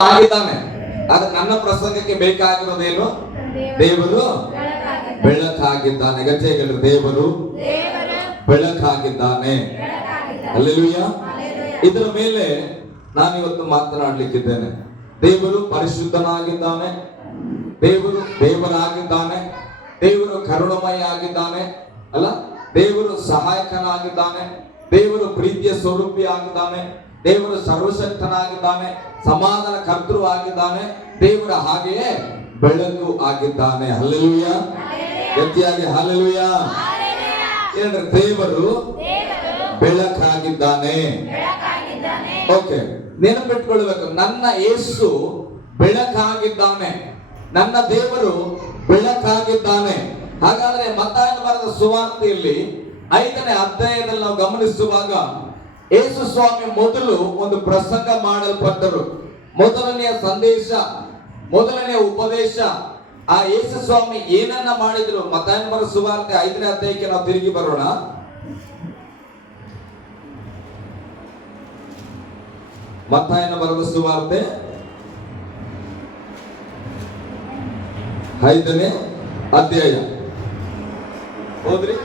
ಆಗಿದ್ದಾನೆ. ಆದ್ರೆ ನನ್ನ ಪ್ರಸಂಗಕ್ಕೆ ಬೇಕಾಗಿರೋದೇನು? ದೇವರು ಬೆಳಕಾಗಿದ್ದಾನೆ. ಗಜೆಗಳು ದೇವರು ಬೆಳಕಾಗಿದ್ದಾನೆ. ಹಲ್ಲೆಲೂಯಾ. ಇದರ ಮೇಲೆ ನಾನಿವತ್ತು ಮಾತನಾಡಲಿಕ್ಕಿದ್ದೇನೆ. ದೇವರು ಪರಿಶುದ್ಧನಾಗಿದ್ದಾನೆ, ದೇವರು ದೇವರಾಗಿದ್ದಾನೆ, ದೇವರು ಕರುಣಮಯ ಆಗಿದ್ದಾನೆ ಅಲ್ಲ, ದೇವರು ಸಹಾಯಕನಾಗಿದ್ದಾನೆ, ದೇವರು ಪ್ರೀತಿಯ ಸ್ವರೂಪಿ ಆಗಿದ್ದಾನೆ, ದೇವರು ಸರ್ವಶಕ್ತನಾಗಿದ್ದಾನೆ, ಸಮಾಧಾನ ಕರ್ತೃ ಆಗಿದ್ದಾನೆ, ದೇವರ ಹಾಗೆಯೇ ಬೆಳಕು ಆಗಿದ್ದಾನೆ. ಹಲ್ಲೆಲೂಯಾ. ಗಟ್ಟಿಯಾಗಿ ಹಲ್ಲೆಲೂಯಾ. ಏನಂದ್ರೆ ದೇವರು ಬೆಳಕಾಗಿದ್ದಾನೆ. ಓಕೆ, ನೆನಪಿಟ್ಕೊಳ್ಬೇಕು, ನನ್ನ ಯೇಸು ಬೆಳಕಾಗಿದ್ದಾನೆ, ನನ್ನ ದೇವರು ಬೆಳಕಾಗಿದ್ದಾನೆ. ಹಾಗಾದ್ರೆ ಮತ್ತಾಯನ ಬರೆದ ಸುವಾರ್ತೆಯಲ್ಲಿ 5ನೇ ಅಧ್ಯಾಯದಲ್ಲಿ ನಾವು ಗಮನಿಸುವಾಗ ಯೇಸು ಸ್ವಾಮಿ ಮೊದಲು ಒಂದು ಪ್ರಸಂಗ ಮಾಡಲ್ಪಟ್ಟರು. ಮೊದಲನೆಯ ಸಂದೇಶ, ಮೊದಲನೆಯ ಉಪದೇಶ, ಆ ಯೇಸು ಸ್ವಾಮಿ ಏನನ್ನ ಮಾಡಿದ್ರು? ಮತ್ತಾಯನ ಬರೆದ ಸುವಾರ್ತೆ 5ನೇ ಅಧ್ಯಾಯಕ್ಕೆ ನಾವು ತಿರುಗಿ ಬರೋಣ. ಮತ್ತಾಯನ ಬರೆದ ಸುವಾರ್ತೆ 5ನೇ ಅಧ್ಯಾಯ ಹೋದ್ರಿ.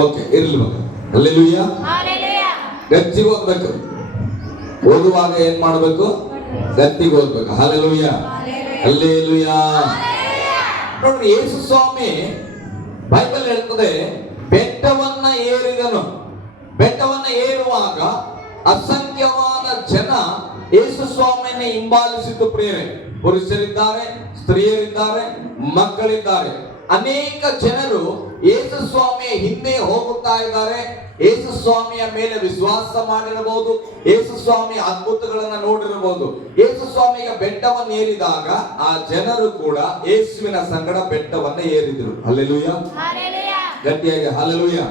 ಓಕೆ, ಇರ್ಲಿ ಮಗ. ಹಲ್ಲೆಲೂಯಾ. ಗಚ್ಚಿಗೆ ಓದ್ಬೇಕು. ಓದುವಾಗ ಏನ್ ಮಾಡ್ಬೇಕು? ಗತ್ತಿಗೆ ಓದ್ಬೇಕು. Hallelujah, hallelujah. ನೋಡ್ರಿ, ಯೇಸು ಸ್ವಾಮಿ ಬೈಬಲ್ ಹೇಳ್ತದೆ, ಬೆಟ್ಟವನ್ನ ಏರಿದನು. ಬೆಟ್ಟವನ್ನ ಏರುವಾಗ ಅಸಂಖ್ಯವಾದ ಜನ ಯೇಸು ಸ್ವಾಮಿಯನ್ನು ಹಿಂಬಾಲಿಸಿದ್ದು. ಪ್ರಿಯರೇ, ಪುರುಷರಿದ್ದಾರೆ, ಸ್ತ್ರೀಯರಿದ್ದಾರೆ, ಮಕ್ಕಳಿದ್ದಾರೆ. ಅನೇಕ ಜನರು ಯೇಸು ಸ್ವಾಮಿಯ ಹಿಂದೆ ಹೋಗುತ್ತಾ ಇದ್ದಾರೆ. ಯೇಸು ಸ್ವಾಮಿಯ ಮೇಲೆ ವಿಶ್ವಾಸ ಮಾಡಿರಬಹುದು, ಯೇಸು ಸ್ವಾಮಿಯ ಅದ್ಭುತಗಳನ್ನ ನೋಡಿರಬಹುದು. ಯೇಸು ಸ್ವಾಮಿಯ ಬೆಟ್ಟವನ್ನು ಏರಿದಾಗ ಆ ಜನರು ಕೂಡ ಯೇಸುವಿನ ಸಂಗಡ ಬೆಟ್ಟವನ್ನ ಏರಿದ್ರು. ಹಲ್ಲೆಲೂಯಾ. ಗಟ್ಟಿಯಾಗಿ ಹಲ್ಲೆಲೂಯಾ.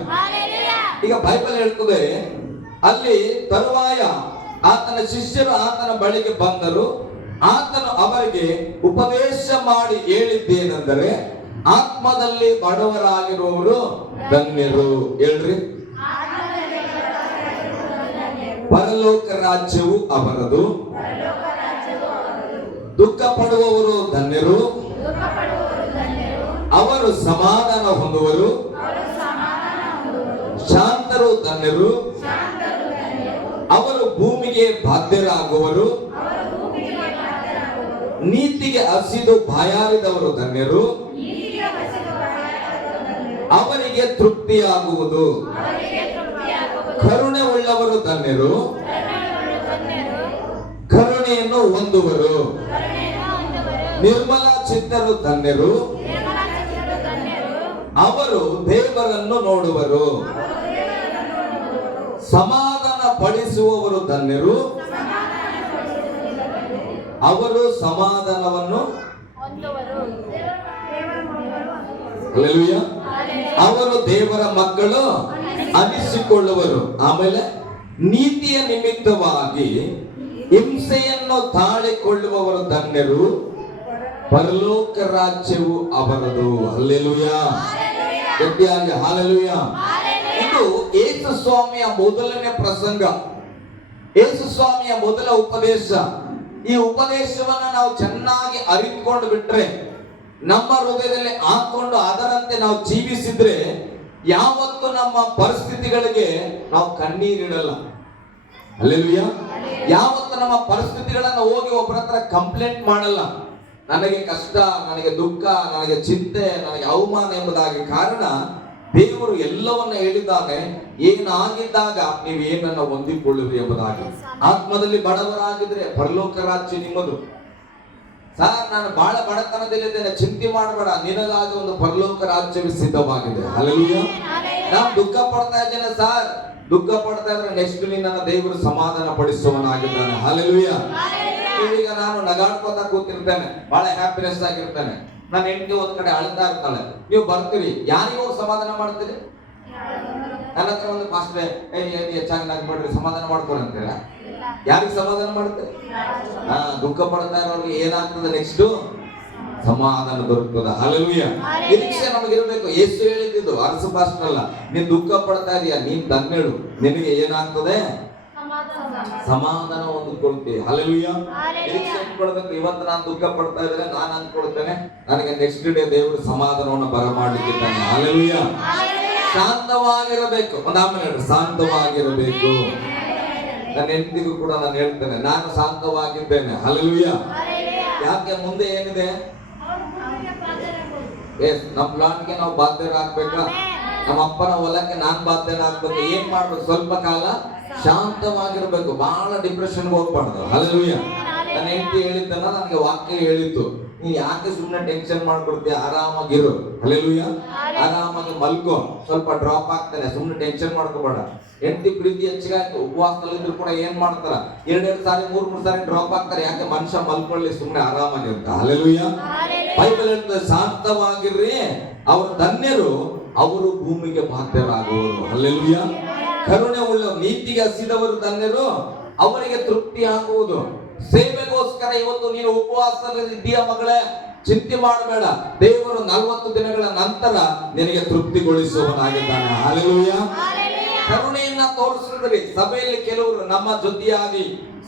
ಈಗ ಬೈಬಲ್ ಹೇಳ್ತದೆ, ಅಲ್ಲಿ ತರುವಾಯ ಆತನ ಶಿಷ್ಯರು ಆತನ ಬಳಿಗೆ ಬಂದರು. ಆತನು ಅವರಿಗೆ ಉಪದೇಶ ಮಾಡಿ ಹೇಳಿದ್ದೇನೆಂದರೆ, ಆತ್ಮದಲ್ಲಿ ಬಡವರಾಗಿರುವವರು ಧನ್ಯರು. ಹೇಳ್ರಿ, ಪರಲೋಕ ರಾಜ್ಯವು ಅವರದು. ದುಃಖ ಪಡುವವರು ಧನ್ಯರು, ಅವರು ಸಮಾಧಾನ ಹೊಂದುವರು. ಶಾಂತರು ಧನ್ಯರು, ಅವರು ಭೂಮಿಗೆ ಬಾಧ್ಯರಾಗುವರು. ನೀತಿಗೆ ಹಸಿದು ಬಾಯಾರಿದವರು ಧನ್ಯರು, ಅವರಿಗೆ ತೃಪ್ತಿಯಾಗುವುದು. ಕರುಣೆ ಉಳ್ಳವರು ಧನ್ಯರು, ಕರುಣೆಯನ್ನು ಹೊಂದುವರು. ನಿರ್ಮಲ ಚಿತ್ತರು ಧನ್ಯರು, ಅವರು ದೇವರನ್ನು ನೋಡುವರು. ಸಮಾಧಾನ ಪಡಿಸುವವರು ಧನ್ಯರು, ಅವರು ಸಮಾಧಾನವನ್ನು ಹಲ್ಲೆಲೂಯಾ, ಅವರು ದೇವರ ಮಕ್ಕಳು ಅನಿಸಿಕೊಳ್ಳುವರು. ಆಮೇಲೆ ನೀತಿಯ ನಿಮಿತ್ತವಾಗಿ ಹಿಂಸೆಯನ್ನು ತಾಳಿಕೊಳ್ಳುವವರು ಧನ್ಯರು, ಪರಲೋಕ ರಾಜ್ಯವು ಅವರದು. ಹಲ್ಲೆಲೂಯಾ. ಗಟ್ಟಿಯಾಗಿ ಹಲ್ಲೆಲೂಯಾ. ಇದು ಯೇಸು ಸ್ವಾಮಿಯ ಮೊದಲನೇ ಪ್ರಸಂಗ, ಯೇಸು ಸ್ವಾಮಿಯ ಮೊದಲ ಉಪದೇಶ. ಈ ಉಪದೇಶವನ್ನ ನಾವು ಚೆನ್ನಾಗಿ ಅರಿತುಕೊಂಡು ಬಿಟ್ರೆ, ನಮ್ಮ ಹೃದಯದಲ್ಲಿ ಹಾಕೊಂಡು ಅದರಂತೆ ನಾವು ಜೀವಿಸಿದ್ರೆ, ಯಾವತ್ತು ನಮ್ಮ ಪರಿಸ್ಥಿತಿಗಳಿಗೆ ನಾವು ಕಣ್ಣೀರಿಡಲ್ಲ. ಹಲ್ಲೆಲೂಯಾ. ಯಾವತ್ತು ನಮ್ಮ ಪರಿಸ್ಥಿತಿಗಳನ್ನ ಹೋಗಿ ಒಬ್ಬರ ಹತ್ರ ಕಂಪ್ಲೇಂಟ್ ಮಾಡಲ್ಲ. ನನಗೆ ಕಷ್ಟ, ನನಗೆ ದುಃಖ, ನನಗೆ ಚಿಂತೆ, ನನಗೆ ಅವಮಾನ ಎಂಬುದಾಗಿ. ಕಾರಣ, ದೇವರು ಎಲ್ಲವನ್ನ ಹೇಳಿದ್ದಾನೆ, ಏನಾಗಿದ್ದಾಗ ನೀವು ಏನನ್ನ ಹೊಂದಿಕೊಳ್ಳುವುದು ಎಂಬುದಾಗಿ. ಆತ್ಮದಲ್ಲಿ ಬಡವರಾಗಿದ್ರೆ ಪರಲೋಕ ರಾಜ್ಯ ನಿಮ್ಮದು. ಸರ್, ನಾನು ಬಹಳ ಬಡತನದಲ್ಲಿದ್ದೇನೆ, ಚಿಂತೆ ಮಾಡಬೇಡ, ನಿನಗಾಗಿ ಒಂದು ಪರಲೋಕ ರಾಜ್ಯವೇ ಸಿದ್ಧವಾಗಿದೆ. ಹಲ್ಲೆಲೂಯಾ. ನಾನು ದುಃಖ ಪಡ್ತಾ ಇದ್ದೇನೆ ಸರ್, ದುಃಖ ಪಡ್ತಾ ಇದ್ರೆ ನೆಕ್ಸ್ಟ್ ನನ್ನ ದೇವರು ಸಮಾಧಾನ ಪಡಿಸುವನಾಗಿದ್ದಾನೆ. ಹಲ್ಲೆಲೂಯಾ. ಈಗ ನಾನು ನಗಾಡ್ಕೋತಾ ಕೂತಿರ್ತೇನೆ, ಬಹಳ ಹ್ಯಾಪಿನೆಸ್ ಆಗಿರ್ತೇನೆ. ನನ್ನ ಹೆಂಡತಿ ಒಂದ್ ಕಡೆ ಅಳ್ತಾ ಇರ್ತಾಳೆ, ನೀವು ಬರ್ತೀರಿ, ಯಾರಿಗೂ ಸಮಾಧಾನ ಮಾಡ್ತೀರಿ? ನನ್ನ ಹತ್ರ ಒಂದು ಪಾಸ್ಟ್ರೆ ಹೆಚ್ಚಾಗಿ ನಗ್ಬೇಡ್ರಿ ಸಮಾಧಾನ ಮಾಡ್ಕೊರಿ ಅಂತೀರ. ಯಾರಿಗೆ ಸಮಾಧಾನ ಮಾಡುತ್ತೆ? ದುಃಖ ಪಡ್ತಾ ಇರೋರಿಗೆ ಏನಾಗ್ತದೆ? ನೆಕ್ಸ್ಟ್ ಸಮಾಧಾನ ದೊರಕುತ್ತದೆ. ಹಲ್ಲೆಲೂಯಾ. ನಿರೀಕ್ಷೆ ನಮಗಿರ್ಬೇಕು. ಯೇಸು ಹೇಳಿದ್ದು ಅರಸ ಪಾಸ್ಟರ್ ಅಲ್ಲ, ನೀನ್ ದುಃಖ ಪಡ್ತಾ ಇದೀಯ, ನೀನ್ ಧನ್ಯಳು, ನಿನಗೆ ಏನಾಗ್ತದೆ? ಸಮಾಧಾನ ಹೊಂದಿಕೊಳ್ತೀವಿ. ಹಲ್ಲೆಲೂಯಾ. ನಿರೀಕ್ಷೆ ಇಟ್ಕೊಳ್ಬೇಕು. ಇವತ್ತು ನಾನು ದುಃಖ ಪಡ್ತಾ ಇದ್ರೆ ನಾನು ಅಂದ್ಕೊಳ್ತೇನೆ ನನಗೆ ನೆಕ್ಸ್ಟ್ ಡೇ ದೇವರು ಸಮಾಧಾನವನ್ನು ಬರಮಾಡಲಿಕ್ಕಿದ್ದಾನೆ. ಹಲ್ಲೆಲೂಯಾ. ಶಾಂತವಾಗಿರಬೇಕು. ಆಮೇಲೆ ಶಾಂತವಾಗಿರಬೇಕು. ನನ್ನ ಹೆಂಡತಿಗೂ ಕೂಡ ನಾನು ಹೇಳ್ತೇನೆ, ನಾನು ಶಾಂತವಾಗಿದ್ದೇನೆ. ಹಲ್ಲೆಲೂಯಾ. ಯಾಕೆ? ಮುಂದೆ ಏನಿದೆ? ನಮ್ಮ ಪ್ಲಾಟ್ಗೆ ನಾವು ಬಾಧ್ಯರಾಗ್ಬೇಕಾ? ನಮ್ಮ ಅಪ್ಪನ ಹೊಲಕ್ಕೆ ನಾನ್ ಬಾಧ್ಯರಾಗ್ಬೇಕು. ಏನ್ ಮಾಡ್ಬೇಕು? ಸ್ವಲ್ಪ ಕಾಲ ಶಾಂತವಾಗಿರ್ಬೇಕು. ಬಹಳ ಡಿಪ್ರೆಷನ್ಗೆ ಹೋಗ್ಬಾರ್ದು. ಹಲ್ಲೆಲೂಯಾ. ನನ್ನ ಹೆಂಡತಿ ಹೇಳಿದ್ದನ್ನ ನನಗೆ ವಾಕ್ಯ ಹೇಳಿತ್ತು, ನೀನ್ ಯಾಕೆ ಸುಮ್ಮನೆ ಟೆನ್ಷನ್ ಮಾಡ್ಕೊಡ್ತೀಯ? ಆರಾಮಾಗಿರು. ಹಲ್ಲೆಲೂಯಾ. ಆರಾಮಾಗಿ ಮಲ್ಕೋ, ಸ್ವಲ್ಪ ಡ್ರಾಪ್ ಆಗ್ತಾನೆ, ಸುಮ್ಮನೆ ಟೆನ್ಷನ್ ಮಾಡ್ಕೋಬೇಡ. ಹೆಂಡತಿ ಪ್ರೀತಿ ಹೆಚ್ಚಿಗಾಯ್ತು, ಉಪವಾಸದಲ್ಲಿದ್ರು ಕೂಡ ಏನ್ ಮಾಡ್ತಾರ? 2 ಸಾರಿ 3 ಸಾರಿ ಡ್ರಾಪ್ ಆಗ್ತಾರೆ. ಯಾಕೆ? ಮನುಷ್ಯ ಮಲ್ಕೊಳ್ಳಿ, ಸುಮ್ಮನೆ ಆರಾಮಾಗಿರ್ತ. ಹಲ್ಲೆಲೂಯಾ. ಬೈಬಲ್ ಹೇಳ್ತದೆ, ಶಾಂತವಾಗಿರ್ರಿ, ಅವರು ಧನ್ಯರು, ಅವರು ಭೂಮಿಗೆ ಬಾಧ್ಯರಾಗುವರು. ಹಲ್ಲೆಲೂಯಾ. ಕರುಣೆ ಉಳ್ಳವರು, ನೀತಿಗೆ ಹಸಿದವರು ಧನ್ಯರು, ಅವರಿಗೆ ತೃಪ್ತಿ ಆಗುವುದು. ಸೇವೆಗೋಸ್ಕರ ಇವತ್ತು ನೀನು ಉಪವಾಸದಲ್ಲಿ ಇದ್ದೀಯ ಮಗಳೇ, ಚಿಂತೆ ಮಾಡಬೇಡ. ದೇವರು 40 ದಿನಗಳ ನಂತರ ನಿನಗೆ ತೃಪ್ತಿಗೊಳಿಸುವವನಾಗಿದ್ದಾನೆ. ಹಲ್ಲೆಲೂಯಾ. ಕರುಣೆಯನ್ನ ತೋರಿಸಿದ್ರಿ. ಸಭೆಯಲ್ಲಿ ಕೆಲವರು ನಮ್ಮ ಜೊತೆಯಾಗಿ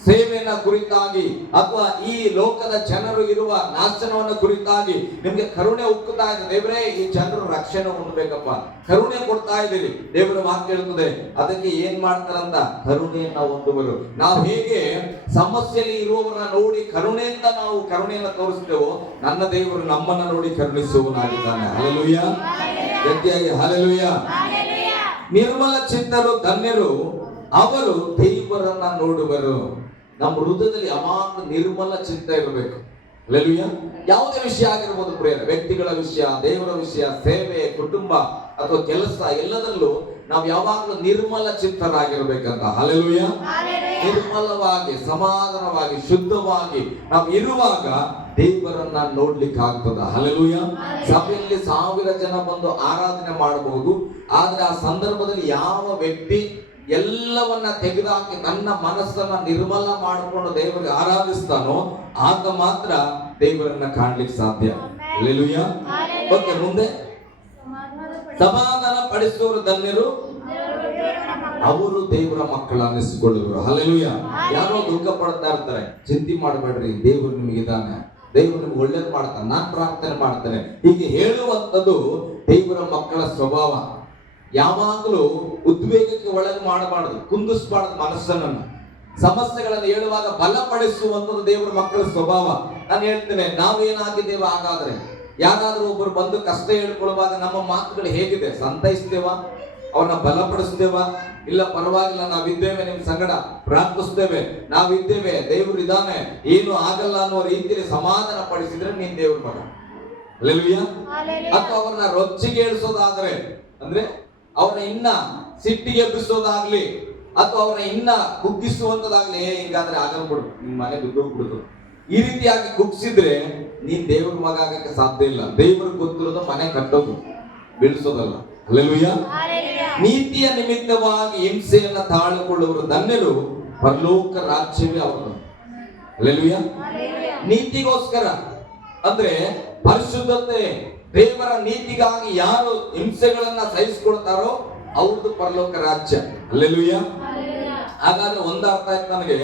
ಸೇವೆಯನ್ನ ಕುರಿತಾಗಿ ಅಥವಾ ಈ ಲೋಕದ ಜನರು ಇರುವ ನಾಶನವನ್ನ ಕುರಿತಾಗಿ ನಿಮ್ಗೆ ಕರುಣೆ ಉಕ್ಕುತ್ತಾ ಇದೆ. ದೇವರೇ, ಈ ಜನರು ರಕ್ಷಣೆ ಹೊಂದಬೇಕಪ್ಪ, ಕರುಣೆ ಕೊಡ್ತಾ ಇದ್ದೀರಿ. ದೇವರ ಮಾತು ಹೇಳ್ತದೆ, ಅದಕ್ಕೆ ಏನ್ ಮಾಡ್ತಾರಂತ? ಕರುಣೆಯನ್ನ ಹೊಂದುವರು. ನಾವು ಹೇಗೆ ಸಮಸ್ಯೆಯಲ್ಲಿ ಇರುವವರನ್ನ ನೋಡಿ ಕರುಣೆಯಿಂದ ನಾವು ಕರುಣೆಯನ್ನ ತೋರಿಸ್ತೇವೋ, ನನ್ನ ದೇವರು ನಮ್ಮನ್ನ ನೋಡಿ ಕರುಣಿಸುವನಾಗಿದ್ದಾನೆ. ಹಲ್ಲೆಲೂಯಾ. ಗಟ್ಟಿಯಾಗಿ ಹಲ್ಲೆಲೂಯಾ. ನಿರ್ಮಲ ಚಿತ್ತರು ಧನ್ಯರು, ಅವರು ದೇವರನ್ನ ನೋಡುವರು. ನಮ್ಮ ಹೃದಯದಲ್ಲಿ ಯಾವಾಗ ನಿರ್ಮಲ ಚಿತ್ತ ಇರಬೇಕು. ಹಲ್ಲೆಲೂಯಾ. ಯಾವುದೇ ವಿಷಯ ಆಗಿರ್ಬೋದು ಪ್ರಿಯರೇ, ವ್ಯಕ್ತಿಗಳ ವಿಷಯ, ದೇವರ ವಿಷಯ, ಸೇವೆ, ಕುಟುಂಬ ಅಥವಾ ಕೆಲಸ, ಎಲ್ಲದರಲ್ಲೂ ನಾವು ಯಾವಾಗಲೂ ನಿರ್ಮಲ ಚಿತ್ತರಾಗಿರ್ಬೇಕಂತ. ಹಲ್ಲೆಲೂಯಾ. ನಿರ್ಮಲವಾಗಿ, ಸಮಾಧಾನವಾಗಿ, ಶುದ್ಧವಾಗಿ ನಾವು ಇರುವಾಗ ದೇವರನ್ನ ನೋಡ್ಲಿಕ್ಕೆ ಆಗ್ತದ. ಹಲ್ಲೆಲೂಯಾ. ಸಭೆಯಲ್ಲಿ 1000 ಜನ ಬಂದು ಆರಾಧನೆ ಮಾಡಬಹುದು, ಆದ್ರೆ ಆ ಸಂದರ್ಭದಲ್ಲಿ ಯಾವ ವ್ಯಕ್ತಿ ಎಲ್ಲವನ್ನ ತೆಗೆದುಹಾಕಿ ನನ್ನ ಮನಸ್ಸನ್ನ ನಿರ್ಮಲ ಮಾಡಿಕೊಂಡು ದೇವರಿಗೆ ಆರಾಧಿಸ್ತಾನೋ ಆಗ ಮಾತ್ರ ದೇವರನ್ನ ಕಾಣ್ಲಿಕ್ಕೆ ಸಾಧ್ಯ. ಹಲ್ಲೆಲೂಯಾ. ಓಕೆ, ಮುಂದೆ ಸಮಾಧಾನ ಪಡಿಸುವವರು ಧನ್ಯರು, ಅವರು ದೇವರ ಮಕ್ಕಳ ಅನ್ನಿಸಿಕೊಳ್ಳುವರು. ಹಲ್ಲೆಲೂಯಾ. ಯಾರೋ ದುಃಖ ಪಡ್ತಾ ಇರ್ತಾರೆ, ಚಿಂತೆ ಮಾಡಬೇಡ್ರಿ, ದೇವರು ನಿಮಗಿದ್ದಾನೆ, ದೇವರು ನಿಮ್ಗೆ ಒಳ್ಳೇದು ಮಾಡ್ತಾನೆ, ನಾನು ಪ್ರಾರ್ಥನೆ ಮಾಡ್ತೇನೆ, ಹೀಗೆ ಹೇಳುವಂಥದ್ದು ದೇವರ ಮಕ್ಕಳ ಸ್ವಭಾವ. ಯಾವಾಗಲೂ ಉದ್ವೇಗಕ್ಕೆ ಒಳಗೆ ಮಾಡಬಾರದು, ಕುಂದಿಸಬಾರದು ಮನಸ್ಸನ್ನು. ಸಮಸ್ಯೆಗಳನ್ನು ಹೇಳುವಾಗ ಬಲಪಡಿಸುವಂಥದ್ದು ದೇವರ ಮಕ್ಕಳ ಸ್ವಭಾವ. ನಾನು ಹೇಳ್ತೇನೆ, ನಾವೇನಾಗಿದ್ದೇವೆ? ಹಾಗಾದ್ರೆ ಯಾರಾದ್ರೂ ಒಬ್ಬರು ಬಂದು ಕಷ್ಟ ಹೇಳ್ಕೊಳ್ಳುವಾಗ ನಮ್ಮ ಮಾತುಗಳು ಹೇಗಿದೆ? ಸಂತೈಸ್ತೇವಾ? ಅವ್ರನ್ನ ಬಲಪಡಿಸ್ತೇವಾ? ಇಲ್ಲ, ಪರವಾಗಿಲ್ಲ, ನಾವಿದ್ದೇವೆ, ನಿಮ್ ಸಂಗಡ ಪ್ರಾರ್ಥಿಸ್ತೇವೆ, ನಾವಿದ್ದೇವೆ, ದೇವರು ಇದ್ದಾನೆ, ಏನು ಆಗಲ್ಲ ಅನ್ನುವ ರೀತಿಯಲ್ಲಿ ಸಮಾಧಾನ ಪಡಿಸಿದ್ರೆ ನೀನ್ ದೇವ್ರ ಮಗ. ಹಲ್ಲೆಲೂಯಾ. ಅಥವಾ ಅವ್ರನ್ನ ರೊಚ್ಚಿಗೆ ಏಳಿಸೋದಾದ್ರೆ, ಅಂದ್ರೆ ಅವರ ಇನ್ನ ಸಿಟ್ಟಿಗೆ ಎಬ್ಬಿಸೋದಾಗ್ಲಿ ಅಥವಾ ಅವರ ಇನ್ನ ಕುಗ್ಗಿಸುವಂತದಾಗ್ಲಿ, ಹಿಂಗಾದ್ರೆ ಆಗಲ್ಲ ಬಿಡು, ನಿಮ್ ಮನೆ ದುಡ್ಡು ಬಿಡುದು, ಈ ರೀತಿಯಾಗಿ ಕುಗ್ಗಿಸಿದ್ರೆ ನೀನ್ ದೇವ್ರ ಮಗ ಆಗಕ್ಕೆ ಸಾಧ್ಯ ಇಲ್ಲ. ದೇವ್ರಿಗೆ ಗೊತ್ತಿರೋದು ಮನೆ ಕಟ್ಟೋದು, ಬೀಳಿಸೋದಲ್ಲ. ಹಲ್ಲೆಲೂಯಾ. ನೀತಿಯ ನಿಮಿತ್ತವಾಗಿ ಹಿಂಸೆಯನ್ನ ತಾಳಿಕೊಳ್ಳುವರು ಧನ್ಯರು, ಪರಲೋಕ ರಾಜ್ಯವೇ ಅವರು. ಹಲ್ಲೆಲೂಯಾ. ನೀತಿಗೋಸ್ಕರ ಅಂದ್ರೆ ಪರಿಶುದ್ಧತೆ, ದೇವರ ನೀತಿಗಾಗಿ ಯಾರು ಹಿಂಸೆಗಳನ್ನ ಸಹಿಸಿಕೊಳ್ತಾರೋ ಅವ್ರದ್ದು ಪರಲೋಕ ರಾಜ್ಯ. ಹಲ್ಲೆಲೂಯಾ. ಹಾಗಾದ್ರೆ ಒಂದು ಅರ್ಥ ಆಯ್ತು ನನಗೆ,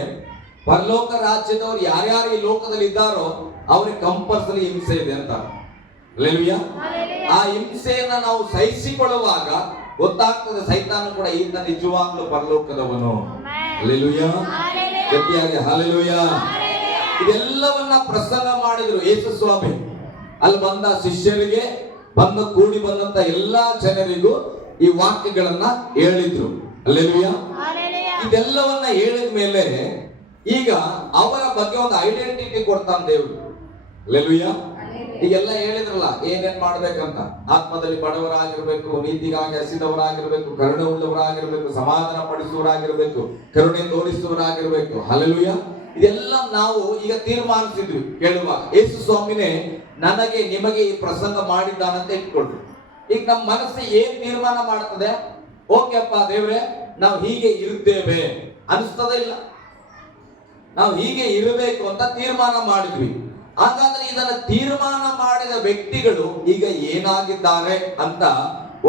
ಪರಲೋಕ ರಾಜ್ಯದವ್ರು ಯಾರ್ಯಾರು ಈ ಲೋಕದಲ್ಲಿ ಇದ್ದಾರೋ ಅವ್ರಿಗೆ ಕಂಪಲ್ಸರಿ ಹಿಂಸೆ ಇದೆ ಅಂತ. ಹಲ್ಲೆಲೂಯಾ. ಆ ಹಿಂಸೆಯನ್ನ ನಾವು ಸಹಿಸಿಕೊಳ್ಳುವಾಗ ಗೊತ್ತಾಗ್ತದೆ ಸೈತಾನ ಕೂಡ ಈತ ನಿಜವಾಗ್ಲೂ ಪರಲೋಕದವನು. ಹಲ್ಲೆಲೂಯಾ. ಗಟ್ಟಿಯಾಗಿ ಹಲ್ಲೆಲೂಯಾ. ಇದೆಲ್ಲವನ್ನ ಪ್ರಸಂಗ ಮಾಡಿದ್ರು ಯೇಸು ಸ್ವಾಮಿ. ಅಲ್ಲಿ ಬಂದ ಶಿಷ್ಯರಿಗೆ, ಕೂಡಿ ಬಂದಂತ ಎಲ್ಲಾ ಜನರಿಗೂ ಈ ವಾಕ್ಯಗಳನ್ನ ಹೇಳಿದ್ರು. ಹಲ್ಲೆಲೂಯಾ. ಇದೆಲ್ಲವನ್ನ ಹೇಳಿದ ಮೇಲೆ ಈಗ ಅವರ ಬಗ್ಗೆ ಒಂದು ಐಡೆಂಟಿಟಿ ಕೊಡ್ತಾನೆ ದೇವರು. ಹಲ್ಲೆಲೂಯಾ. ಈಗೆಲ್ಲ ಹೇಳಿದ್ರಲ್ಲ ಏನೇನ್ ಮಾಡ್ಬೇಕಂತ. ಆತ್ಮದಲ್ಲಿ ಬಡವರಾಗಿರ್ಬೇಕು, ನೀತಿಗಾಗಿ ಹಸಿದವರಾಗಿರ್ಬೇಕು, ಕರುಣೆ ಉಳ್ಳವರಾಗಿರ್ಬೇಕು, ಸಮಾಧಾನ ಪಡಿಸುವವರಾಗಿರ್ಬೇಕು, ಕರುಣೆ ತೋರಿಸುವವರಾಗಿರ್ಬೇಕು. ಹಲ್ಲೆಲೂಯಾ. ಇದೆಲ್ಲ ನಾವು ಈಗ ತೀರ್ಮಾನಿಸಿದ್ವಿ ಕೇಳುವಾಗ. ಯೇಸು ಸ್ವಾಮಿನೇ ನನಗೆ ನಿಮಗೆ ಈ ಪ್ರಸಂಗ ಮಾಡಿದ್ದಾನಂತ ಇಟ್ಕೊಳ್ರಿ. ಈಗ ನಮ್ಮ ಮನಸ್ಸು ಏನ್ ತೀರ್ಮಾನ ಮಾಡ್ತದೆ? ಓಕೆ ಅಪ್ಪ ದೇವ್ರೆ, ನಾವು ಹೀಗೆ ಇರ್ತೇವೆ ಅನಿಸ್ತದ ಇಲ್ಲ? ನಾವು ಹೀಗೆ ಇರಬೇಕು ಅಂತ ತೀರ್ಮಾನ ಮಾಡಿದ್ವಿ. ಹಾಗಾದ್ರೆ ಇದನ್ನ ತೀರ್ಮಾನ ಮಾಡಿದ ವ್ಯಕ್ತಿಗಳು ಈಗ ಏನಾಗಿದ್ದಾರೆ ಅಂತ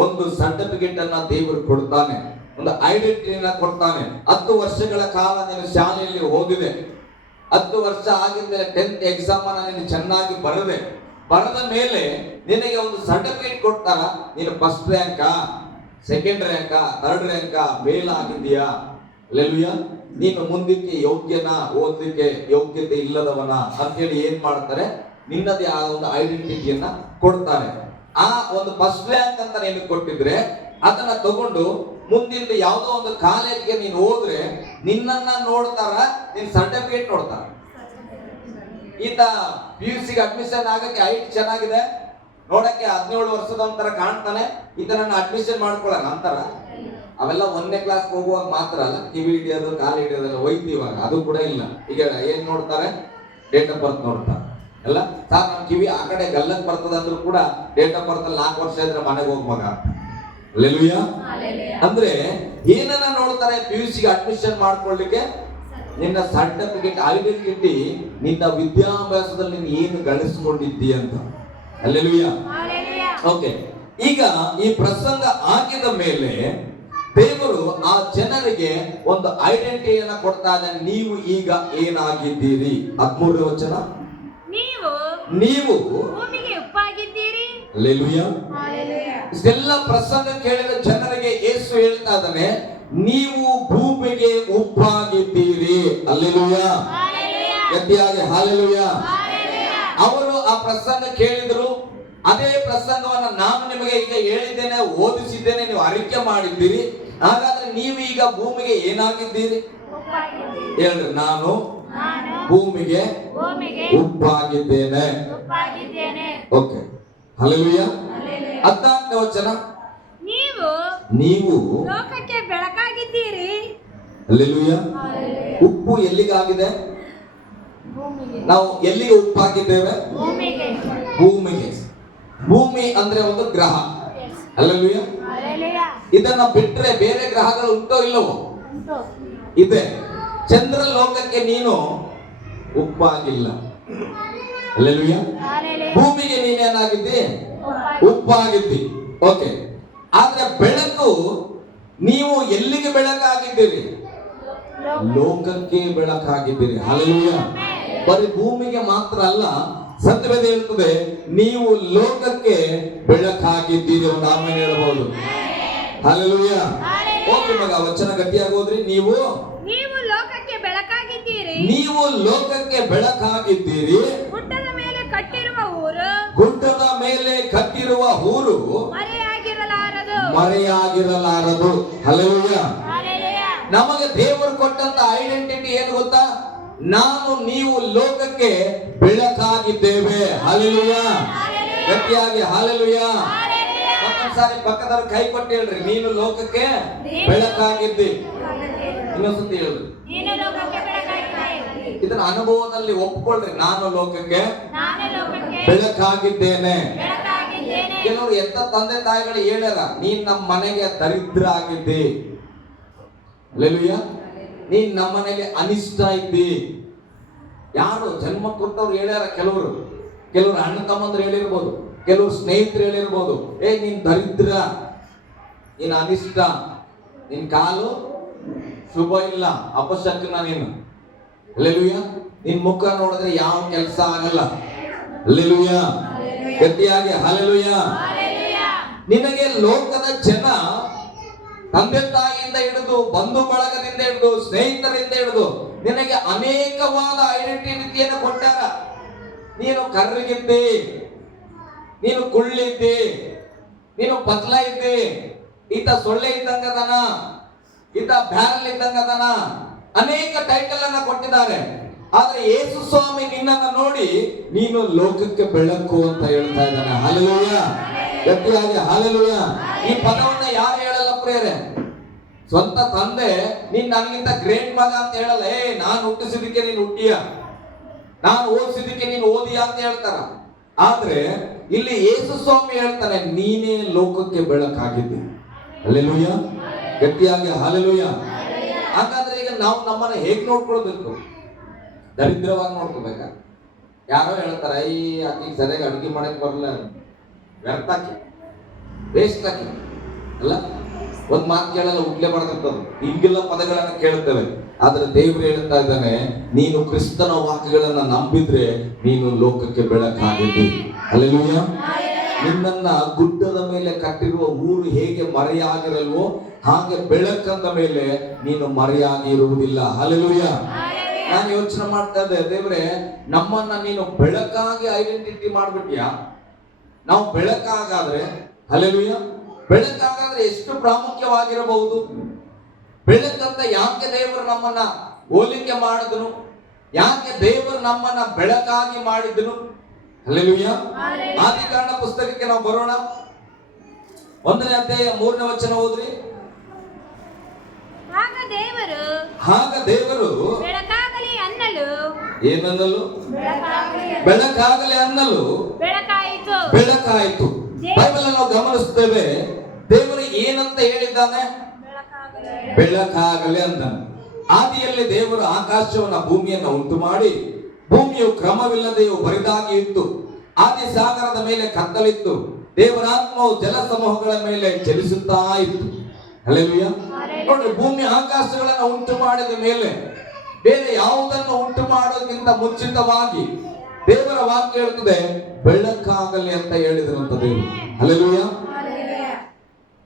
ಒಂದು ಸರ್ಟಿಫಿಕೇಟ್ ಅನ್ನ ದೇವರು ಕೊಡ್ತಾನೆ, ಒಂದು ಐಡೆಂಟಿಟಿಯನ್ನ ಕೊಡ್ತಾನೆ. 10 ವರ್ಷಗಳ ಕಾಲ ನೀನು ಶಾಲೆಯಲ್ಲಿ ಓದಿದೆ, 10 ವರ್ಷ ಆಗಿದ್ಮೇಲೆ 10th ಎಕ್ಸಾಮ್ ಅನ್ನ ನೀನು ಚೆನ್ನಾಗಿ ಬರೆದ ಮೇಲೆ ನಿನಗೆ ಒಂದು ಸರ್ಟಿಫಿಕೇಟ್ ಕೊಡ್ತಾರ. ನೀನು ಫಸ್ಟ್ ರ್ಯಾಂಕಾ, ಸೆಕೆಂಡ್ ರ್ಯಾಂಕಾ, ಥರ್ಡ್ ರ್ಯಾಂಕಾ, ಮೇಲ್ ಆಗಿದೆಯಾ, ಅಲ್ಲೆಲೂಯಾ, ನೀನು ಮುಂದಕ್ಕೆ ಯೋಗ್ಯನಾ, ಓದಲಿಕ್ಕೆ ಯೋಗ್ಯತೆ ಇಲ್ಲದವನ ಅಂತೇಳಿ ಏನ್ ಮಾಡ್ತಾರೆ, ನಿನ್ನದೇ ಆದ ಒಂದು ಐಡೆಂಟಿಟಿಯನ್ನ ಕೊಡ್ತಾರೆ. ಆ ಒಂದು ಫಸ್ಟ್ ರ್ಯಾಂಕ್ ಅಂತ ನೀನು ಕೊಟ್ಟಿದ್ರೆ ಅದನ್ನ ತಗೊಂಡು ಮುಂದಿನ ಯಾವುದೋ ಒಂದು ಕಾಲೇಜ್ಗೆ ನೀನು ಹೋದ್ರೆ ನಿನ್ನನ್ನ ನೋಡ್ತಾರ, ನಿನ್ ಸರ್ಟಿಫಿಕೇಟ್ ನೋಡ್ತಾರ. ಈತ PUC ಅಡ್ಮಿಷನ್ ಆಗಕ್ಕೆ ಹೈಟ್ ಚೆನ್ನಾಗಿದೆ, ನೋಡಕ್ಕೆ 17 ವರ್ಷದವಂತರ ಕಾಣ್ತಾನೆ, ಈತನನ್ನ ಅಡ್ಮಿಷನ್ ಮಾಡ್ಕೊಳ್ಳೋಣ ಅಂತಾರ. ಅವೆಲ್ಲ 1ನೇ ಕ್ಲಾಸ್ ಹೋಗುವಾಗ ಮಾತ್ರ ಅಲ್ಲ, ಕಿವಿ ಹಿಡಿಯೋದು, ಕಾಲು ಹಿಡಿಯೋದೆಲ್ಲ ಹೋಯ್ತು. ಇವಾಗ ಅದು ಕೂಡ ಇಲ್ಲ. ಈಗ ಏನ್ ನೋಡ್ತಾರೆ, ಡೇಟ್ ಆಫ್ ಬರ್ತ್ ನೋಡ್ತಾರೆ ಎಲ್ಲ. ಸಾರ್ ನಮ್ ಕಿವಿ ಆ ಕಡೆ ಗಲ್ಲಕ್ ಬರ್ತದ ಅಂದ್ರೂ ಕೂಡ ಡೇಟ್ ಆಫ್ ಬರ್ತ್ ಅಲ್ಲಿ 4 ವರ್ಷ ಇದ್ರೆ ಮನೆಗೆ ಹೋಗ್ ಮಗ. ಅಲ್ಲೆಲೂಯಾ. ಅಂದ್ರೆ ಏನನ್ನ ನೋಡ್ತಾರೆ, PUC ಅಡ್ಮಿಷನ್ ಮಾಡ್ಕೊಳ್ಳಿಕ್ಕೆ ನಿನ್ನ ಸರ್ಟಿಫಿಕೇಟ್, ಐಡೆಂಟಿಟಿ, ನಿನ್ನ ವಿದ್ಯಾಭ್ಯಾಸದಲ್ಲಿ ನೀನು ಏನು ಗಳಿಸಿಕೊಂಡಿದ್ದಿ ಅಂತ. ಅಲ್ಲೆಲೂಯಾ. ಓಕೆ, ಈಗ ಈ ಪ್ರಸಂಗ ಆಗಿದ ಮೇಲೆ ದೇವರು ಆ ಜನರಿಗೆ ಒಂದು ಐಡೆಂಟಿಟಿಯನ್ನ ಕೊಡ್ತಾ ಇದ್ದಾನೆ. ನೀವು ಈಗ ಏನಾಗಿದ್ದೀರಿ? 13ನೇ ವಚನ, ನೀವು ಭೂಮಿಗೆ ಉಪ್ಪಾಗಿದ್ದೀರಿ. ಅಲ್ಲೆಲೂಯಾ. ಇದೆಲ್ಲ ಪ್ರಸಂಗ ಕೇಳಿದ ಜನರಿಗೆ ಯೇಸು ಹೇಳ್ತಾ ಇದ್ದಾನೆ, ನೀವು ಭೂಮಿಗೆ ಉಪ್ಪಾಗಿದ್ದೀರಿ. ಅಲ್ಲೆಲೂಯಾ. ಗಟ್ಟಿಯಾಗಿ ಹಾಲೆಲೂಯಾ. ಅವರು ಆ ಪ್ರಸಂಗ ಕೇಳಿದ್ರು. ಅದೇ ಪ್ರಸಂಗವನ್ನ ನಾನು ನಿಮಗೆ ಈಗ ಹೇಳಿದ್ದೇನೆ, ಓದಿಸಿದ್ದೇನೆ, ನೀವು ಅರಿಕೆ ಮಾಡಿದ್ದೀರಿ. ಹಾಗಾದ್ರೆ ನೀವು ಈಗ ಭೂಮಿಗೆ ಏನಾಗಿದ್ದೀರಿ ಹೇಳ್ರಿ? ನಾನು ಭೂಮಿಗೆ ಉಪ್ಪಾಗಿದ್ದೇನೆ. Okay, hallelujah. 14ನೇ ವಚನ, ನೀವು ಲೋಕಕ್ಕೆ ಬೆಳಕಾಗಿದ್ದೀರಿ. ಹಲ್ಲೆಲೂಯಾ. ಉಪ್ಪು ಎಲ್ಲಿಗಾಗಿದೆ? ನಾವು ಎಲ್ಲಿಗೆ ಉಪ್ಪಾಗಿದ್ದೇವೆ? ಭೂಮಿಗೆ. ಭೂಮಿ ಅಂದ್ರೆ ಒಂದು ಗ್ರಹ. ಹಲ್ಲೆಲೂಯಾ. ಇದನ್ನ ಬಿಟ್ರೆ ಬೇರೆ ಗ್ರಹಗಳು ಉಂಟೋ ಇಲ್ಲವೋ? ಇದೆ. ಚಂದ್ರ ಲೋಕಕ್ಕೆ ನೀನು ಉಪ್ಪಾಗಿಲ್ಲ. ಹಲ್ಲೆಲೂಯಾ. ಭೂಮಿಗೆ ನೀನೇನಾಗಿದ್ದಿ? ಉಪ್ಪಾಗಿದ್ದಿ. ಓಕೆ, ಆದ್ರೆ ಬೆಳಕು, ನೀವು ಎಲ್ಲಿಗೆ ಬೆಳಕಾಗಿದ್ದೀರಿ? ಲೋಕಕ್ಕೆ ಬೆಳಕಾಗಿದ್ದೀರಿ. ಹಲ್ಲೆಲೂಯಾ. ಬರೀ ಭೂಮಿಗೆ ಮಾತ್ರ ಅಲ್ಲ, ಸತ್ಯವೇದ ಹೇಳ್ತದೆ ನೀವು ಲೋಕಕ್ಕೆ ಬೆಳಕಾಗಿದ್ದೀರಿ. ಒಂದು ಆಮೆನ್ ಹೇಳಬಹುದು. ಹಲ್ಲೆಲೂಯಾ. ಹೋಗ್ರಿ ಮಗ, ವಚನ ಗಟ್ಟಿಯಾಗಿ ಹೋದ್ರಿ. ನೀವು ಲೋಕಕ್ಕೆ ಬೆಳಕಾಗಿದ್ದೀರಿ. ನೀವು ಲೋಕಕ್ಕೆ ಬೆಳಕಾಗಿದ್ದೀರಿ. ಗುಡ್ಡದ ಮೇಲೆ ಕಟ್ಟಿರುವ ಊರು, ಗುಡ್ಡದ ಮೇಲೆ ಕಟ್ಟಿರುವ ಊರು ಮರೆಯಾಗಿರಲಾರದು. ಹಲ್ಲೆಲೂಯಾ. ನಮಗೆ ದೇವರು ಕೊಟ್ಟಂತ ಐಡೆಂಟಿಟಿ ಏನು ಗೊತ್ತಾ? ನಾನು ನೀವು ಲೋಕಕ್ಕೆ ಬೆಳಕಾಗಿದ್ದೇವೆ. ಹಲ್ಲೆಲೂಯಾ. ಗಟ್ಟಿಯಾಗಿ ಹಲ್ಲೆಲೂಯಾ. ಮತ್ತೊಂದ್ಸಾರಿ ಪಕ್ಕದವ್ರ ಕೈ ಕೊಟ್ಟು ಹೇಳ್ರಿ, ನೀನು ಲೋಕಕ್ಕೆ ಬೆಳಕಾಗಿದ್ದಿ. ಇನ್ನೊಂದ್ಸತಿ ಹೇಳ್ರಿ, ಇದನ್ನ ಅನುಭವದಲ್ಲಿ ಒಪ್ಕೊಳ್ರಿ. ನಾನು ಲೋಕಕ್ಕೆ ಬೆಳಕಾಗಿದ್ದೇನೆ. ಕೆಲವರು ಎಂತ ತಂದೆ ತಾಯಿಗಳು ಹೇಳ್ಯಾರ, ನೀನ್ ನಮ್ಮ ಮನೆಗೆ ದರಿದ್ರ ಆಗಿದ್ದಿ. ಹಲ್ಲೆಲೂಯಾ. ನೀನ್ ನಮ್ಮ ಮನೆಗೆ ಅನಿಷ್ಟ ಇದ್ದಿ. ಯಾರು ಜನ್ಮ ಕೊಟ್ಟವ್ರು ಹೇಳ್ಯಾರ? ಕೆಲವರು ಅಣ್ಣ ತಮ್ಮಂದ್ರು ಹೇಳಿರ್ಬೋದು, ಕೆಲವರು ಸ್ನೇಹಿತರು ಹೇಳಿರ್ಬೋದು, ನೀನ್ ದರಿದ್ರ, ನೀನ್ ಅನಿಷ್ಟ, ನಿನ್ ಕಾಲು ಶುಭ ಇಲ್ಲ, ಅಪಶಕ್ನ ನೀನು. ಹಲ್ಲೆಲೂಯಾ. ನಿನ್ ಮುಖ ನೋಡಿದ್ರೆ ಯಾವ ಕೆಲಸ ಆಗಲ್ಲ. ಹಲ್ಲೆಲೂಯಾ. ಗಟ್ಟಿಯಾಗಿ ಹಲ್ಲೆಲೂಯಾ. ನಿನಗೆ ಲೋಕದ ಜನ ತಂದೆ ತಾಯಿಯಿಂದ ಹಿಡಿದು, ಬಂಧು ಬಳಗದಿಂದ ಹಿಡಿದು, ಸ್ನೇಹಿತರಿಂದ ಹಿಡಿದು ನಿನಗೆ ಅನೇಕವಾದ ಐಡೆಂಟಿಟಿಯನ್ನು ಕೊಟ್ಟಾರ. ನೀನು ಕರ್ರಗಿದ್ದಿ, ನೀನು ಕುಳ್ಳಿದ್ದಿ, ನೀನು ಪತ್ಲ ಇದ್ದಿ, ಈತ ಸೊಳ್ಳೆ ಇದ್ದಂಗದನ, ಈತ ಬ್ಯಾರಲ್ ಇದ್ದಂಗದನ, ಅನೇಕ ಟೈಟಲ್ ಅನ್ನ ಕೊಟ್ಟಿದ್ದಾರೆ. ಆದ್ರೆ ಯೇಸು ಸ್ವಾಮಿ ನಿನ್ನನ್ನು ನೋಡಿ ನೀನು ಲೋಕಕ್ಕೆ ಬೆಳಕು ಅಂತ ಹೇಳ್ತಾ ಇದ್ದಾನೆ. ಹಲ್ಲೆಲೂಯಾ. ಗಟ್ಟಿಯಾಗಿ ಹಲ್ಲೆಲೂಯಾ. ಈ ಪದವನ್ನ ಯಾರು ಹೇಳಲ್ಲ ಪ್ರಿಯರೇ? ಸ್ವಂತ ತಂದೆ ನೀನ್ ನನಗಿಂತ ಗ್ರೇಟ್ ಮಗ ಅಂತ ಹೇಳಲ್ಲ. ನಾನು ಹುಟ್ಟಿಸಿದಕ್ಕೆ ನೀನು ಹುಟ್ಟಿಯ, ನಾನು ಓದಿಸಿದಕ್ಕೆ ನೀನು ಓದಿಯ ಅಂತ ಹೇಳ್ತಾರ. ಆದ್ರೆ ಇಲ್ಲಿ ಯೇಸು ಸ್ವಾಮಿ ಹೇಳ್ತಾನೆ, ನೀನೇ ಲೋಕಕ್ಕೆ ಬೆಳಕಾಗಿದ್ದೆ. ಹಲ್ಲೆಲೂಯಾ. ಗಟ್ಟಿಯಾಗಿ ಹಲ್ಲೆಲೂಯಾ. ಹಾಗಾದ್ರೆ ಈಗ ನಾವು ನಮ್ಮನ್ನ ಹೇಗ್ ನೋಡ್ಕೊಳ್ಬೇಕು? ದರಿದ್ರವಾಗಿ ನೋಡ್ಕೋಬೇಕ? ಯಾರೋ ಹೇಳ್ತಾರ, ಈ ಆಕಿಗೆ ಸರಿಯಾಗಿ ಅಡುಗೆ ಮಾಡಕ್ ಬರಲ್ಲ, ವ್ಯರ್ಥ ಆಕಿ, ವೇಸ್ಟ್ ಆಕಿ ಅಲ್ಲ, ಒಂದ್ ಮಾತು ಕೇಳಲ್ಲ, ಉಡ್ಲೆ ಮಾಡ್ತಿರ್ತದ, ಹಿಂಗೆಲ್ಲ ಪದಗಳನ್ನ ಕೇಳ್ತೇವೆ. ಆದ್ರೆ ದೇವ್ರು ಹೇಳ್ತಾ ಇದ್ದಾನೆ, ನೀನು ಕ್ರಿಸ್ತನ ವಾಕ್ಯಗಳನ್ನ ನಂಬಿದ್ರೆ ನೀನು ಲೋಕಕ್ಕೆ ಬೆಳಕಾಗಿದ್ದಿ. ಹಲ್ಲೆಲೂಯಾ. ನಿನ್ನನ್ನ ಗುಡ್ಡದ ಮೇಲೆ ಕಟ್ಟಿರುವ ಊರು ಹೇಗೆ ಮರೆಯಾಗಿರಲ್ವೋ ಹಾಗೆ ಬೆಳಕಂದ ಮೇಲೆ ನೀನು ಮರೆಯಾಗಿ ಇರುವುದಿಲ್ಲ. ಹಲ್ಲೆಲೂಯಾ. ನಾನು ಯೋಚನೆ ಮಾಡ್ತಾ ಇದ್ದೆ, ದೇವ್ರೆ ನಮ್ಮನ್ನ ನೀನು ಬೆಳಕಾಗಿ ಐಡೆಂಟಿಟಿ ಮಾಡ್ಬಿಟ್ಯಾ. ನಾವು ಬೆಳಕಾಗಾದ್ರೆ, ಹಲ್ಲೆಲೂಯಾ, ಬೆಳಕಾಗಾದ್ರೆ ಎಷ್ಟು ಪ್ರಾಮುಖ್ಯವಾಗಿರಬಹುದು. ಬೆಳಕಂತ ಯಾಕೆ ದೇವರು ನಮ್ಮನ್ನ ಹೋಲಿಕೆ ಮಾಡಿದನು? ಯಾಕೆ ದೇವರು ನಮ್ಮನ್ನ ಬೆಳಕಾಗಿ ಮಾಡಿದನು? ಹಲ್ಲೆಲೂಯಾ. ಆದಿಕಾಂಡ ಪುಸ್ತಕಕ್ಕೆ ನಾವು ಬರೋಣ. 1ನೇ ಅಧ್ಯಾಯ 3ನೇ ವಚನ ಓದ್ರಿ. ಆಗ ದೇವರು ಬೆಳಕಾಗಲಿ ಅನ್ನಲು, ಏನನ್ನಲು? ಬೆಳಕಾಗಲಿ ಅನ್ನಲು ಬೆಳಕಾಯಿತು. ಬೆಳಕಾಯಿತು. ಬೈಬಲ್ ನಾವು ಗಮನಿಸ್ತೇವೆ, ದೇವರು ಏನಂತ ಹೇಳಿದ್ದಾನೆ? ಬೆಳಕಾಗಲಿ ಅಂತಾನೆ. ಆದಿಯಲ್ಲಿ ದೇವರು ಆಕಾಶವನ್ನ ಭೂಮಿಯನ್ನ ಉಂಟು ಮಾಡಿ, ಭೂಮಿಯು ಕ್ರಮವಿಲ್ಲದೆಯೂ ಬರಿದಾಗಿ ಇತ್ತು. ಆದಿ ಸಾಗರದ ಮೇಲೆ ಕತ್ತಲಿತ್ತು. ದೇವರಾತ್ಮವು ಜಲ ಸಮೂಹಗಳ ಮೇಲೆ ಚಲಿಸುತ್ತಾ ಇತ್ತು. ಹಲ್ಲೆಲೂಯಾ. ನೋಡಿ, ಭೂಮಿ ಆಕಾಶಗಳನ್ನ ಉಂಟು ಮಾಡಿದ ಮೇಲೆ ಬೇರೆ ಯಾವುದನ್ನು ಉಂಟು ಮಾಡೋದಕ್ಕಿಂತ ಮುಂಚಿತವಾಗಿ ದೇವರ ವಾಕ್ಯ ಹೇಳ್ತದೆ ಬೆಳಕಾಗಲಿ ಅಂತ ಹೇಳಿದ್ರಂತ ದೇವರು. ಹಲ್ಲೆಲೂಯಾ.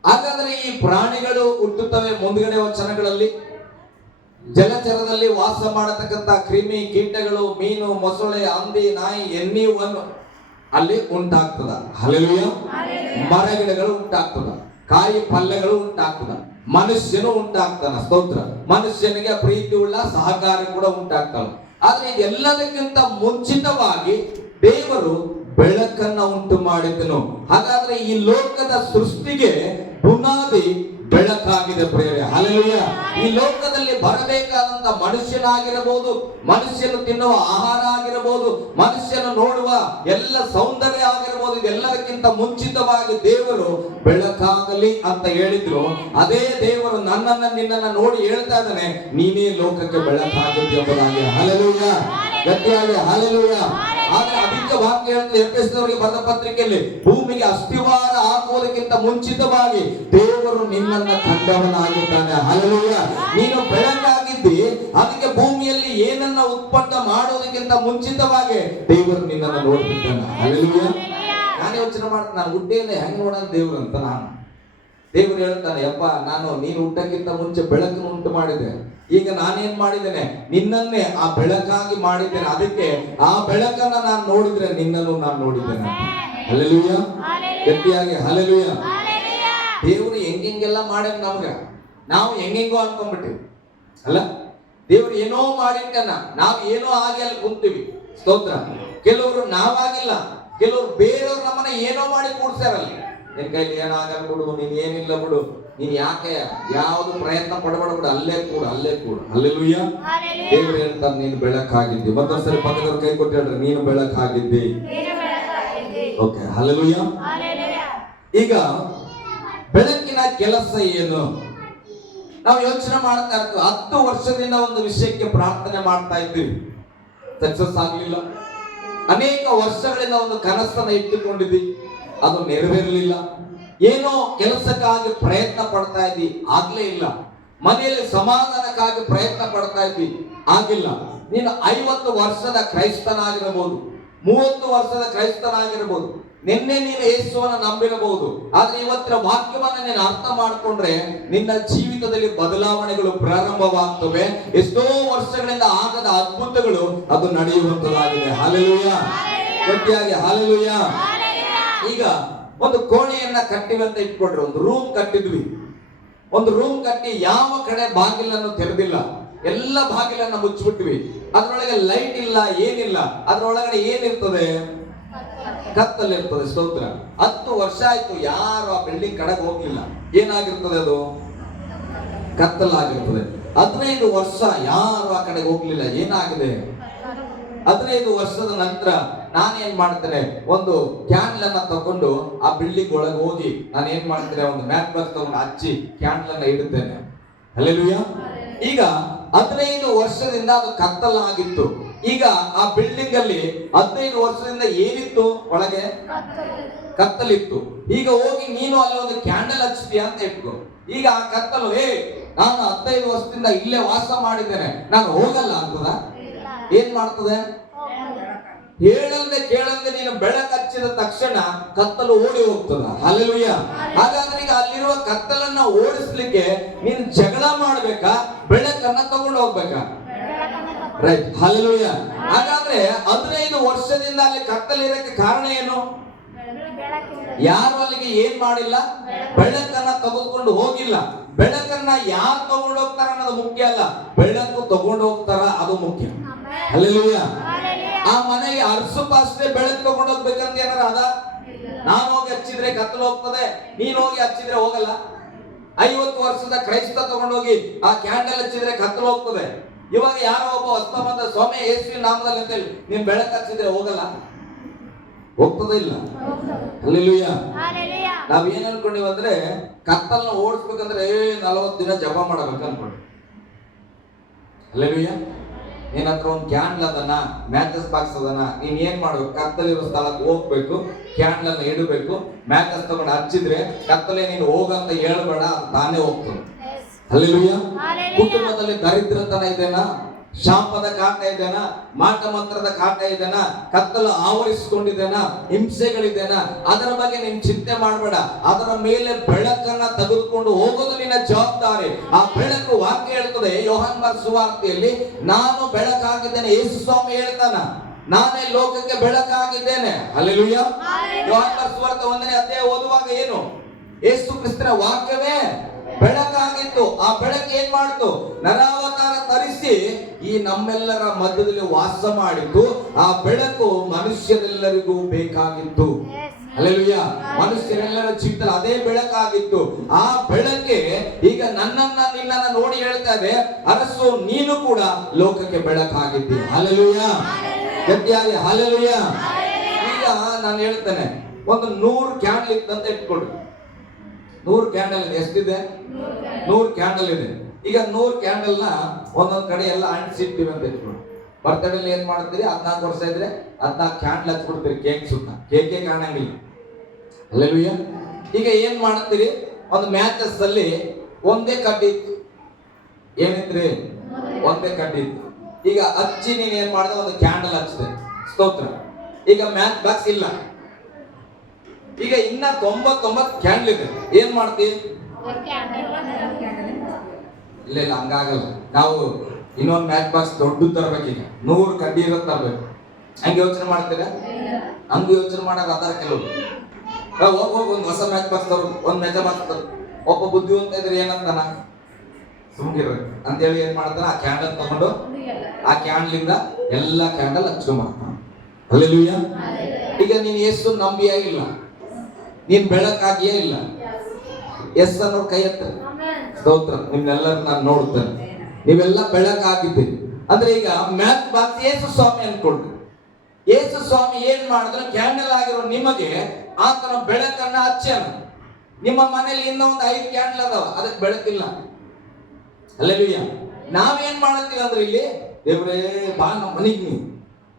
ಹಾಗಾದ್ರೆ ಈ ಪ್ರಾಣಿಗಳು ಹುಟ್ಟುತ್ತವೆ ಮುಂದ್ಗಡೆ ವಚನಗಳಲ್ಲಿ. ಜಲಚರದಲ್ಲಿ ವಾಸ ಮಾಡತಕ್ಕಂತ ಕ್ರಿಮಿ ಕೀಟಗಳು, ಮೀನು, ಮೊಸಳೆ, ಹಂದಿ, ನಾಯಿ, ಎನ್ನಿವನ್ನು ಅಲ್ಲಿ ಉಂಟಾಗ್ತದ. ಹಲ್ಲೆಲೂಯಾ. ಮರಗಿಡಗಳು ಉಂಟಾಗ್ತದ, ಕಾಯಿ ಪಲ್ಯಗಳು ಉಂಟಾಗ್ತದ, ಮನುಷ್ಯನು ಉಂಟಾಗ್ತಾನ. ಸ್ತೋತ್ರ. ಮನುಷ್ಯನಿಗೆ ಪ್ರೀತಿ ಉಳ್ಳ ಸಹಕಾರ ಕೂಡ ಉಂಟಾಗ್ತಾನೆ. ಆದ್ರೆ ಇದೆಲ್ಲದಕ್ಕಿಂತ ಮುಂಚಿತವಾಗಿ ದೇವರು ಬೆಳಕನ್ನ ಉಂಟು ಮಾಡಿದನು. ಹಾಗಾದ್ರೆ ಈ ಲೋಕದ ಸೃಷ್ಟಿಗೆ ಬುನಾದಿ ಬೆಳಕಾಗಿದೆ ಪ್ರೇರೆ. ಹಲ್ಲೆಲೂಯಾ. ಈ ಲೋಕದಲ್ಲಿ ಬರಬೇಕಾದಂತ ಮನುಷ್ಯನಾಗಿರಬಹುದು, ಮನುಷ್ಯನು ತಿನ್ನುವ ಆಹಾರ ಆಗಿರಬಹುದು, ಮನುಷ್ಯನು ನೋಡುವ ಎಲ್ಲ ಸೌಂದರ್ಯ ಆಗಿರಬಹುದು, ಇದೆಲ್ಲದಕ್ಕಿಂತ ಮುಂಚಿತವಾಗಿ ದೇವರು ಬೆಳಕಾಗಲಿ ಅಂತ ಹೇಳಿದ್ರು. ಅದೇ ದೇವರು ನನ್ನನ್ನ ನಿನ್ನನ್ನ ನೋಡಿ ಹೇಳ್ತಾ ಇದ್ದಾನೆ, ನೀನೇ ಲೋಕಕ್ಕೆ ಬೆಳಕಾಗುತ್ತೆ ಎಂಬುದಾಗಿ. ಹಲ್ಲೆಲೂಯಾ. ಗಟ್ಟಿಯಾಗಿ ಹಲ್ಲೆಲೂಯಾ. ಆದ್ರೆ ಅದಕ್ಕೆ ವಾಕ್ಯ ಹೇಳ್ತದೆ ಎಫೆಸದವರಿಗೆ ಬರೆದ ಪತ್ರಿಕೆಯಲ್ಲಿ, ಭೂಮಿಗೆ ಅಸ್ಥಿವಾರ ಹಾಕುವುದಕ್ಕಿಂತ ಮುಂಚಿತವಾಗಿ ದೇವರು ನಿನ್ನನ್ನ ಕಂಡವನಾಗಿದ್ದಾನೆ. ಹಲ್ಲೆಲೂಯಾ. ನೀನು ಬೆಳಕಾಗಿದ್ದಿ, ಅದಕ್ಕೆ ಭೂಮಿಯಲ್ಲಿ ಏನನ್ನ ಉತ್ಪನ್ನ ಮಾಡೋದಕ್ಕಿಂತ ಮುಂಚಿತವಾಗಿ ದೇವರು ನಿನ್ನನ್ನ ನೋಡ್ಬಿದ್ದಾನೆ. ಹಲ್ಲೆಲೂಯಾ. ನಾನು ಯೋಚನೆ ಮಾಡ್ತೀನಿ, ನಾನು ಹುಟ್ಟಿಯಿಂದ ಹೆಂಗ್ ನೋಡೋಣ ದೇವ್ರು ಅಂತ. ದೇವರು ಹೇಳ್ತಾನೆ, ಯಪ್ಪ ನಾನು ನೀನು ಹುಟ್ಟಕ್ಕಿಂತ ಮುಂಚೆ ಬೆಳಕನ್ನು ಉಂಟು ಮಾಡಿದೆ, ಈಗ ನಾನೇನ್ ಮಾಡಿದ್ದೇನೆ, ನಿನ್ನನ್ನೇ ಆ ಬೆಳಕಾಗಿ ಮಾಡಿದ್ದೇನೆ. ಅದಕ್ಕೆ ಆ ಬೆಳಕನ್ನ ನಾನು ನೋಡಿದ್ರೆ ನಿನ್ನನ್ನು ನಾನು ನೋಡಿದ್ದೇನೆ. ಹಲ್ಲೆಲೂಯಾ. ಗಟ್ಟಿಯಾಗಿ ಹಲ್ಲೆಲೂಯಾ. ದೇವರು ಹೆಂಗೆಲ್ಲ ಮಾಡ್ಯಾನ ನಮ್ಗ, ನಾವು ಹೆಂಗೆಂಗೋ ಅನ್ಕೊಂಡ್ಬಿಟ್ಟಿವಿ ಅಲ್ಲ. ದೇವ್ರು ಏನೋ ಮಾಡಿಟ್ಟನ, ನಾವು ಏನೋ ಆಗಿ ಅಲ್ಲಿ ಕುಂತೀವಿ. ಸ್ತೋತ್ರ. ಕೆಲವರು ನಾವಾಗಿಲ್ಲ, ಕೆಲವರು ಬೇರೆಯವ್ರು ನಮ್ಮನ್ನ ಏನೋ ಮಾಡಿ ಕೂಡ್ಸ್ಯಾರಲ್ಲಿ. ನಿನ್ ಕೈಲಿ ಏನಾಗಲ್ಲ ಬಿಡು, ನೀನ್ ಏನಿಲ್ಲ ಬಿಡು, ನೀನ್ ಯಾಕೆ ಯಾವ್ದು ಪ್ರಯತ್ನ ಪಡಬೇಡ ಬಿಡು, ಅಲ್ಲೇ ಕೂಡ ಹಲ್ಲೆಲೂಯಾ. ದೇವ್ರು ಹೇಳ್ತಾರೆ, ನೀನು ಬೆಳಕಾಗಿದ್ದಿ. ಮತ್ತೊಂದ್ಸರಿ ಪಕ್ಕದವ್ರ ಕೈ ಕೊಟ್ಟು ಹೇಳ್ರಿ, ನೀನು ಬೆಳಕಾಗಿದ್ದಿ. Okay, hallelujah. ಈಗ ಬೆಳಕಿನ ಕೆಲಸ ಏನು? ನಾವು ಯೋಚನೆ ಮಾಡ್ತಾ ಇರ್ತೀವಿ. 10 ವರ್ಷದಿಂದ ಒಂದು ವಿಷಯಕ್ಕೆ ಪ್ರಾರ್ಥನೆ ಮಾಡ್ತಾ ಇದ್ದೀವಿ, ಸಕ್ಸಸ್ ಆಗ್ಲಿಲ್ಲ. ಅನೇಕ ವರ್ಷಗಳಿಂದ ಒಂದು ಕನಸನ್ನ ಇಟ್ಟುಕೊಂಡಿದ್ವಿ, ಅದು ನೆರವೇರಲಿಲ್ಲ. ಏನೋ ಕೆಲಸಕ್ಕಾಗಿ ಪ್ರಯತ್ನ ಪಡ್ತಾ ಇದ್ವಿ, ಆಗ್ಲೇ ಇಲ್ಲ. ಮನೆಯಲ್ಲಿ ಸಮಾಧಾನಕ್ಕಾಗಿ ಪ್ರಯತ್ನ ಪಡ್ತಾ ಇದ್ವಿ, ಆಗಿಲ್ಲ. ನೀನು 50 ವರ್ಷದ ಕ್ರೈಸ್ತನಾಗಿರಬಹುದು, 30 ವರ್ಷದ ಕ್ರೈಸ್ತನಾಗಿರಬಹುದು, ನಿನ್ನೆ ನೀನು ಯೇಸುವನ್ನ ನಂಬಿರಬಹುದು. ಆದ್ರೆ ಇವತ್ತಿನ ವಾಕ್ಯವನ್ನ ನೀನು ಅರ್ಥ ಮಾಡಿಕೊಂಡ್ರೆ ನಿನ್ನ ಜೀವಿತದಲ್ಲಿ ಬದಲಾವಣೆಗಳು ಪ್ರಾರಂಭವಾಗ್ತವೆ. ಎಷ್ಟೋ ವರ್ಷಗಳಿಂದ ಆಗದ ಅದ್ಭುತಗಳು ಅದು ನಡೆಯುವಂತದಾಗಿದೆ. ಹಲ್ಲೆಲೂಯಾ. ಗಟ್ಟಿಯಾಗಿ ಹಲ್ಲೆಲೂಯಾ. ಈಗ ಒಂದು ಕೋಣೆಯನ್ನ ಕಟ್ಟಿವಿ ಅಂತ ಇಟ್ಕೊಂಡ್ರೆ, ಒಂದು ರೂಮ್ ಕಟ್ಟಿದ್ವಿ. ಒಂದು ರೂಮ್ ಕಟ್ಟಿ ಯಾವ ಕಡೆ ಬಾಗಿಲನ್ನು ತೆರೆದಿಲ್ಲ, ಎಲ್ಲ ಬಾಗಿಲನ್ನ ಮುಚ್ಚಿಬಿಟ್ವಿ. ಅದ್ರೊಳಗೆ ಲೈಟ್ ಇಲ್ಲ, ಏನಿಲ್ಲ. ಅದ್ರೊಳಗಡೆ ಏನಿರ್ತದೆ? ಕತ್ತಲಿರ್ತದೆ. ಸ್ತೋತ್ರ. 10 ವರ್ಷ ಆಯ್ತು, ಯಾರು ಆ ಬಿಲ್ಡಿಂಗ್ ಕಡೆಗೆ ಹೋಗ್ಲಿಲ್ಲ. ಏನಾಗಿರ್ತದೆ? ಅದು ಕತ್ತಲಾಗಿರ್ತದೆ. 15 ವರ್ಷ ಯಾರು ಆ ಕಡೆಗೆ ಹೋಗ್ಲಿಲ್ಲ. ಏನಾಗಿದೆ? 15 ವರ್ಷದ ನಂತರ ನಾನೇನ್ ಮಾಡ್ತೇನೆ, ಒಂದು ಕ್ಯಾಂಡಲ್ ಅನ್ನ ತಗೊಂಡು ಆ ಬಿಲ್ಡಿಂಗ್ ಒಳಗೆ ಹೋಗಿ ನಾನು ಏನ್ ಮಾಡ್ತೇನೆ, ಒಂದು ಮ್ಯಾಟ್ ಬಾಕ್ಸ್ ತಗೊಂಡು ಹಚ್ಚಿ ಕ್ಯಾಂಡಲ್ ಅನ್ನ ಇಡುತ್ತೇನೆ. ಹಲ್ಲೆಲೂಯಾ. ಈಗ 15 ವರ್ಷದಿಂದ ಅದು ಕತ್ತಲಾಗಿತ್ತು. ಈಗ ಆ ಬಿಲ್ಡಿಂಗ್ ಅಲ್ಲಿ 15 ವರ್ಷದಿಂದ ಏನಿತ್ತು, ಒಳಗೆ ಕತ್ತಲಿತ್ತು. ಈಗ ಹೋಗಿ ನೀನು ಅಲ್ಲಿ ಒಂದು ಕ್ಯಾಂಡಲ್ ಹಚ್ತೀಯ ಅಂತ ಇಟ್ಕೋ. ಈಗ ಆ ಕತ್ತಲು, ನಾನು 15 ವರ್ಷದಿಂದ ಇಲ್ಲೇ ವಾಸ ಮಾಡಿದ್ದೇನೆ, ನಾನು ಹೋಗಲ್ಲ ಅಂತದ. ಏನ್ ಮಾಡ್ತದೆ? ಹೇಳಂದೆ ಕೇಳಂದೆ ನೀನು ಬೆಳಕು ಹಚ್ಚಿದ ತಕ್ಷಣ ಕತ್ತಲು ಓಡಿ ಹೋಗ್ತದ. ಹಲ್ಲೆಲೂಯಾ. ಹಾಗಾದ್ರೆ ಈಗ ಅಲ್ಲಿರುವ ಕತ್ತಲನ್ನ ಓಡಿಸ್ಲಿಕ್ಕೆ ನೀನು ಜಗಳ ಮಾಡ್ಬೇಕಾ, ಬೆಳಕನ್ನ ತಗೊಂಡು ಹೋಗ್ಬೇಕಾ? ರೈಟ್. ಹಲ್ಲೆಲೂಯಾ. ಹಾಗಾದ್ರೆ 15 ವರ್ಷದಿಂದ ಅಲ್ಲಿ ಕತ್ತಲಿರಕ್ಕೆ ಕಾರಣ ಏನು? ಯಾರು ಅಲ್ಲಿಗೆ ಏನ್ ಮಾಡಿಲ್ಲ, ಬೆಳಕನ್ನ ತೆಗೆದುಕೊಂಡು ಹೋಗಿಲ್ಲ. ಬೆಳಕನ್ನ ಯಾರು ತಗೊಂಡು ಹೋಗ್ತಾರ ಅನ್ನೋದು ಮುಖ್ಯ ಅಲ್ಲ, ಬೆಳಕು ತಗೊಂಡು ಹೋಗ್ತಾರ ಅದು ಮುಖ್ಯ. ಹಲ್ಲೆಲೂಯಾ. ಆ ಮನೆಗೆ ಅರ್ಸಪಾಸ್ತೆ ಬೆಳಕು ತಗೊಂಡು ಹೋಗ್ಬೇಕಂತ ಏನಾರ ಅದ? ನಾನು ಹೋಗಿ ಹಚ್ಚಿದ್ರೆ ಕತ್ತಲು ಹೋಗ್ತದೆ, ನೀನ್ ಹೋಗಿ ಹಚ್ಚಿದ್ರೆ ಹೋಗಲ್ಲ. 50 ವರ್ಷದ ಕ್ರೈಸ್ತ ತಗೊಂಡೋಗಿ ಆ ಕ್ಯಾಂಡಲ್ ಹಚ್ಚಿದ್ರೆ ಕತ್ತಲು ಹೋಗ್ತದೆ. ಇವಾಗ ಯಾರೋ ಒಬ್ಬ ಹೊಸ ಬಂದ ಸ್ವಾಮಿ ಯೇಸುವಿನ ನಾಮದಲ್ಲಿ ಅಂತ ಹೇಳಿ ನೀನ್ ಬೆಳಕು ಹಚ್ಚಿದ್ರೆ ಹೋಗಲ್ಲ, ಹೋಗ್ತದ ಇಲ್ಲ? ಹಲ್ಲೆಲೂಯಾ. ನಾವ್ ಏನ್ ಅನ್ಕೊಂಡಿವ್ ಅಂದ್ರೆ, ಕತ್ತಲ್ನ ಓಡಿಸ್ಬೇಕಂದ್ರೆ 40 ದಿನ ಜಪ ಮಾಡಬೇಕು ಅನ್ಕೊಂಡ್ವಿ. ಹಲ್ಲೆಲೂಯಾ. ನಿನ್ನ ಹತ್ರ ಒಂದು ಕ್ಯಾಂಡಲ್ ಅದನ್ನ, ಮ್ಯಾಚಸ್ ಬಾಕ್ಸ್ ಅದನ್ನ, ನೀನ್ ಏನ್ ಮಾಡ್ಬೇಕು, ಕತ್ತಲಿರೋ ಸ್ಥಳಕ್ಕೆ ಹೋಗ್ಬೇಕು, ಕ್ಯಾಂಡಲ್ ಅನ್ನ ಇಡಬೇಕು, ಮ್ಯಾಚಸ್ ತಗೊಂಡು ಹಚ್ಚಿದ್ರೆ ಕತ್ತಲೆ ನೀನು ಹೋಗಂತ ಹೇಳ್ಬೇಡ, ಅದು ತಾನೇ ಹೋಗ್ತದೆ. ಹಲ್ಲೆಲೂಯಾ. ಕುಟುಂಬದಲ್ಲಿ ದರಿದ್ರತನ ಇದೆನಾ, ಶಾಪದ ಕಾಟ ಇದೆನಾ, ಮಾಟ ಮಂತ್ರದ ಕಾಟ ಇದೆನಾ, ಕತ್ತಲು ಆವರಿಸಿಕೊಂಡಿದ್ದೇನಾ, ಹಿಂಸೆಗಳಿದ್ದೇನಾ, ಅದರ ಬಗ್ಗೆ ನೀನ್ ಚಿಂತೆ ಮಾಡಬೇಡ. ಅದರ ಮೇಲೆ ಬೆಳಕನ್ನ ತೆಗೆದುಕೊಂಡು ಹೋಗೋದು ನಿನ್ನ ಜವಾಬ್ದಾರಿ. ಆ ಬೆಳಕು ವಾಕ್ಯ ಹೇಳ್ತದೆ, ಯೋಹಾನ ಸುವಾರ್ತೆಯಲ್ಲಿ, ನಾನು ಬೆಳಕಾಗಿದ್ದೇನೆ. ಯೇಸು ಸ್ವಾಮಿ ಹೇಳ್ತಾನ, ನಾನೇ ಲೋಕಕ್ಕೆ ಬೆಳಕಾಗಿದ್ದೇನೆ. ಹಲ್ಲೆಲೂಯಾ. ಯೋಹಾನ ಸುವಾರ್ತೆ 1ನೇ ಅಧ್ಯಾಯ ಓದುವಾಗ ಏನು, ಯೇಸು ಕ್ರಿಸ್ತನ ವಾಕ್ಯವೇ ಬೆಳಕಾಗಿತ್ತು. ಆ ಬೆಳಕು ಏನ್ ಮಾಡ್ತು, ನರಾವತಾರ ತರಿಸಿ ಈ ನಮ್ಮೆಲ್ಲರ ಮಧ್ಯದಲ್ಲಿ ವಾಸ ಮಾಡಿತ್ತು. ಆ ಬೆಳಕು ಮನುಷ್ಯರೆಲ್ಲರಿಗೂ ಬೇಕಾಗಿತ್ತು. ಹಲ್ಲೆಲೂಯಾ. ಮನುಷ್ಯರೆಲ್ಲರ ಜೀವಿತದಲ್ಲಿ ಅದೇ ಬೆಳಕಾಗಿತ್ತು. ಆ ಬೆಳಕೆ ಈಗ ನನ್ನನ್ನ ನಿನ್ನನ್ನ ನೋಡಿ ಹೇಳ್ತಾ ಇದೆ, ಅರಸು ನೀನು ಕೂಡ ಲೋಕಕ್ಕೆ ಬೆಳಕಾಗಿದ್ದಿ. ಹಲ್ಲೆಲೂಯಾ. ಗಟ್ಟಿಯಾಗಿ ಹಲ್ಲೆಲೂಯಾ. ಈಗ ನಾನು ಹೇಳ್ತೇನೆ, ಒಂದು 100 ಕ್ಯಾಂಡಲ್ ಇತ್ತಂತ ಇಟ್ಕೊಳ್ರಿ. 100 ಕ್ಯಾಂಡಲ್ ಇದೆ. ಎಷ್ಟಿದೆ? 100 ಕ್ಯಾಂಡಲ್ ಇದೆ. ಈಗ 100 ಕ್ಯಾಂಡಲ್ ನ ಒಂದೊಂದ್ ಕಡೆ ಎಲ್ಲ ಅಂಟಿಸಿರ್ತೀವಿ ಅಂತ ಇಟ್ಕೊಂಡು, ಬರ್ತಡೇಲಿ ಏನ್ ಮಾಡ್ತೀರಿ, 14 ವರ್ಷ ಇದ್ರೆ 14 ಕ್ಯಾಂಡಲ್ ಹಚ್ಬಿಡ್ತೀರಿ ಕೇಕ್ ಸುತ್ತ. ಕೇಕೆ ಕಾಣಂಗಿಲ್ಲ. ಅಲ್ಲೆಲೂಯಾ. ಈಗ ಏನ್ ಮಾಡ್ತೀರಿ, ಒಂದು ಮ್ಯಾಚಸ್ ಅಲ್ಲಿ ಒಂದೇ ಕಡ್ಡಿ ಇತ್ತು. ಏನಿತ್ರಿ? ಒಂದೇ ಕಡ್ಡಿ ಇತ್ತು. ಈಗ ಹಚ್ಚಿ ನೀನ್ ಏನ್ ಮಾಡಿದೆ, ಒಂದು ಕ್ಯಾಂಡಲ್ ಹಚ್ಚಿದೆ, ಸ್ತೋತ್ರ. ಈಗ ಮ್ಯಾಚ್ ಬಾಕ್ಸ್ ಇಲ್ಲ. ಈಗ ಇನ್ನ 99 ಕ್ಯಾಂಡಲ್ ಇದೆ. ಏನ್ ಮಾಡ್ತೀವಿ? ಇಲ್ಲ ಇಲ್ಲ, ಹಂಗಾಗಲ್ಲ. ನಾವು ಇನ್ನೊಂದು ಮ್ಯಾಚ್ ಬಾಕ್ಸ್ ದೊಡ್ಡ ತರಬೇಕು. ಈಗ 100 ಕಡ್ಡಿ ಇರೋದು ತರಬೇಕು. ಹಂಗೆ ಯೋಚನೆ ಮಾಡ್ತೀರಾ? ಹಂಗೆ ಯೋಚನೆ ಮಾಡಾಗ ಅದಾರ ಕೆಲವರು. ಹೋಗಿ ಒಂದು ಹೊಸ ಮ್ಯಾಚ್ ಬಾಕ್ಸ್ ತರು, ಒಂದು ಮ್ಯಾಚ್ ಬಾಕ್ಸ್ ತರು. ಒಬ್ಬ ಬುದ್ಧಿವಂತ ಇದ್ರೆ ಏನಂತಾನ, ಸುಮ್ಗಿರ್ಬೇಕು ಅಂತೇಳಿ ಏನ್ ಮಾಡ್ತಾನ, ಆ ಕ್ಯಾಂಡಲ್ ತಗೊಂಡು ಆ ಕ್ಯಾಂಡಲಿಂದ ಎಲ್ಲ ಕ್ಯಾಂಡಲ್ ಹಚ್ಕೊಂಡ್ಬರ್ತಾನ. ಹಲ್ಲೆಲೂಯಾ. ಈಗ ನೀನ್ ಯೇಸು ನಂಬಿಯೇ ಇಲ್ಲ, ನೀನ್ ಬೆಳಕಾಗಿಯೇ ಇಲ್ಲ. ಎಸ್ ಅನ್ನೋರ್ ಕೈ ಎತ್ತ. ಸ್ತೋತ್ರ. ನಿಮ್ನೆಲ್ಲರೂ ನಾನು ನೋಡ್ತೇನೆ, ನೀವೆಲ್ಲ ಬೆಳಕಾಗಿದ್ದೀರಿ. ಅಂದ್ರೆ ಈಗ ಮ್ಯಾಚ್ ಬಾಕ್ಸ್ ಯೇಸು ಸ್ವಾಮಿ ಅನ್ಕೊಳ್ರಿ. ಯೇಸು ಸ್ವಾಮಿ ಏನ್ ಮಾಡಿದ್ರು, ಕ್ಯಾಂಡಲ್ ಆಗಿರೋ ನಿಮಗೆ ಆತನ ಬೆಳಕನ್ನ ಹಚ್ಚಾನ. ನಿಮ್ಮ ಮನೇಲಿ ಇನ್ನೊಂದು 5 ಕ್ಯಾಂಡಲ್ ಅದಾವ, ಅದಕ್ಕೆ ಬೆಳಕಿಲ್ಲ. ಹಲ್ಲೆಲೂಯಾ. ನಾವೇನ್ ಮಾಡತ್ತೀವಿ ಅಂದ್ರೆ, ಇಲ್ಲಿ ದೇವ್ರೇ ಬಾ ನಮ್ಮ ಮನೆಗೆ, ನೀವು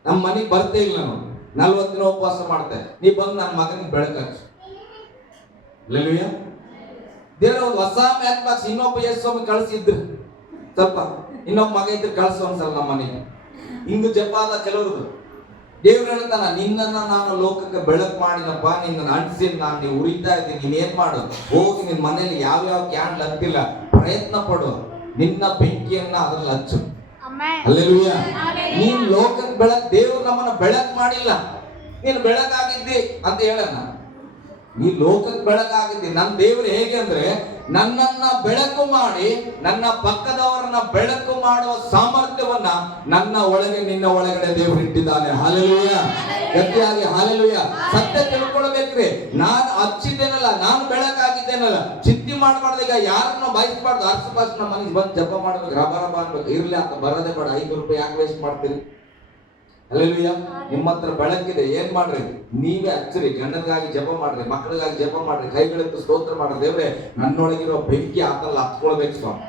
ನಮ್ಮ ಮನೆಗೆ ಬರ್ತೇ ಇಲ್ಲ, ನಾವು 40 ದಿನ ಉಪವಾಸ ಮಾಡ್ತೇವೆ, ನೀ ಬಂದು ನನ್ನ ಮಗನಿಗೆ ಬೆಳಕು ಹಚ್ಚು. ಹಲ್ಲೆಲೂಯಾ. ದೇವ್ರ ಒಂದು ಹೊಸ ಮ್ಯಾಚ್ ಬಾಕ್ಸ್ ಇನ್ನೊಬ್ಬ ಯೇಸು ಸ್ವಾಮಿ ಕಳಿಸಿದ್ರು, ಸ್ವಲ್ಪ ಇನ್ನೊಬ್ಬ ಮಗ ಇದ್ರೆ ಕಳ್ಸೋ ಒಂದ್ಸಲ ನಮ್ಮ ಮನೆಗೆ. ಹಿಂಗು ಜಪ ಆದ ಕೆಲವ್ರದ್ದು. ದೇವ್ರು ಹೇಳ್ತಾನ, ನಿನ್ನನ್ನ ನಾನು ಲೋಕಕ್ಕೆ ಬೆಳಕು ಮಾಡಿನಪ್ಪ, ನಿನ್ನ ಅಂಟಿಸಿ ನಾನು ನೀವು ಉರಿತಾ ಇದ್ದೀನಿ, ನೀನ್ ಏನ್ ಮಾಡು, ಹೋಗಿ ನಿನ್ ಮನೇಲಿ ಯಾವ್ಯಾವ ಕ್ಯಾಂಡಲ್ ಹತ್ತಿಲ್ಲ ಪ್ರಯತ್ನ ಪಡು, ನಿನ್ನ ಬೆಂಕಿಯನ್ನ ಅದ್ರಲ್ಲಿ ಹಚ್ಚು. ಹಲ್ಲೆಲೂಯಾ. ನೀನ್ ಲೋಕಕ್ಕೆ ಬೆಳಕು, ದೇವ್ರು ನಮ್ಮನ್ನ ಬೆಳಕು ಮಾಡಿಲ್ಲ, ನೀನು ಬೆಳಕಾಗಿದ್ದಿ ಅಂತ ಹೇಳೋಣ. ನೀ ಲೋಕಕ್ಕೆ ಬೆಳಕಾಗಿದ್ದಿ. ನನ್ನ ದೇವರು ಹೇಗೆ ಅಂದ್ರೆ, ನನ್ನನ್ನ ಬೆಳಕು ಮಾಡಿ ನನ್ನ ಪಕ್ಕದವರನ್ನ ಬೆಳಕು ಮಾಡುವ ಸಾಮರ್ಥ್ಯವನ್ನ ನನ್ನ ಒಳಗೆ, ನಿನ್ನ ಒಳಗಡೆ ದೇವರು ಇಟ್ಟಿದ್ದಾನೆ. ಹಲ್ಲೆಲೂಯಾ. ಗಟ್ಟಿಯಾಗಿ ಹಲ್ಲೆಲೂಯಾ. ಸತ್ಯ ತಿಳ್ಕೊಳ್ಬೇಕ್ರಿ. ನಾನು ಹಚ್ಚಿದ್ದೇನಲ್ಲ, ನಾನು ಬೆಳಕಾಗಿದ್ದೇನಲ್ಲ, ಚಿಂತೆ ಮಾಡಬಾರ್ದು. ಈಗ ಯಾರನ್ನ ಬಯಸ್ಬಾರ್ದು. ಅರ್ಸಪಾಸ್ ನಮ್ಮ ಮನೆಗೆ ಬಂದು ಜಪ ಮಾಡ್ಬೇಕು, ರಬ ರಬ ಅನ್ಬೇಕು. ಇರ್ಲಿ ಅಂತ ಬರೋದೇ ಬೇಡ. 5 ರೂಪಾಯಿ ಯಾಕೆ ವೇಸ್ಟ್ ಮಾಡ್ತೀರಿ? ಹಲ್ಲೆಲೂಯಾ. ನಿಮ್ಮ ಹತ್ರ ಬೆಳಕಿದೆ, ಏನ್ ಮಾಡ್ರಿ? ನೀವೇ ಹಚ್ಚಿರಿ, ಗಂಡನಿಗಾಗಿ ಜಪ ಮಾಡ್ರಿ, ಮಕ್ಕಳಿಗಾಗಿ ಜಪ ಮಾಡ್ರಿ, ಕೈಗಳೆತ್ತು ಸ್ತೋತ್ರ ಮಾಡ್ರಿ. ದೇವ್ರೆ, ನನ್ನೊಳಗಿರೋ ಬೆಂಕಿ ಆತಲ್ಲ ಹತ್ಕೊಳ್ಬೇಕು ಸ್ವಾಮಿ.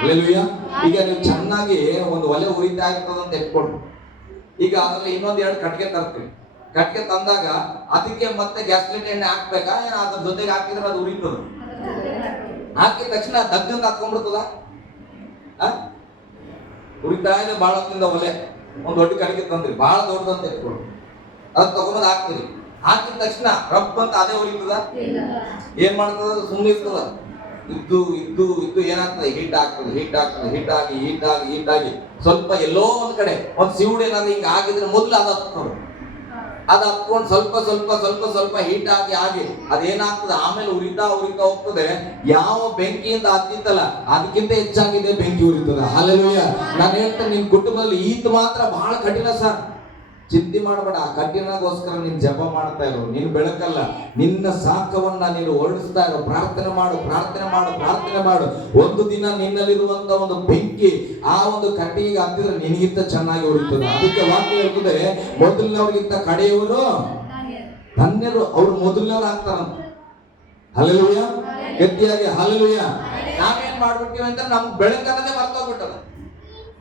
ಹಲ್ಲೆಲೂಯಾ. ಈಗ ನೀವು ಚೆನ್ನಾಗಿ ಒಂದು ಒಲೆ ಉರಿತಾ ಇರ್ತದಂತ ಇಟ್ಕೊಳ್ರಿ. ಈಗ ಅದ್ರಲ್ಲಿ ಇನ್ನೊಂದ್ 2 ಕಟ್ಗೆ ತರ್ತೀವಿ. ಕಟ್ಗೆ ತಂದಾಗ ಅದಕ್ಕೆ ಮತ್ತೆ ಗ್ಯಾಸ್ಲಿಟ್ ಎಣ್ಣೆ ಹಾಕ್ಬೇಕಾ, ಏನ ಅದ್ರ ಜೊತೆಗೆ ಹಾಕಿದ್ರೆ ಅದು ಉರಿತದ? ಹಾಕಿದ ತಕ್ಷಣ ದಗ್ಗಂತ ಹತ್ಕೊಂಡ್ಬಿಡ್ತದ? ಉರಿತಾ ಇದೆ ಬಹಳ ಹೊತ್ತಿಂದ ಒಲೆ, ಒಂದ್ ದೊಡ್ಡ ಕಡೆಗೆ ತಂದ್ರಿ, ಬಹಳ ದೊಡ್ಡದಂತ ಇಟ್ಕೊಂಡು ಅದ್ ತಗೊಂಡ್ ಹಾಕ್ತಿರಿ. ಹಾಕಿದ ತಕ್ಷಣ ರಬ್ ಅಂತ ಅದೇ ಉರಿತದ? ಏನ್ ಮಾಡ್ತದ? ಸುಮ್ಮನೆ ಇರ್ತದ. ಇದ್ದು ಇದ್ದು ಇದ್ದು ಏನಾಗ್ತದೆ? ಹೀಟ್ ಆಗ್ತದೆ, ಹೀಟ್ ಆಗ್ತದೆ, ಹೀಟ್ ಆಗಿ ಹೀಟ್ ಆಗಿ ಹೀಟ್ ಆಗಿ ಸ್ವಲ್ಪ ಎಲ್ಲೋ ಒಂದ್ ಕಡೆ ಒಂದ್ ಸಿವುಡ್ ಏನಾದ್ರು ಹಿಂಗ ಆಗಿದ್ರೆ ಮೊದ್ಲು ಅದು ಹತ್ತದ. ಅದು ಹತ್ಕೊಂಡು ಸ್ವಲ್ಪ ಸ್ವಲ್ಪ ಸ್ವಲ್ಪ ಸ್ವಲ್ಪ ಹೀಟ್ ಆಗಿ ಆಗಿ ಅದೇನಾಗ್ತದೆ? ಆಮೇಲೆ ಉರಿತಾ ಉರಿತಾ ಹೋಗ್ತದೆ. ಯಾವ ಬೆಂಕಿಯಿಂದ ಹತ್ತಿತ್ತಲ್ಲ ಅದಕ್ಕಿಂತ ಹೆಚ್ಚಾಗಿದೆ ಬೆಂಕಿ ಉರಿತದೆ. ಹಲ್ಲೆಲೂಯಾ. ನಾನು ಹೇಳ್ತೇನೆ, ನಿನ್ ಕುಟುಂಬದಲ್ಲಿ ಈದ್ ಮಾತ್ರ ಬಹಳ ಕಠಿಣ ಸರ್. ಚಿಂತೆ ಮಾಡಬೇಡ. ಆ ಕಠಿಣಗೋಸ್ಕರ ನೀನ್ ಜಪ ಮಾಡ್ತಾ ಇರೋ, ನೀನು ಬೆಳಕಲ್ಲ, ನಿನ್ನ ಸಾಕವನ್ನ ನೀನು ಹೊರಡಿಸ್ತಾ ಇರೋ. ಪ್ರಾರ್ಥನೆ ಮಾಡು, ಪ್ರಾರ್ಥನೆ ಮಾಡು, ಪ್ರಾರ್ಥನೆ ಮಾಡು. ಒಂದು ದಿನ ನಿನ್ನಲ್ಲಿರುವಂತ ಒಂದು ಬೆಂಕಿ ಆ ಒಂದು ಕಟ್ಟಿಗೆ ಹತ್ತಿದ್ರೆ ನಿನಗಿಂತ ಚೆನ್ನಾಗಿ ಉರಿತದೆ. ಅದಕ್ಕೆ ವಾಕ್ಯ ಹೇಳ್ತದೆ, ಮೊದಲಿನವ್ರಿಗಿಂತ ಕಡೆಯವರು ಧನ್ಯರು, ಅವ್ರು ಮೊದಲಿನವ್ರು ಆಗ್ತಾರಂತ. ಹಲ್ಲೆಲೂಯಾ. ಗಟ್ಟಿಯಾಗಿ ಹಲ್ಲೆಲೂಯಾ. ನಾವೇನ್ ಮಾಡ್ಬಿಟ್ಟಿವಿ ಅಂತ ನಮ್ಗೆ ಬೆಳಕನ್ನದೇ ಮರ್ತೋಗ್ಬಿಟ್ಟದ.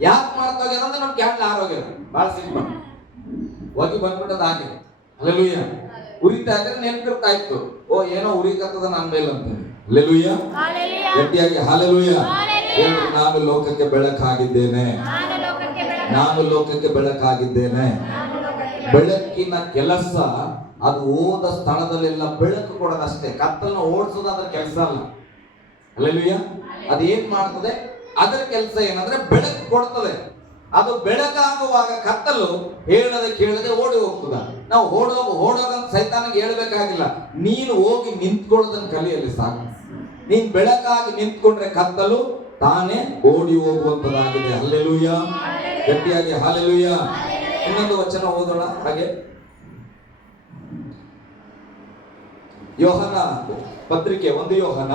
ಯಾಕೆ ಮರ್ತೋಗ್ಯದ ಅಂದ್ರೆ ನಮ್ ಕ್ಯಾಂಡ್ಲ್ ಆರೋಗ್ಯ ಬಹಳ ಸಿಂಪಲ್ ಹೋಗಿ ಬಂದ್ಬಿಟ್ಟದ ಹಾಗೆ. ಹಲ್ಲೆಲೂಯಾ. ಉರಿತಾ ಇದ್ರೆ ನೆನ್ಪಿರ್ತಾ ಇತ್ತು, ಓ ಏನೋ ಉರಿಕತ್ತದ ನನ್ನ ಮೇಲೆ ಅಂತ. ಹಲ್ಲೆಲೂಯಾ. ಗಟ್ಟಿಯಾಗಿ ಹಲ್ಲೆಲೂಯಾ. ನಾನು ಲೋಕಕ್ಕೆ ಬೆಳಕಾಗಿದ್ದೇನೆ, ನಾನು ಲೋಕಕ್ಕೆ ಬೆಳಕಾಗಿದ್ದೇನೆ. ಬೆಳಕಿನ ಕೆಲಸ ಅದು ಹೋದ ಸ್ಥಳದಲ್ಲೆಲ್ಲ ಬೆಳಕು ಕೊಡೋದಷ್ಟೇ. ಕತ್ತಲನ್ನ ಓಡಿಸೋದು ಅದರ ಕೆಲಸ ಅಲ್ಲ. ಹಲ್ಲೆಲೂಯಾ. ಅದೇನ್ ಮಾಡ್ತದೆ? ಅದರ ಕೆಲಸ ಏನಂದ್ರೆ ಬೆಳಕು ಕೊಡ್ತದೆ. ಅದು ಬೆಳಕಾಗುವಾಗ ಕತ್ತಲು ಹೇಳದೆ ಕೇಳದೆ ಓಡಿ ಹೋಗ್ತದ. ನಾವು ಓಡೋಗಂತ ಸೈತಾನಿಗೆ ಹೇಳ್ಬೇಕಾಗಿಲ್ಲ, ನೀನು ಹೋಗಿ ನಿಂತ್ಕೊಳ್ಳೋದನ್ನ ಕಲಿಯಲ್ಲಿ ಸಾಕು. ನೀನ್ ಬೆಳಕಾಗಿ ನಿಂತ್ಕೊಂಡ್ರೆ ಕತ್ತಲು ತಾನೇ ಓಡಿ ಹೋಗುವಂತದಾಗಿದೆ. ಹಲ್ಲೆಲೂಯಾ. ಗಟ್ಟಿಯಾಗಿ ಹಲ್ಲೆಲೂಯಾ. ಇನ್ನೊಂದು ವಚನ ಓದೋಣ ಹಾಗೆ. ಯೋಹನ ಪತ್ರಿಕೆ 1 ಯೋಹನ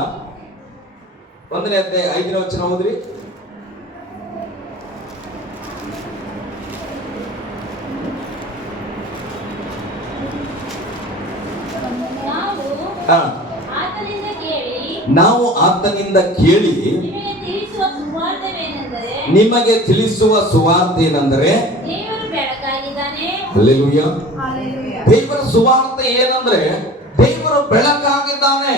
1ನೇ ಅಧ್ಯಾಯ 5ನೇ ವಚನ ಓದ್ರಿ. ನಾವು ಆತನಿಂದ ಕೇಳಿ ನಿಮಗೆ ತಿಳಿಸುವ ಸುವಾರ್ತೆ ಏನೆಂದರೆ, ಹಲ್ಲೆಲೂಯಾ. ದೇವರ ಸುವಾರ್ತೆ ಏನಂದ್ರೆ, ದೇವರು ಬೆಳಕಾಗಿದ್ದಾನೆ.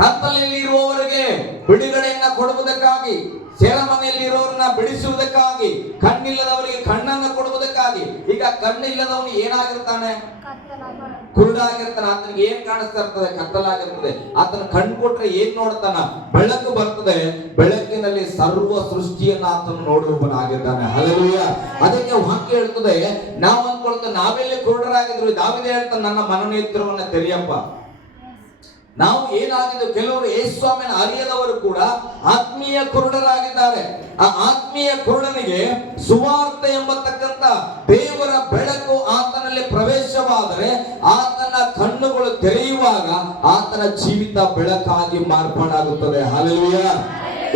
ಕತ್ತಲಲ್ಲಿ ಇರುವವರಿಗೆ ಬಿಡುಗಡೆಯನ್ನ ಕೊಡುವುದಕ್ಕಾಗಿ, ಸೆರೆಮನೆಯಲ್ಲಿ ಇರೋರನ್ನ ಬಿಡಿಸುವುದಕ್ಕಾಗಿ, ಕಣ್ಣಿಲ್ಲದವರಿಗೆ ಕಣ್ಣನ್ನ ಕೊಡುವುದಕ್ಕಾಗಿ. ಈಗ ಕಣ್ಣಿಲ್ಲದವನು ಏನಾಗಿರ್ತಾನೆ? ಕುರುಡಾಗಿರ್ತಾನೆ. ಆತನಿಗೆ ಏನ್ ಕಾಣಿಸ್ತಾ ಇರ್ತದೆ? ಕತ್ತಲಾಗಿರ್ತದೆ. ಆತನ ಕಣ್ಣು ಕೊಟ್ರೆ ಏನ್ ನೋಡ್ತಾನ? ಬೆಳಕು ಬರ್ತದೆ. ಬೆಳಕಿನಲ್ಲಿ ಸರ್ವ ಸೃಷ್ಟಿಯನ್ನ ಆತನು ನೋಡುವವನಾಗಿದ್ದಾನೆ. ಹಲ್ಲೆಲೂಯಾ. ಅದಕ್ಕೆ ವಾಕ್ಯ ಹೇಳ್ತದೆ, ನಾವು ಅನ್ಕೊಳ್ತೇವೆ ನಾವೆಲ್ಲೇ ಕುರುಡರಾಗಿದ್ರು. ದಾವೀದ ಹೇಳ್ತಾನೆ, ನನ್ನ ಮನನೇತ್ರವನ್ನ ತೆರೆಯಪ್ಪ. ನಾವು ಏನಾಗಿದ್ದು, ಕೆಲವರು ಯೇಸುಸ್ವಾಮಿನ ಅರಿಯದವರು ಕೂಡ ಆತ್ಮೀಯ ಕುರುಡರಾಗಿದ್ದಾರೆ. ಆ ಆತ್ಮೀಯ ಕುರುಡನಿಗೆ ಸುವಾರ್ತೆ ಎಂಬತಕ್ಕಂತ ದೇವರ ಬೆಳಕು ಆತನಲ್ಲಿ ಪ್ರವೇಶವಾದರೆ, ಆತನ ಕಣ್ಣುಗಳು ತೆರೆಯುವಾಗ ಆತನ ಜೀವಿತ ಬೆಳಕಾಗಿ ಮಾರ್ಪಾಡಾಗುತ್ತದೆ. ಹಲ್ಲೆಲೂಯಾ.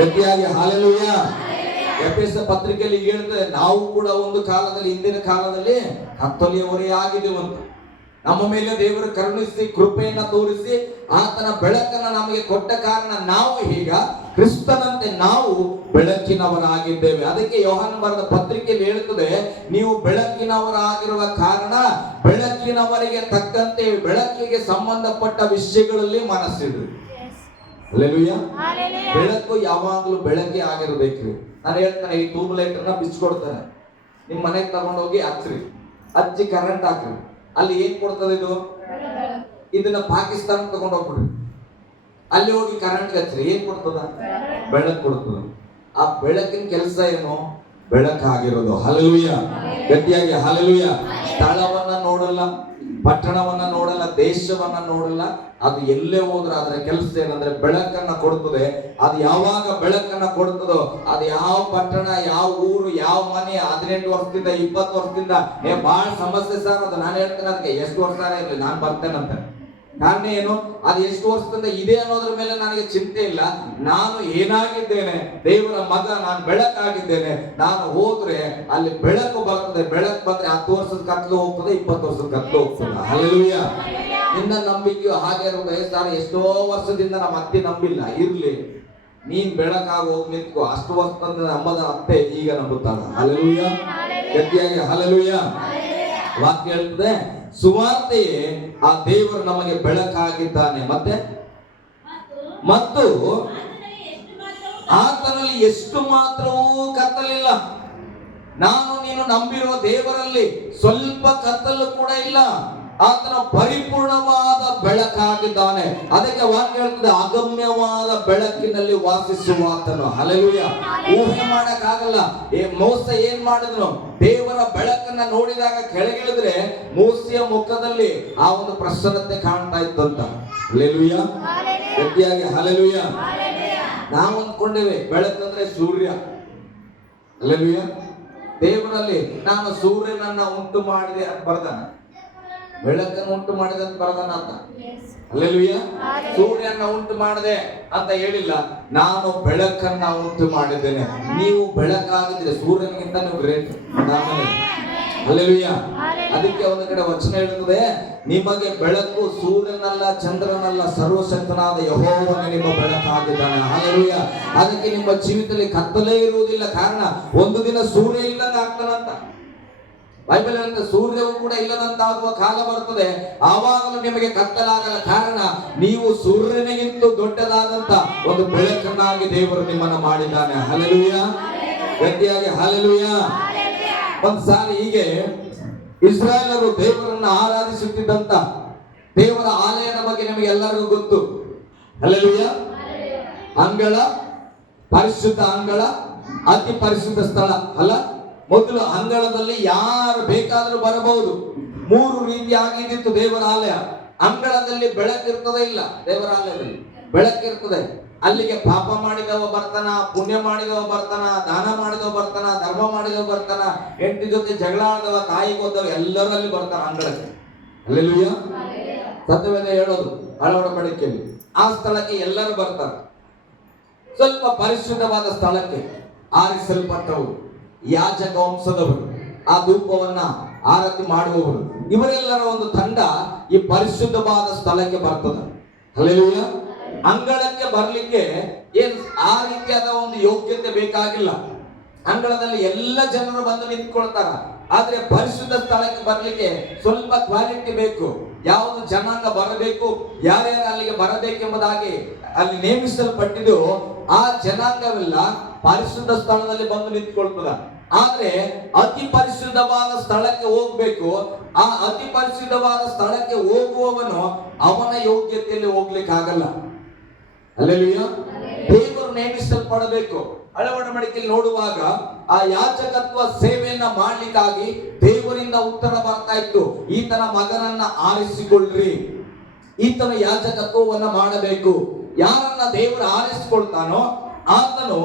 ಗಟ್ಟಿಯಾಗಿ ಹಲ್ಲೆಲೂಯಾ. ಎಫೆಸ ಪತ್ರಿಕೆಯಲ್ಲಿ ಹೇಳ್ತದೆ, ನಾವು ಕೂಡ ಒಂದು ಕಾಲದಲ್ಲಿ, ಹಿಂದಿನ ಕಾಲದಲ್ಲಿ ಕತ್ತಲೆಯವರೇ ಆಗಿದ್ದೇವಂತ. ನಮ್ಮ ಮೇಲೆ ದೇವರು ಕರುಣಿಸಿ ಕೃಪೆಯನ್ನ ತೋರಿಸಿ ಆತನ ಬೆಳಕನ್ನ ನಮಗೆ ಕೊಟ್ಟ ಕಾರಣ ನಾವು ಈಗ ಕ್ರಿಸ್ತನಂತೆ ನಾವು ಬೆಳಕಿನವರಾಗಿದ್ದೇವೆ. ಅದಕ್ಕೆ ಯೋಹಾನ ಬರೆದ ಪತ್ರಿಕೆಯಲ್ಲಿ ಹೇಳುತ್ತದೆ, ನೀವು ಬೆಳಕಿನವರಾಗಿರುವ ಕಾರಣ ಬೆಳಕಿನವರಿಗೆ ತಕ್ಕಂತೆ ಬೆಳಕಿಗೆ ಸಂಬಂಧಪಟ್ಟ ವಿಷಯಗಳಲ್ಲಿ ಮನಸ್ಸಿಡ್ರಿ. ಹಲ್ಲೆಲೂಯಾ. ಬೆಳಕು ಯಾವಾಗಲೂ ಬೆಳಕೇ ಆಗಿರ್ಬೇಕ್ರಿ. ನಾನು ಹೇಳ್ತಾನೆ, ಈ ಟ್ಯೂಬ್ ಲೈಟ್ ಅನ್ನ ಬಿಚ್ಕೊಡ್ತಾನೆ, ನಿಮ್ ಮನೆಗೆ ತಗೊಂಡೋಗಿ ಹಚ್ಚ್ರಿ, ಹಚ್ಚಿ ಕರೆಂಟ್ ಹಾಕ್ರಿ. ಅಲ್ಲಿ ಏನ್ ಕೊಡ್ತದೆ ಇದು? ಇದನ್ನ ಪಾಕಿಸ್ತಾನ ತಗೊಂಡು ಹೋಗ್ಬಿಡ್ರಿ, ಅಲ್ಲಿ ಹೋಗಿ ಕರೆಂಟ್ ಹಚ್ಚ್ರಿ, ಏನ್ ಕೊಡ್ತದ? ಬೆಳಕು ಕೊಡ್ತದ. ಆ ಬೆಳಕಿನ ಕೆಲಸ ಏನು? ಬೆಳಕಾಗಿರೋದು. ಹಲ್ಲೆಲೂಯಾ. ಗಟ್ಟಿಯಾಗಿ ಹಲ್ಲೆಲೂಯಾ. ಸ್ಥಳವನ್ನ ನೋಡಲ್ಲ, ಪಟ್ಟಣವನ್ನ ನೋಡಲ್ಲ, ದೇಶವನ್ನ ನೋಡಲ್ಲ, ಅದು ಎಲ್ಲೇ ಹೋದ್ರೆ ಅದರ ಕೆಲಸ ಏನಂದ್ರೆ ಬೆಳಕನ್ನ ಕೊಡ್ತದೆ. ಅದು ಯಾವಾಗ ಬೆಳಕನ್ನ ಕೊಡ್ತದೋ, ಅದು ಯಾವ ಪಟ್ಟಣ, ಯಾವ ಊರು, ಯಾವ ಮನೆ 18 ವರ್ಷದಿಂದ 20 ವರ್ಷದಿಂದ ಬಹಳ ಸಮಸ್ಯೆ ಸರ್, ಅದು ನಾನು ಹೇಳ್ತೇನೆ, ಅದಕ್ಕೆ ಎಷ್ಟು ವರ್ಷ ಇರಲಿ ನಾನು ಬರ್ತೇನಂತ. ಕಾರಣ ಏನು? ಅದು ಎಷ್ಟು ವರ್ಷದಿಂದ ಇದೆ ಅನ್ನೋದ್ರ ಮೇಲೆ ನನಗೆ ಚಿಂತೆ ಇಲ್ಲ. ನಾನು ಏನಾಗಿದ್ದೇನೆ, ದೇವರ ಮಗ, ನಾನು ಬೆಳಕಾಗಿದ್ದೇನೆ. ನಾನು ಹೋದ್ರೆ ಅಲ್ಲಿ ಬೆಳಕು ಬರ್ತದೆ. ಬೆಳಕು ಬಂದ್ರೆ 10 ವರ್ಷದ ಕತ್ಲು ಹೋಗ್ತದೆ, 20 ವರ್ಷದ ಕತ್ಲು ಹೋಗ್ತದೆ. ಹಲ್ಲೆಲೂಯಾ. ನಿನ್ನ ನಂಬಿಕೆಯು ಹಾಗೆ ಇರುವುದು. ಎಷ್ಟೋ ವರ್ಷದಿಂದ ನಮ್ಮ ಅತ್ತೆ ನಂಬಿಲ್ಲ, ಇರ್ಲಿ, ನೀನ್ ಬೆಳಕಾಗಿ ಹೋಗಿ ನಿಂತ್ಕೋ. ಅಷ್ಟು ವರ್ಷದಿಂದ ನಮ್ಮದ ಅತ್ತೆ ಈಗ ನಂಬುತ್ತಾಳ. ಹಲ್ಲೆಲೂಯಾ. ಗಟ್ಟಿಯಾಗಿ ಹಲ್ಲೆಲೂಯಾ. ವಾಕ್ಯ ಹೇಳ್ತದೆ, ಸುವಾರ್ತೆಯೇ ಆ ದೇವರು ನಮಗೆ ಬೆಳಕಾಗಿದ್ದಾನೆ. ಮತ್ತು ಆತನಲ್ಲಿ ಎಷ್ಟು ಮಾತ್ರವೂ ಕತ್ತಲಿಲ್ಲ. ನಾನು ನೀನು ನಂಬಿರುವ ದೇವರಲ್ಲಿ ಸ್ವಲ್ಪ ಕತ್ತಲು ಕೂಡ ಇಲ್ಲ. ಆತನ ಪರಿಪೂರ್ಣವಾದ ಬೆಳಕಾಗಿದ್ದಾನೆ. ಅದಕ್ಕೆ ವಾಕ್ಯ ಹೇಳ್ತದೆ, ಅಗಮ್ಯವಾದ ಬೆಳಕಿನಲ್ಲಿ ವಾಸಿಸುವ ಆತನು. ಹಲ್ಲೆಲೂಯಾ. ಊಹೆ ಮಾಡಕ್ಕಾಗಲ್ಲ. ಮೋಸ ಏನ್ ಮಾಡಿದ್ನು? ದೇವರ ಬೆಳಕನ್ನ ನೋಡಿದಾಗ ಕೆಳಗಿಳಿದ್ರೆ ಮೋಸೆಯ ಮುಖದಲ್ಲಿ ಆ ಒಂದು ಪ್ರಸನ್ನತೆ ಕಾಣ್ತಾ ಇತ್ತಂತ. ಹಲ್ಲೆಲೂಯಾ. ಗಟ್ಟಿಯಾಗಿ ಹಲ್ಲೆಲೂಯಾ. ನಾವು ಅಂದ್ಕೊಂಡೇವೆ ಬೆಳಕಂದ್ರೆ ಸೂರ್ಯ. ಹಲ್ಲೆಲೂಯಾ. ದೇವರಲ್ಲಿ ನಾನು ಸೂರ್ಯನನ್ನ ಉಂಟು ಮಾಡಿದೆ ಅಂತ ಬರ್ದಾನ, ಬೆಳಕನ್ನು ಉಂಟು ಮಾಡಿದೆ ಅಂತ ಬರ್ದಾನ ಅಂತ. ಹಲ್ಲೆಲೂಯಾ. ಸೂರ್ಯನ ಉಂಟು ಮಾಡಿದೆ ಅಂತ ಹೇಳಿಲ್ಲ, ನಾನು ಬೆಳಕನ್ನ ಉಂಟು ಮಾಡಿದ್ದೇನೆ. ನೀವು ಬೆಳಕಾಗಿದ್ರೆ ಸೂರ್ಯನಿಗಿಂತ ನೀವು ಗ್ರೇಟ್. ಹಲ್ಲೆಲೂಯಾ. ಅದಕ್ಕೆ ಒಂದು ಕಡೆ ವಚನ ಹೇಳ್ತದೆ, ನಿಮಗೆ ಬೆಳಕು ಸೂರ್ಯನಲ್ಲ, ಚಂದ್ರನಲ್ಲ, ಸರ್ವಶಕ್ತನಾದ ಯೆಹೋವನೇ ನಿಮ್ಮ ಬೆಳಕಾಗಿದ್ದಾನೆ. ಹಲ್ಲೆಲೂಯಾ. ಅದಕ್ಕೆ ನಿಮ್ಮ ಜೀವಿತದಲ್ಲಿ ಕತ್ತಲೇ ಇರುವುದಿಲ್ಲ. ಕಾರಣ, ಒಂದು ದಿನ ಸೂರ್ಯ ಇಲ್ಲದಂಗ ಆಗ್ತಾನಂತ ಬೈಬಲ್ ಹೇಳುತ್ತೆ. ಸೂರ್ಯವು ಕೂಡ ಇಲ್ಲದಂತಾಗುವ ಕಾಲ ಬರ್ತದೆ, ಆವಾಗಲೂ ನಿಮಗೆ ಕತ್ತಲಾಗಲ್ಲ. ಕಾರಣ, ನೀವು ಸೂರ್ಯನಿಗಿಂತ ದೊಡ್ಡದಾದಂತ ಒಂದು ಬೆಳಕನ್ನಾಗಿ ದೇವರು ನಿಮ್ಮನ್ನು ಮಾಡಿದ್ದಾನೆ. ಹಲ್ಲೆಲೂಯಾ. ಗಟ್ಟಿಯಾಗಿ ಹಲ್ಲೆಲೂಯಾ. ಒಂದ್ ಸಾರಿ ಹೀಗೆ ಇಸ್ರಾಯೇಲರು ದೇವರನ್ನ ಆರಾಧಿಸುತ್ತಿದ್ದಂತ ದೇವರ ಆಲಯದ ಬಗ್ಗೆ ನಿಮಗೆ ಎಲ್ಲರಿಗೂ ಗೊತ್ತು. ಹಲ್ಲೆಲೂಯಾ. ಅಂಗಳ, ಪರಿಶುದ್ಧ ಅಂಗಳ, ಅತಿ ಪರಿಶುದ್ಧ ಸ್ಥಳ ಅಲ್ಲ. ಮೊದಲು ಅಂಗಳದಲ್ಲಿ ಯಾರು ಬೇಕಾದರೂ ಬರಬಹುದು. 3 ರೀತಿಯಾಗಿದ್ದಿತ್ತು ದೇವರ ಆಲಯ. ಅಂಗಳದಲ್ಲಿ ಬೆಳಕಿರ್ತದೆ ಇಲ್ಲ, ದೇವರ ಆಲಯದಲ್ಲಿ ಬೆಳಕಿರ್ತದೆ. ಅಲ್ಲಿಗೆ ಪಾಪ ಮಾಡಿದವ ಬರ್ತಾನ, ಪುಣ್ಯ ಮಾಡಿದವ ಬರ್ತಾನ, ದಾನ ಮಾಡಿದವ ಬರ್ತಾನ, ಧರ್ಮ ಮಾಡಿದವ ಬರ್ತಾನ, ಹೆಂಡತಿ ಜೊತೆ ಜಗಳ ಆದವ, ತಾಯಿ ಹೋದವ, ಎಲ್ಲರೂ ಅಲ್ಲಿ ಬರ್ತಾರ ಅಂಗಳಕ್ಕೆ. ಹಲ್ಲೆಲೂಯಾ. ಸತ್ಯವೇದ ಹೇಳೋದು ಅಳವಡಿಕೆಯಲ್ಲಿ ಆ ಸ್ಥಳಕ್ಕೆ ಎಲ್ಲರೂ ಬರ್ತಾರೆ. ಸ್ವಲ್ಪ ಪರಿಶುದ್ಧವಾದ ಸ್ಥಳಕ್ಕೆ ಆರಿಸಲ್ಪಟ್ಟವರು, ಯಾಜಕ ವಂಶದವರು, ಆ ಧೂಪವನ್ನ ಆರತಿ ಮಾಡುವವರು, ಇವರೆಲ್ಲರ ಒಂದು ತಂಡ ಈ ಪರಿಶುದ್ಧವಾದ ಸ್ಥಳಕ್ಕೆ ಬರ್ತದೆ. ಹಲ್ಲೆಲೂಯಾ. ಅಂಗಳಕ್ಕೆ ಬರ್ಲಿಕ್ಕೆ ಏನ್ ಆ ರೀತಿಯಾದ ಒಂದು ಯೋಗ್ಯತೆ ಬೇಕಾಗಿಲ್ಲ. ಅಂಗಳದಲ್ಲಿ ಎಲ್ಲ ಜನರು ಬಂದು ನಿಂತ್ಕೊಳ್ತಾರ. ಆದ್ರೆ ಪರಿಶುದ್ಧ ಸ್ಥಳಕ್ಕೆ ಬರ್ಲಿಕ್ಕೆ ಸ್ವಲ್ಪ ಕ್ವಾಲಿಟಿ ಬೇಕು. ಯಾವುದು ಜನಾಂಗ ಬರಬೇಕು, ಯಾರ್ಯಾರು ಅಲ್ಲಿಗೆ ಬರಬೇಕೆಂಬುದಾಗಿ ಅಲ್ಲಿ ನೇಮಿಸಲ್ಪಟ್ಟಿದ್ದು, ಆ ಜನಾಂಗವೆಲ್ಲ ಪರಿಶುದ್ಧ ಸ್ಥಳದಲ್ಲಿ ಬಂದು ನಿಂತ್ಕೊಳ್ತದ. ಆದ್ರೆ ಅತಿ ಪರಿಶುದ್ಧವಾದ ಸ್ಥಳಕ್ಕೆ ಹೋಗ್ಬೇಕು. ಆ ಅತಿ ಪರಿಶುದ್ಧವಾದ ಸ್ಥಳಕ್ಕೆ ಹೋಗುವವನು ಅವನ ಯೋಗ್ಯತೆಯಲ್ಲಿ ಹೋಗ್ಲಿಕ್ಕೆ ಆಗಲ್ಲ. ಹಲ್ಲೆಲೂಯಾ. ದೇವರು ನೇಮಿಸಲ್ಪಡಬೇಕು. ಅಳವಡಿಕೆಯಲ್ಲಿ ನೋಡುವಾಗ ಆ ಯಾಜಕತ್ವ ಸೇವೆಯನ್ನ ಮಾಡ್ಲಿಕ್ಕಾಗಿ ದೇವರಿಂದ ಉತ್ತರ ಬರ್ತಾ ಇತ್ತು, ಈತನ ಮಗನನ್ನ ಆರಿಸಿಕೊಳ್ಳ್ರಿ, ಈತನ ಯಾಜಕತ್ವವನ್ನ ಮಾಡಬೇಕು. ಯಾರನ್ನ ದೇವರು ಆರಿಸಿಕೊಳ್ತಾನೋ ಆತನು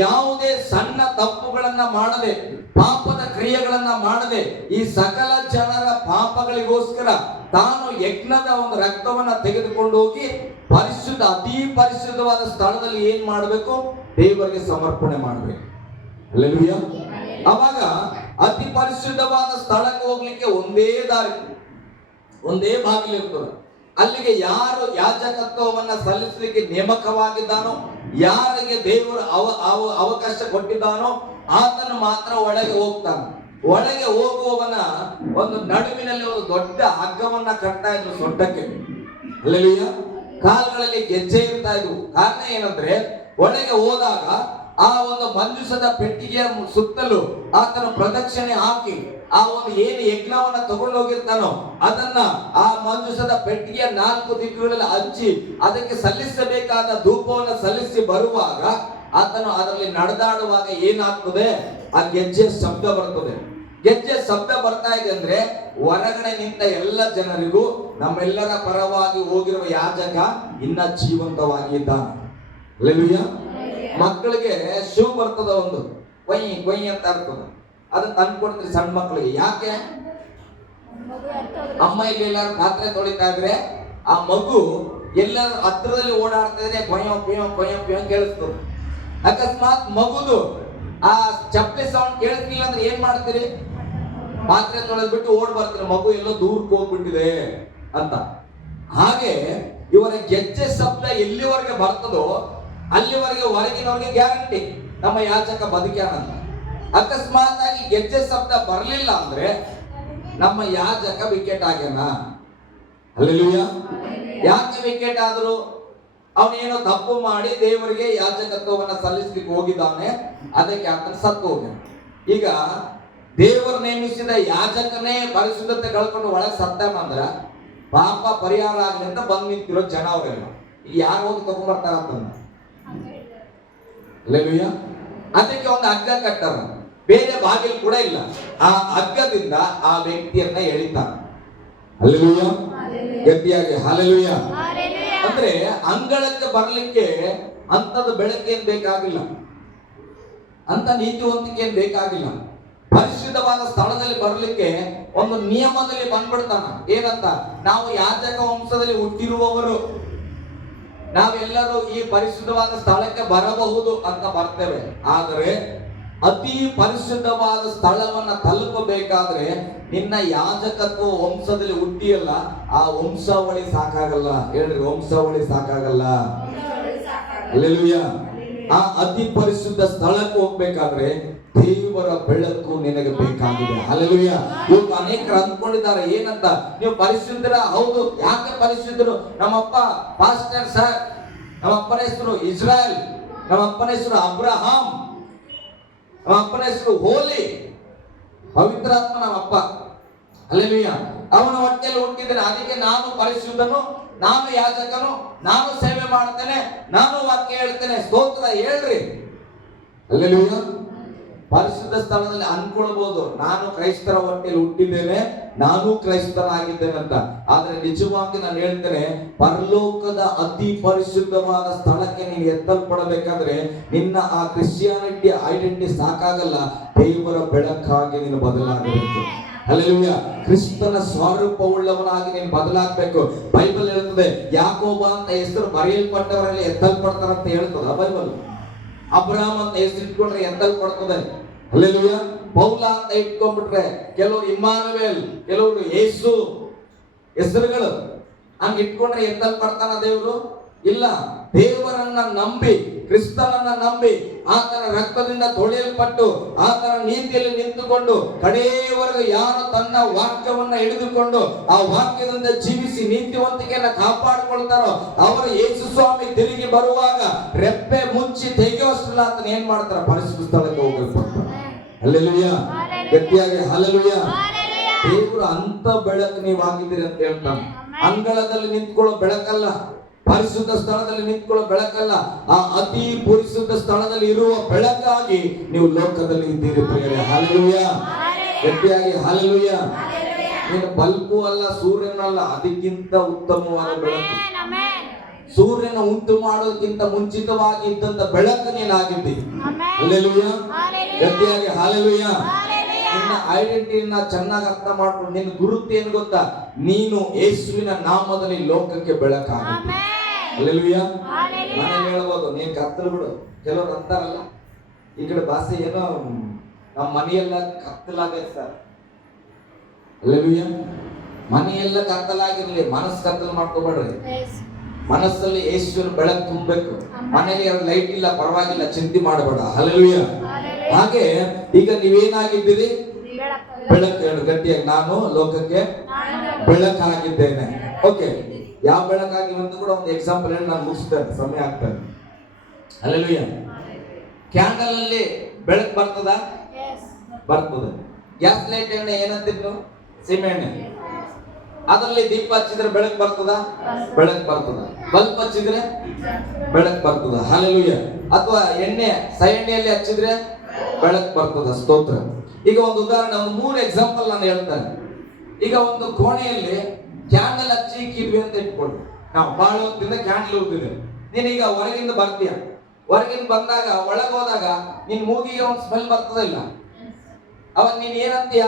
ಯಾವುದೇ ಸಣ್ಣ ತಪ್ಪುಗಳನ್ನ ಮಾಡದೆ, ಪಾಪದ ಕ್ರಿಯೆಗಳನ್ನ ಮಾಡದೆ, ಈ ಸಕಲ ಜನರ ಪಾಪಗಳಿಗೋಸ್ಕರ ತಾನು ಯಜ್ಞದ ಒಂದು ರಕ್ತವನ್ನ ತೆಗೆದುಕೊಂಡು ಹೋಗಿ ಪರಿಶುದ್ಧ, ಅತಿ ಪರಿಶುದ್ಧವಾದ ಸ್ಥಳದಲ್ಲಿ ಏನ್ ಮಾಡಬೇಕು? ದೇವರಿಗೆ ಸಮರ್ಪಣೆ ಮಾಡಬೇಕು. ಹಲ್ಲೆಲೂಯಾ. ಅವಾಗ ಅತಿ ಪರಿಶುದ್ಧವಾದ ಸ್ಥಳಕ್ಕೆ ಹೋಗ್ಲಿಕ್ಕೆ ಒಂದೇ ದಾರಿ, ಒಂದೇ ಬಾಗಿಲಿರ್ತದೆ. ಅಲ್ಲಿಗೆ ಯಾರು ಯಾಜಕತ್ವವನ್ನ ಸಲ್ಲಿಸಲಿಕ್ಕೆ ನೇಮಕವಾಗಿದ್ದಾನೋ, ಯಾರಿಗೆ ದೇವರು ಅವಕಾಶ ಕೊಟ್ಟಿದ್ದಾನೋ ಆತನು ಮಾತ್ರ ಒಳಗೆ ಹೋಗ್ತಾನೆ. ಒಳಗೆ ಹೋಗುವವನ ಒಂದು ನಡುವಿನಲ್ಲಿ ಒಂದು ದೊಡ್ಡ ಹಗ್ಗವನ್ನ ಕಟ್ತಾ ಇದ್ರು ಸೊಂಟಕ್ಕೆ. ಹಲ್ಲೆಲೂಯಾ. ಕಾಲುಗಳಲ್ಲಿ ಗೆಜ್ಜೆ ಇರ್ತಾ ಇದ್ವು. ಕಾರಣ ಏನಂದ್ರೆ, ಒಳಗೆ ಹೋದಾಗ ಆ ಒಂದು ಮಂಜೂಷದ ಪೆಟ್ಟಿಗೆಯ ಸುತ್ತಲೂ ಆತನ ಪ್ರದಕ್ಷಿಣೆ ಹಾಕಿ ಆ ಒಂದು ಏನು ಯಜ್ಞವನ್ನ ತಗೊಂಡು ಹೋಗಿರ್ತಾನೋ ಅದನ್ನ ಆ ಮಂಜೂಷದ ಪೆಟ್ಟಿಗೆಯ 4 ದಿಕ್ಕುಗಳಲ್ಲಿ ಹಚ್ಚಿ ಅದಕ್ಕೆ ಸಲ್ಲಿಸಬೇಕಾದ ಧೂಪವನ್ನು ಸಲ್ಲಿಸಿ ಬರುವಾಗ ಆತನು ಅದರಲ್ಲಿ ನಡೆದಾಡುವಾಗ ಏನಾಗ್ತದೆ? ಆ ಗೆಜ್ಜೆ ಶಬ್ದ ಬರ್ತದೆ. ಗೆಜ್ಜೆ ಶಬ್ದ ಬರ್ತಾ ಇದೆ ಅಂದ್ರೆ ಹೊರಗಡೆ ನಿಂತ ಎಲ್ಲ ಜನರಿಗೂ ನಮ್ಮೆಲ್ಲರ ಪರವಾಗಿ ಹೋಗಿರುವ ಯಾಜಕ ಇನ್ನ ಜೀವಂತವಾಗಿ ಇದ್ದಾನೆ. ಹಲ್ಲೆಲೂಯಾ. ಮಕ್ಕಳಿಗೆ ಶೂ ಬರ್ತದ, ಒಂದು ಕೊಯ್ ಕೊಯ್ ಅಂತ ಇರ್ತದ, ಅದನ್ನ ತಂದ್ಕೊಡ್ತೀರಿ ಸಣ್ಣ ಮಕ್ಕಳಿಗೆ. ಯಾಕೆ? ಅಮ್ಮ ಇಲ್ಲಿ ಎಲ್ಲಾರು ಪಾತ್ರೆ ತೊಳಿತಾ ಇದ್ರೆ ಆ ಮಗು ಎಲ್ಲ ಹತ್ರದಲ್ಲಿ ಓಡಾಡ್ತಾ ಇದ್ರೆ ಕೊಯ್ಯೋ ಕೊಯ್ಯೋ ಕೊಯ್ಯೋ ಕೊಯ್ಯೋ ಕೇಳಿಸ್ತದೆ. ಅಕಸ್ಮಾತ್ ಮಗುದು ಆ ಚಪ್ಪಲಿ ಸೌಂಡ್ ಕೇಳಿಸ್ಲಿಲ್ಲ ಅಂದ್ರೆ ಏನ್ ಮಾಡ್ತೀರಿ? ಪಾತ್ರೆ ತೊಳೆದ್ಬಿಟ್ಟು ಓಡ್ ಬರ್ತೀರಿ, ಮಗು ಎಲ್ಲೋ ದೂರಕ್ಕೆ ಹೋಗ್ಬಿಟ್ಟಿದೆ ಅಂತ. ಹಾಗೆ ಇವರ ಗೆಜ್ಜೆ ಶಬ್ದ ಎಲ್ಲಿವರೆಗೆ ಬರ್ತದೋ ಅಲ್ಲಿವರೆಗೆ ಹೊರಗಿನವರಿಗೆ ಗ್ಯಾರಂಟಿ ನಮ್ಮ ಯಾಚಕ ಬದುಕ್ಯಾನಂತ. ಅಕಸ್ಮಾತ್ ಆಗಿ ಗೆಜ್ಜೆ ಶಬ್ದ ಬರಲಿಲ್ಲ ಅಂದ್ರೆ ನಮ್ಮ ಯಾಜಕ ವಿಕೆಟ್ ಆಗ್ಯಾನ. ಹಲ್ಲೆಲೂಯಾ. ಯಾಕೆ ವಿಕೆಟ್ ಆದ್ರು? ಅವನೇನೋ ತಪ್ಪು ಮಾಡಿ ದೇವರಿಗೆ ಯಾಜಕತ್ವವನ್ನ ಸಲ್ಲಿಸ್ಲಿಕ್ಕೆ ಹೋಗಿದ್ದಾನೆ, ಅದಕ್ಕೆ ಆತನ ಸತ್ತು ಹೋಗ್ಯಾನ. ಈಗ ದೇವರು ನೇಮಿಸಿದ ಯಾಜಕನೇ ಪರಿಶುದ್ಧತೆ ಕಳ್ಕೊಂಡು ಒಳಗೆ ಸತ್ತಾನಂದ್ರ ಪಾಪ ಪರಿಹಾರ ಆಗಲಿ ಅಂತ ಬಂದ್ ನಿಂತಿರೋ ಜನ ಅವರೆಲ್ಲ ಈಗ ಯಾರು ಹೋಗಿ ತಗೊಂಡ್ಬರ್ತಾರ ಅಂತಂದ. ಹಲ್ಲೆಲೂಯಾ. ಅದಕ್ಕೆ ಒಂದು ಹಗ್ಗ ಕಟ್ಟಾರ, ಬೇರೆ ಬಾಗಿಲು ಕೂಡ ಇಲ್ಲ. ಆ ಹಗ್ಗದಿಂದ ಆ ವ್ಯಕ್ತಿಯನ್ನ ಎಳಿತಾರ. ಹಲ್ಲೆಲೂಯಾ. ಗಟ್ಟಿಯಾಗಿ ಹಲ್ಲೆಲೂಯಾ. ಅಂದ್ರೆ ಅಂಗಳಕ್ಕೆ ಬರ್ಲಿಕ್ಕೆ ಅಂತದ ಬೆಳಕೇನ್ ಬೇಕಾಗಿಲ್ಲ, ಅಂತ ನೀತಿವಂತಿಕೆ ಏನ್ ಬೇಕಾಗಿಲ್ಲ. ಪರಿಶುದ್ಧವಾದ ಸ್ಥಳದಲ್ಲಿ ಬರಲಿಕ್ಕೆ ಒಂದು ನಿಯಮದಲ್ಲಿ ಬಂದ್ಬಿಡ್ತಾನ. ಏನಂತ? ನಾವು ಯಾಜಕ ವಂಶದಲ್ಲಿ ಹುಟ್ಟಿರುವವರು, ನಾವೆಲ್ಲರೂ ಈ ಪರಿಶುದ್ಧವಾದ ಸ್ಥಳಕ್ಕೆ ಬರಬಹುದು ಅಂತ ಬರ್ತೇವೆ. ಆದರೆ ಅತಿ ಪರಿಶುದ್ಧವಾದ ಸ್ಥಳವನ್ನ ತಲುಪಬೇಕಾದ್ರೆ ನಿನ್ನ ಯಾಜಕತ್ವ ವಂಶದಲ್ಲಿ ಹುಟ್ಟಿಯಲ್ಲ, ಆ ವಂಶಾವಳಿ ಸಾಕಾಗಲ್ಲ. ಹೇಳ್ರಿ, ವಂಶಾವಳಿ ಸಾಕಾಗಲ್ಲ. ಹಲ್ಲೆಲೂಯಾ. ಆ ಅತಿ ಪರಿಶುದ್ಧ ಸ್ಥಳಕ್ಕೆ ಹೋಗ್ಬೇಕಾದ್ರೆ ದೇವರ ಬೆಳಕು ನಿನಗೆ ಬೇಕಾಗಿದೆ. ಹಲ್ಲೆಲೂಯಾ. ಇವತ್ತು ಅನೇಕರು ಅಂದ್ಕೊಂಡಿದ್ದಾರೆ ಏನಂತ, ನೀವು ಪರಿಶುದ್ಧರ? ಹೌದು. ಯಾಕೆ ಪರಿಶುದ್ಧರು? ನಮ್ಮಪ್ಪ ಪಾಸ್ಟರ್ ಸರ್, ನಮ್ಮ ಅಪ್ಪನ ಹೆಸರು ಇಸ್ರಾಯೇಲ್, ನಮ್ಮ ಅಪ್ಪನ ಹೆಸರು ಅಬ್ರಹಾಂ, ನಮ್ಮ ಅಪ್ಪನ ಹೆಸರು ಹೋಲಿ, ಪವಿತ್ರಾತ್ಮ ನಮ್ಮ ಅಪ್ಪ. ಹಲ್ಲೆಲೂಯಾ. ಅವನ ಹೊಟ್ಟೆಯಲ್ಲಿ ಹುಟ್ಟಿದ್ದೇನೆ, ಅದಕ್ಕೆ ನಾನು ಪರಿಶುದ್ಧನು, ನಾನು ಯಾಜಕನು, ನಾನು ಸೇವೆ ಮಾಡ್ತೇನೆ, ನಾನು ವಾಕ್ಯ ಹೇಳ್ತೇನೆ. ಸ್ತೋತ್ರ ಹೇಳ್ರಿ. ಹಲ್ಲೆಲೂಯಾ. ಪರಿಶುದ್ಧ ಸ್ಥಳದಲ್ಲಿ ಅನ್ಕೊಳ್ಬಹುದು, ನಾನು ಕ್ರೈಸ್ತರ ಹೊಟ್ಟೆಯಲ್ಲಿ ಹುಟ್ಟಿದ್ದೇನೆ, ನಾನು ಕ್ರೈಸ್ತನಾಗಿದ್ದೇನೆ ಅಂತ. ಆದ್ರೆ ನಿಜವಾಗಿ ನಾನು ಹೇಳ್ತೇನೆ, ಪರಲೋಕದ ಅತಿ ಪರಿಶುದ್ಧವಾದ ಸ್ಥಳಕ್ಕೆ ನೀನು ಎತ್ತಲ್ಪಡಬೇಕಾದ್ರೆ ನಿನ್ನ ಆ ಕ್ರಿಶ್ಚಿಯಾನಿಟಿ ಐಡೆಂಟಿಟಿ ಸಾಕಾಗಲ್ಲ, ದೇವರ ಬೆಳಕಾಗಿ ನೀನು ಬದಲಾಗಬೇಕು. ಹಲ್ಲೆಲೂಯಾ. ಕ್ರಿಸ್ತನ ಸ್ವರೂಪವುಳ್ಳವನಾಗಿ ನೀನು ಬದಲಾಗಬೇಕು. ಬೈಬಲ್ ಹೇಳ್ತದೆ, ಯಾಕೋಬ ಅಂತ ಹೆಸರು ಬರೆಯಲ್ಪಟ್ಟವರಲ್ಲಿ ಎತ್ತಲ್ಪಡ್ತಾರ ಅಂತ ಹೇಳ್ತದ ಬೈಬಲ್. ಅಬ್ರಹಾಮ್ ಅಂತ ಹೆಸರು ಇಟ್ಕೊಂಡ್ರೆ ಎತ್ತಲ್ಪಡ್ತದೆ. ಹಲ್ಲೆಲೂಯಾ. ಪೌಲ ಅಂತ ಇಟ್ಕೊಂಡ್ಬಿಟ್ರೆ ಕೆಲವರು ಇಮ್ಮಾನುವೇಲ್, ಕೆಲವರು ಯೇಸು ಹೆಸರುಗಳು ಹಂಗ ಇಟ್ಕೊಂಡ್ರೆ ಎತ್ತಲ್ಪಡ್ತಾನ ದೇವರು? ಇಲ್ಲ. ದೇವರನ್ನ ನಂಬಿ, ಕ್ರಿಸ್ತನನ್ನ ನಂಬಿ, ಆತನ ರಕ್ತದಿಂದ ತೊಳೆಯಲ್ಪಟ್ಟು ಆತನ ನೀತಿಯಲ್ಲಿ ನಿಂತುಕೊಂಡು ಕಡೆಯವರೆಗೂ ಯಾರು ತನ್ನ ವಾಕ್ಯವನ್ನ ಹಿಡಿದುಕೊಂಡು ಆ ವಾಕ್ಯದಿಂದ ಜೀವಿಸಿ ನೀತಿವಂತಿಕೆಯನ್ನ ಕಾಪಾಡಿಕೊಳ್ತಾರೋ ಅವರು ಯೇಸು ಸ್ವಾಮಿ ತಿರುಗಿ ಬರುವಾಗ ರೆಪ್ಪೆ ಮುಚ್ಚಿ ತೆಗೆಯುವಷ್ಟಲ್ಲ ಆತನ ಏನ್ ಮಾಡ್ತಾರ? ಪರಿಶುದ್ಧ ಸ್ಥಳಕ್ಕೆ ಹೋಗಲ್ಪಡ್ತಾರೆ. ಹಲ್ಲೆಲೂಯಾ. ಗಟ್ಟಿಯಾಗಿ ಹಲ್ಲೆಲೂಯಾ. ದೇವರು ಅಂತ ಬೆಳಕು ನೀವು ಆಗಿದ್ದೀರಿ ಅಂತ ಹೇಳ್ತಾನೆ. ಅಂಗಳದಲ್ಲಿ ನಿಂತ್ಕೊಳ್ಳೋ ಬೆಳಕಲ್ಲ, ಪರಿಶುದ್ಧ ಸ್ಥಳದಲ್ಲಿ ನಿಂತ್ಕೊಳ್ಳೋ ಬೆಳಕಲ್ಲ, ಆ ಅತಿ ಪರಿಶುದ್ಧ ಸ್ಥಳದಲ್ಲಿ ಇರುವ ಬೆಳಕಾಗಿ ನೀವು ಲೋಕದಲ್ಲಿ ಇದ್ದೀರಿ ಪ್ರಿಯರೇ. ಹಲ್ಲೆಲೂಯಾ. ಗಟ್ಟಿಯಾಗಿ ಹಲ್ಲೆಲೂಯಾ. ನೀನು ಬಲ್ಬು ಅಲ್ಲ, ಸೂರ್ಯನಲ್ಲ, ಅದಕ್ಕಿಂತ ಉತ್ತಮವಾದ ಬೆಳಕು. ಸೂರ್ಯನ ಉಂಟು ಮಾಡೋದಕ್ಕಿಂತ ಮುಂಚಿತವಾಗಿ ಇದ್ದಂತ ಬೆಳಕು ನೀನಾಗಿದ್ದಿ. ಹಲ್ಲೆಲೂಯಾ. ಗಟ್ಟಿಯಾಗಿ ಹಲ್ಲೆಲೂಯಾ. ನಿನ್ನ ಐಡೆಂಟಿಟಿಯನ್ನ ಚೆನ್ನಾಗಿ ಅರ್ಥ ಮಾಡ್ಕೊಂಡು ನಿನ್ನ ಗುರುತು ಏನು ಗೊತ್ತಾ? ನೀನು ಯೇಸುವಿನ ನಾಮದಲ್ಲಿ ಲೋಕಕ್ಕೆ ಬೆಳಕಾಗಿ. ಹಲ್ಲೆಲೂಯಾ. ಮನೇಲಿ ಹೇಳ್ಬೋದು, ನೀನ್ ಕತ್ತಲು ಬಿಡು. ಕೆಲವರು ಅಂತಾರಲ್ಲ, ಈ ಕಡೆ ಭಾಷೆ ಏನೋ, ನಮ್ಮ ಮನೆಯೆಲ್ಲ ಕತ್ತಲಾಗೈತೆ ಸರ್. ಹಲ್ಲೆಲೂಯಾ. ಮನೆಯೆಲ್ಲ ಕತ್ತಲಾಗಿರ್ಲಿ, ಮನಸ್ಸು ಕತ್ತಲು ಮಾಡ್ಕೋಬೇಡ್ರಿ. ಮನಸ್ಸಲ್ಲಿ ಯೇಸುವಿನ ಬೆಳಕು ತುಂಬಬೇಕು. ಮನೆಯಲ್ಲಿ ಲೈಟ್ ಇಲ್ಲ, ಪರವಾಗಿಲ್ಲ, ಚಿಂತೆ ಮಾಡಬೇಡ. ಹಲ್ಲೆಲೂಯಾ. ಹಾಗೆ ಈಗ ನೀವೇನಾಗಿದ್ದೀರಿ? ಬೆಳಕು. ಹೇಳು ಗಟ್ಟಿಯಾಗಿ, ನಾನು ಲೋಕಕ್ಕೆ ಬೆಳಕಾಗಿದ್ದೇನೆ. ಓಕೆ, ಯಾವ ಬೆಳಕಾಗಿ ಅಂತ ಕೂಡ ಒಂದು ಎಕ್ಸಾಂಪಲ್ ಹೇಳಿ ನಾನು ಮುಗಿಸ್ತೇನೆ, ಸಮಯ ಆಗ್ತದೆ. ಹಲ್ಲೆಲೂಯಾ. ಕ್ಯಾಂಡಲ್ ಅಲ್ಲಿ ಬೆಳಕು ಬರ್ತದ? ಬರ್ತದೆ. ಗ್ಯಾಸ್ ಲೈಟ್ ಎಣ್ಣೆ ಏನಂತೀರಿ ನೀವು? ಸೀಮೆ ಎಣ್ಣೆ. ಅದರಲ್ಲಿ ದೀಪ ಹಚ್ಚಿದ್ರೆ ಬೆಳಕು ಬರ್ತದ? ಬೆಳಕು ಬರ್ತದ. ಬಲ್ಬ್ ಹಚ್ಚಿದ್ರೆ ಬೆಳಕು ಬರ್ತದ. ಹಲ್ಲೆಲೂಯಾ. ಅಥವಾ ಎಣ್ಣೆ ಸೈಎಣ್ಣೆಯಲ್ಲಿ ಹಚ್ಚಿದ್ರೆ ಬೆಳಕು ಬರ್ತದ. ಸ್ತೋತ್ರ. ಈಗ ಒಂದು ಉದಾಹರಣೆ, ಒಂದು 3 ಎಕ್ಸಾಂಪಲ್ ನಾನು ಹೇಳ್ತೇನೆ. ಈಗ ಒಂದು ಕೋಣೆಯಲ್ಲಿ ಕ್ಯಾಂಡಲ್ ಹಚ್ಚಿ ಇಕ್ಕಿದ್ವಿ ಅಂತ ಇಟ್ಕೊಳ್ಳಿ. ನಾವು ಬಹಳ ಹೊತ್ತಿಂದ ಕ್ಯಾಂಡಲ್ ಉರ್ತಿದ್ವಿ. ನೀನೀಗ ಹೊರಗಿಂದ ಬರ್ತೀಯ, ಹೊರಗಿಂದ ಬಂದಾಗ ಒಳಗೆ ಹೋದಾಗ ನಿನ್ ಮೂಗಿಗೆ ಒಂದು ಸ್ಮೆಲ್ ಬರ್ತದ ಇಲ್ಲ? ಅವಾಗ ನೀನ್ ಏನಂತೀಯ?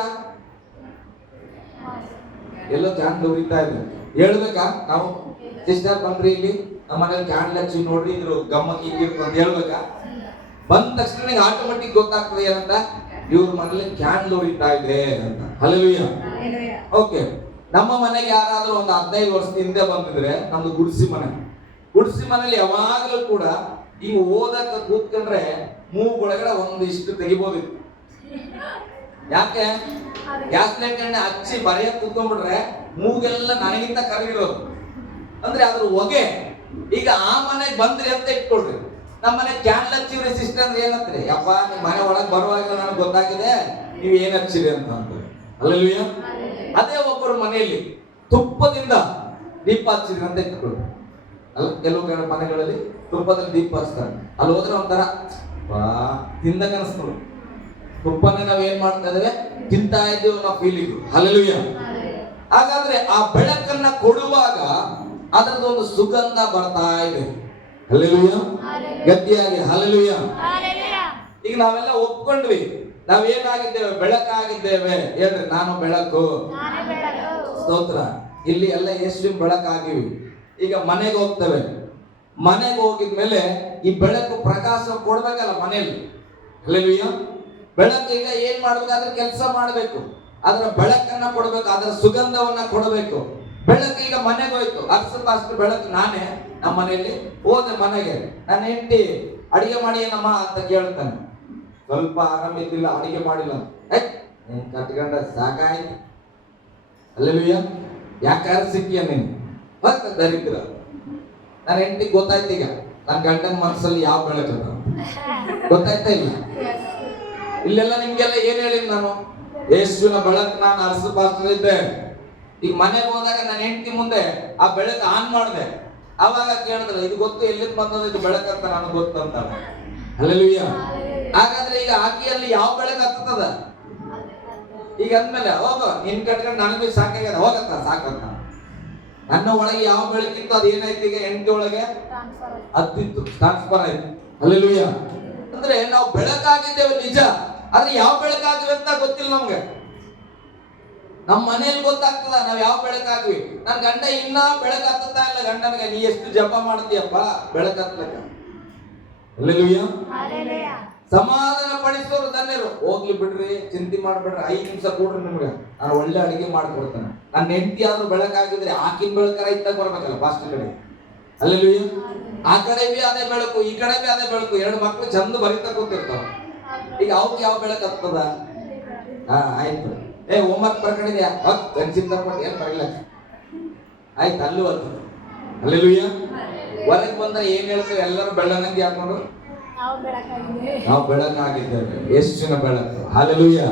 ಎಲ್ಲೋ ಕ್ಯಾಂಡಲ್ ಉರಿತಾ ಇದೆ ಹೇಳ್ಬೇಕಾ? ನಾವು ಸಿಸ್ಟರ್ ಬನ್ರಿ ಇಲ್ಲಿ ನಮ್ಮ ಮನೇಲಿ ಕ್ಯಾಂಡಲ್ ಹಚ್ಚಿ ನೋಡ್ರಿ ಇದ್ರು ಗಮ್ಮತ್ ಹಿಂಗಿರ್ತು ಅಂತ ಹೇಳ್ಬೇಕಾ? ಬಂದ ತಕ್ಷಣ ನಿಂಗೆ ಆಟೋಮೆಟಿಕ್ ಗೊತ್ತಾಗ್ತದೆ ಏನಂತ, ಇವ್ರ ಮನೇಲಿ ಕ್ಯಾಂಡಲ್ ಉರಿತಾ ಇದೆ ಅಂತ. ಹಲ್ಲೆಲೂಯಾ. ಓಕೆ, ನಮ್ಮ ಮನೆಗೆ ಯಾರಾದ್ರೂ ಒಂದು 15 ವರ್ಷದ ಹಿಂದೆ ಬಂದಿದ್ರೆ, ನಮ್ದು ಗುಡಿಸಿ ಮನೇಲಿ ಯಾವಾಗಲೂ ಕೂಡ ಈಗ ಓದಕ್ಕೆ ಕೂತ್ಕೊಂಡ್ರೆ ಮೂಗೊಳಗಡೆ ಒಂದಿಷ್ಟು ತೆಗಿಬೋದಿತ್ತು. ಯಾಕೆ? ಗ್ಯಾಸ್ ಲೈಟ್ ಎಣ್ಣೆ ಹಚ್ಚಿ ಬರೆಯಕ್ಕೆ ಕೂತ್ಕೊಂಡ್ಬಿಟ್ರೆ ಮೂಗೆಲ್ಲ ನನಗಿಂತ ಕರಗಿರೋದು, ಅಂದ್ರೆ ಅದ್ರ ಹೊಗೆ. ಈಗ ಆ ಮನೆಗೆ ಬಂದ್ರಿ ಅಂತ ಇಟ್ಕೊಳ್ರಿ, ನಮ್ಮ ಮನೆ ಕ್ಯಾಂಡಲ್ ಹಚ್ಚಿವ್ರಿ ಸಿಸ್ಟರ್ ಏನಂತ್ರಿ, ಯಪ್ಪ ನಿಮ್ಮ ಮನೆ ಒಳಗೆ ಬರುವಾಗ ನನಗೆ ಗೊತ್ತಾಗಿದೆ ನೀವು ಏನ್ ಹಚ್ಚಿರಿ ಅಂತ ಅಂತಾರೆ. ಅಲ್ಲಲ್ವಯ್ಯ? ಅದೇ ಒಬ್ಬರ ಮನೆಯಲ್ಲಿ ತುಪ್ಪದಿಂದ ದೀಪ ಹಚ್ಚಿದ್ರಿ ಅಂತ ಇಟ್ಕೊಳ್ರಿ. ಅಲ್ಲ, ಕೆಲವು ಮನೆಗಳಲ್ಲಿ ತುಪ್ಪದಲ್ಲಿ ದೀಪ ಹಚ್ತಾರೆ. ಅಲ್ಲಿ ಹೋದ್ರೆ ಒಂಥರ ತಿಂದಾಗ ಅನಿಸ್ತದೆ. ತುಪ್ಪನ ನಾವೇನ್ ಮಾಡ್ತಾ ಇದ್ದೇವೆ, ತಿಂತಾ ಇದ್ದೇವೆ ಅನ್ನೋ ಫೀಲಿಂಗ್. ಹಲ್ಲೆಲೂಯಾ. ಹಾಗಾದ್ರೆ ಆ ಬೆಳಕನ್ನ ಕೊಡುವಾಗ ಅದರದೊಂದು ಸುಗಂಧ ಬರ್ತಾ ಇದೆ. ಹಲ್ಲೆಲೂಯಾ. ಗಟ್ಟಿಯಾಗಿ ಹಲ್ಲೆಲೂಯಾ. ಈಗ ನಾವೆಲ್ಲ ಒಪ್ಕೊಂಡ್ವಿ, ನಾವೇನಾಗಿದ್ದೇವೆ, ಬೆಳಕಾಗಿದ್ದೇವೆ. ಹೇಳ್ರಿ, ನಾನು ಬೆಳಕು. ಸ್ತೋತ್ರ. ಇಲ್ಲಿ ಎಲ್ಲ ಎಷ್ಟು ಬೆಳಕಾಗಿವಿ. ಈಗ ಮನೆಗೆ ಹೋಗ್ತೇವೆ, ಮನೆಗೆ ಹೋಗಿದ್ಮೇಲೆ ಈ ಬೆಳಕು ಪ್ರಕಾಶ ಕೊಡ್ಬೇಕಲ್ಲ ಮನೆಯಲ್ಲಿ. ಹಲ್ಲೆಲೂಯಾ. ಬೆಳಕು ಈಗ ಏನ್ ಮಾಡ್ಬೇಕಾದ್ರೆ ಕೆಲಸ ಮಾಡ್ಬೇಕು, ಅದರ ಬೆಳಕನ್ನ ಕೊಡ್ಬೇಕು, ಅದರ ಸುಗಂಧವನ್ನ ಕೊಡಬೇಕು. ಬೆಳಕು ಈಗ ಮನೆಗೆ ಹೋಯ್ತು, ಅಷ್ಟು ಬೆಳಕು ನಾನೇ. ನಮ್ಮ ಮನೆಯಲ್ಲಿ ಹೋದೆ ಮನೆಗೆ, ನನ್ನ ಹೆಂಡತಿ ಅಡಿಗೆ ಮಾಡಿ ಏನಮ್ಮ ಅಂತ ಕೇಳ್ತಾನೆ. ಸ್ವಲ್ಪ ಆರಾಮಿದ್ದಿಲ್ಲ, ಅಡಿಗೆ ಮಾಡಿಲ್ಲ ಅಂತ ಕಟ್ಕೊಂಡ ಸಾಕಾಯ್ತು. ಹಲ್ಲೆಲೂಯಾ. ಯಾಕಾರ ಸಿಕ್ಕಿಯ ನೀನು ಮತ್ತೆ ದರಿದ್ರ. ನನ್ನ ಹೆಂಡತಿಗೆ ಗೊತ್ತಾಯ್ತು ಈಗ ನನ್ನ ಗಂಡನ ಮನಸ್ಸಲ್ಲಿ ಯಾವ ಬೆಳಕದ ಗೊತ್ತಾಯ್ತಾ ಇಲ್ಲ. ಇಲ್ಲೆಲ್ಲ ನಿಮ್ಗೆಲ್ಲ ಏನ್ ಹೇಳಿದ್ ನಾನು, ಯೇಸುವಿನ ಬೆಳಕು ನಾನು ಅರಸು ಇದ್ದೆ. ಈಗ ಮನೆಗೆ ಹೋದಾಗ ನನ್ನ ಹೆಂಡತಿ ಮುಂದೆ ಆ ಬೆಳಕು ಆನ್ ಮಾಡಿದೆ. ಅವಾಗ ಕೇಳಿದ್ರೆ, ಇದು ಗೊತ್ತು ಎಲ್ಲಿಂದ ಬಂದದ ಇದು ಬೆಳಕಂತ ನನಗೆ ಗೊತ್ತು ಅಂತ. ಹಲ್ಲೆಲೂಯಾ. ಹಾಗಾದ್ರೆ ಈಗ ಆಕೆಯಲ್ಲಿ ಯಾವ ಬೆಳಕು ಹತ್ತದ? ಈಗ ಅಂದ್ಮೇಲೆ ಹೋಗ ನಿನ್ ಕಟ್ಕೊಂಡು ನನಗೂ ಸಾಕಾಗ್ಯದ, ಹೋಗತ್ತ ಸಾಕಂತ. ನನ್ನ ಒಳಗೆ ಯಾವ ಬೆಳಕಿತ್ತು ಅದು ಏನಾಯ್ತು, ಈಗ ಹೆಂಡತಿ ಒಳಗೆ ಹತ್ತಿತ್ತು, ಟ್ರಾನ್ಸ್ಫರ್ ಆಯ್ತು. ಹಲ್ಲೆಲೂಯಾ. ಅಂದ್ರೆ ನಾವು ಬೆಳಕಾಗಿದ್ದೇವೆ ನಿಜ, ಆದ್ರೆ ಯಾವ ಬೆಳಕಾಗಿವೆ ಅಂತ ಗೊತ್ತಿಲ್ಲ ನಮ್ಗೆ. ನಮ್ಮ ಮನೇಲಿ ಗೊತ್ತಾಗ್ತದ ನಾವ್ ಯಾವ ಬೆಳಕಾಗ್ವಿ. ನನ್ ಗಂಡ ಇನ್ನ ಬೆಳಕು ಹತ್ತುತ್ತಾ ಇಲ್ಲ ಗಂಡನಿಗೆ, ನೀ ಎಷ್ಟು ಜಪ ಮಾಡ್ತೀಯಪ್ಪ ಬೆಳಕು ಹತ್ತಲಕ್ಕ. ಹಲ್ಲೆಲೂಯಾ. ಸಮಾಧಾನ ಪಡಿಸೋರು ಧನ್ಯರು. ಹೋಗ್ಲಿ ಬಿಡ್ರಿ, ಚಿಂತೆ ಮಾಡ್ಬಿಡ್ರಿ, 5 ನಿಮಿಷ ಕೂಡ್ರಿ, ನಿಮ್ಗೆ ನಾನು ಒಳ್ಳೆ ಅಡಿಗೆ ಮಾಡ್ಕೊಡ್ತೇನೆ. ನನ್ನ ಹೆಂಡತಿ ಆದ್ರೂ ಬೆಳಕಾಗಿದ್ರೆ ಆಕಿನ ಬೆಳಕರ ಇತ್ತಾಗ ಬರ್ಬೇಕಲ್ಲ ಫಾಸ್ಟ್ ಕಡೆ. ಹಲ್ಲೆಲೂಯಾ. ಆ ಕಡೆ ಬಿ ಅದೇ ಬೆಳಕು, ಈ ಕಡೆ ಬಿ ಅದೇ ಬೆಳಕು, 2 ಮಕ್ಳು ಚಂದ ಬರಿತಾ ಕೂತಿರ್ತಾವ. ಈಗ ಅವಕ್ಕೆ ಯಾವ ಬೆಳಕು ಹತ್ತದ? ಆಯ್ತು, ಹೋಮ್ವರ್ಕ್ ಬರ್ಕೊಂಡಿದ್ಯಾ, ಗಂಜಿಂದ ಕೊಟ್ಟು ಏನ್ ಬರಲ್ಲ, ಆಯ್ತು ಅಲ್ಲೂ ಅದು. ಹಲ್ಲೆಲೂಯಾ. ಹೊರಗೆ ಬಂದ್ರೆ ಏನ್ ಹೇಳ್ತೇವೆ, ಎಲ್ಲರೂ ಬೆಳ್ಳನಂಗಿ ಹಾಕೊಂಡು ನಾವು ಬೆಳಕಾಗಿದ್ದೇವೆ, ಯೇಸುವಿನ ಬೆಳಕು. ಹಲ್ಲೆಲೂಯಾ.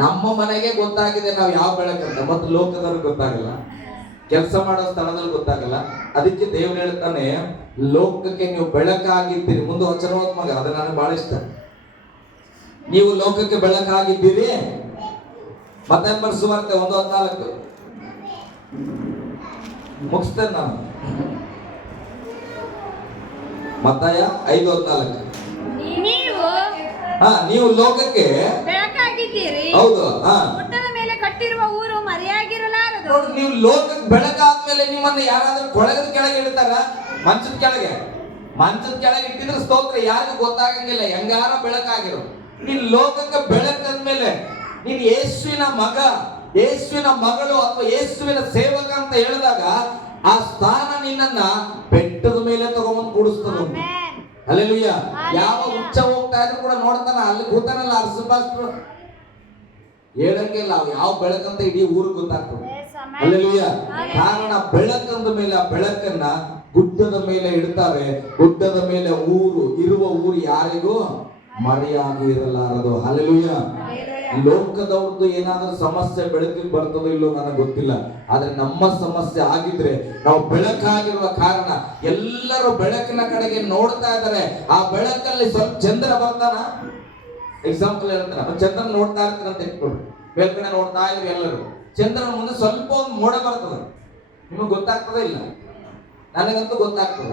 ನಮ್ಮ ಮನೆಗೆ ಗೊತ್ತಾಗಿದೆ ನಾವು ಯಾವ ಬೆಳಕಂತ, ಮತ್ತು ಲೋಕದವ್ರಿಗೆ ಗೊತ್ತಾಗಲ್ಲ, ಕೆಲಸ ಮಾಡೋ ಸ್ಥಳದಲ್ಲಿ ಗೊತ್ತಾಗಲ್ಲ. ಅದಕ್ಕೆ ದೇವ್ರು ಹೇಳ್ತಾನೆ, ಲೋಕಕ್ಕೆ ನೀವು ಬೆಳಕಾಗಿದ್ದೀರಿ. ಮುಂದೆ ವಚನ ಹೋದ್ ಮಗ, ಅದು ನನಗೆ ಬಹಳ ಇಷ್ಟ. ನೀವು ಲೋಕಕ್ಕೆ ಬೆಳಕಾಗಿದ್ದೀರಿ. ಮತ್ತಾಯ ಸುವಾರ್ತೆ 1:14 ಮುಗಿಸ್ತೇನೆ ನಾನು. ಮತ್ತಾಯ 5:14. ನೀವು ಲೋಕಕ್ಕೆ ಬೆಳಕಾಗಿದ್ದೀರಿ. ಹೌದು. ಗುಡ್ಡದ ಮೇಲೆ ಕಟ್ಟಿರುವ ಊರು ಮರೆಯಾಗಿರಲಾರದು. ನೋಡಿ, ನೀವು ಲೋಕಕ್ಕೆ ಬೆಳಕಾದ್ಮೇಲೆ ನಿಮ್ಮನ್ನ ಯಾರಾದ್ರೂ ಕೊಳಗದ ಕೆಳಗೆ ಇಡ್ತಾರ? ಮಂಚದ ಕೆಳಗೆ ಇಟ್ಟಿದ್ರೆ ಸ್ತೋತ್ರ, ಯಾರಿಗೂ ಗೊತ್ತಾಗಂಗಿಲ್ಲ, ಹೆಂಗಾರ ಬೆಳಕಾಗಿರೋ. ನೀನ್ ಲೋಕಕ್ಕೆ ಬೆಳಕಂದ್ಮೇಲೆ ನೀನ್ ಯೇಸುವಿನ ಮಗ, ಯೇಸುವಿನ ಮಗಳು ಅಥವಾ ಯೇಸುವಿನ ಸೇವಕ ಅಂತ ಹೇಳಿದಾಗ ಆ ಸ್ಥಾನ ನಿನ್ನನ್ನ ಬೆಟ್ಟದ ಮೇಲೆ ತಗೊಂಬಂದು ಕೂಡಿಸ್ತದ. ಹಲ್ಲೆಲೂಯಾ. ಯಾವ ಉಚ್ಚ ಹೋಗ್ತಾ ಇದ್ರು ಕೂಡ ನೋಡ್ತಾನ, ಅಲ್ಲಿ ಕೂತಾನಲ್ಲ ಅರಸು ಹೇಳಂಗಿಲ್ಲ, ಅವ್ ಯಾವ ಬೆಳಕಂತ ಇಡೀ ಊರಿಗೆ ಗೊತ್ತಾಗ್ತದೆ. ಹಲ್ಲೆಲೂಯಾ. ಕಾರಣ ಬೆಳಕಂದ ಮೇಲೆ ಆ ಬೆಳಕನ್ನ ಗುಡ್ಡದ ಮೇಲೆ ಇಡ್ತಾರೆ. ಗುಡ್ಡದ ಮೇಲೆ ಇರುವ ಊರು ಯಾರಿಗೂ ಮರೆಯಾಗಿ ಇರಲಾರದು. ಹಲ್ಲೆಲೂಯಾ. ಲೋಕದವ್ರದ್ದು ಏನಾದ್ರೂ ಸಮಸ್ಯೆ ಬೆಳಕಿಗೆ ಬರ್ತದೋ ಇಲ್ಲೋ ನನಗೆ ಗೊತ್ತಿಲ್ಲ, ಆದ್ರೆ ನಮ್ಮ ಸಮಸ್ಯೆ ಆಗಿದ್ರೆ ನಾವು ಬೆಳಕಾಗಿರುವ ಕಾರಣ ಎಲ್ಲರೂ ಬೆಳಕಿನ ಕಡೆಗೆ ನೋಡ್ತಾ ಇದ್ದಾರೆ. ಆ ಬೆಳಕಲ್ಲಿ ಸ್ವಲ್ಪ ಚಂದ್ರ ಬರ್ತಾನ. ಎಕ್ಸಾಂಪಲ್ ಹೇಳ್ತಾನೆ, ಚಂದ್ರ ನೋಡ್ತಾ ಇರ್ತಾನೆ ಅಂತ ಇಟ್ಕೊಳ್ರಿ, ಮೇಲ್ಗಡೆ ನೋಡ್ತಾ ಇದ್ರಿ ಎಲ್ಲರೂ. ಚಂದ್ರನ ಮುಂದೆ ಸ್ವಲ್ಪ ಒಂದು ಮೋಡ ಬರ್ತದ, ನಿಮಗೆ ಗೊತ್ತಾಗ್ತದ ಇಲ್ಲ? ನನಗಂತೂ ಗೊತ್ತಾಗ್ತದ.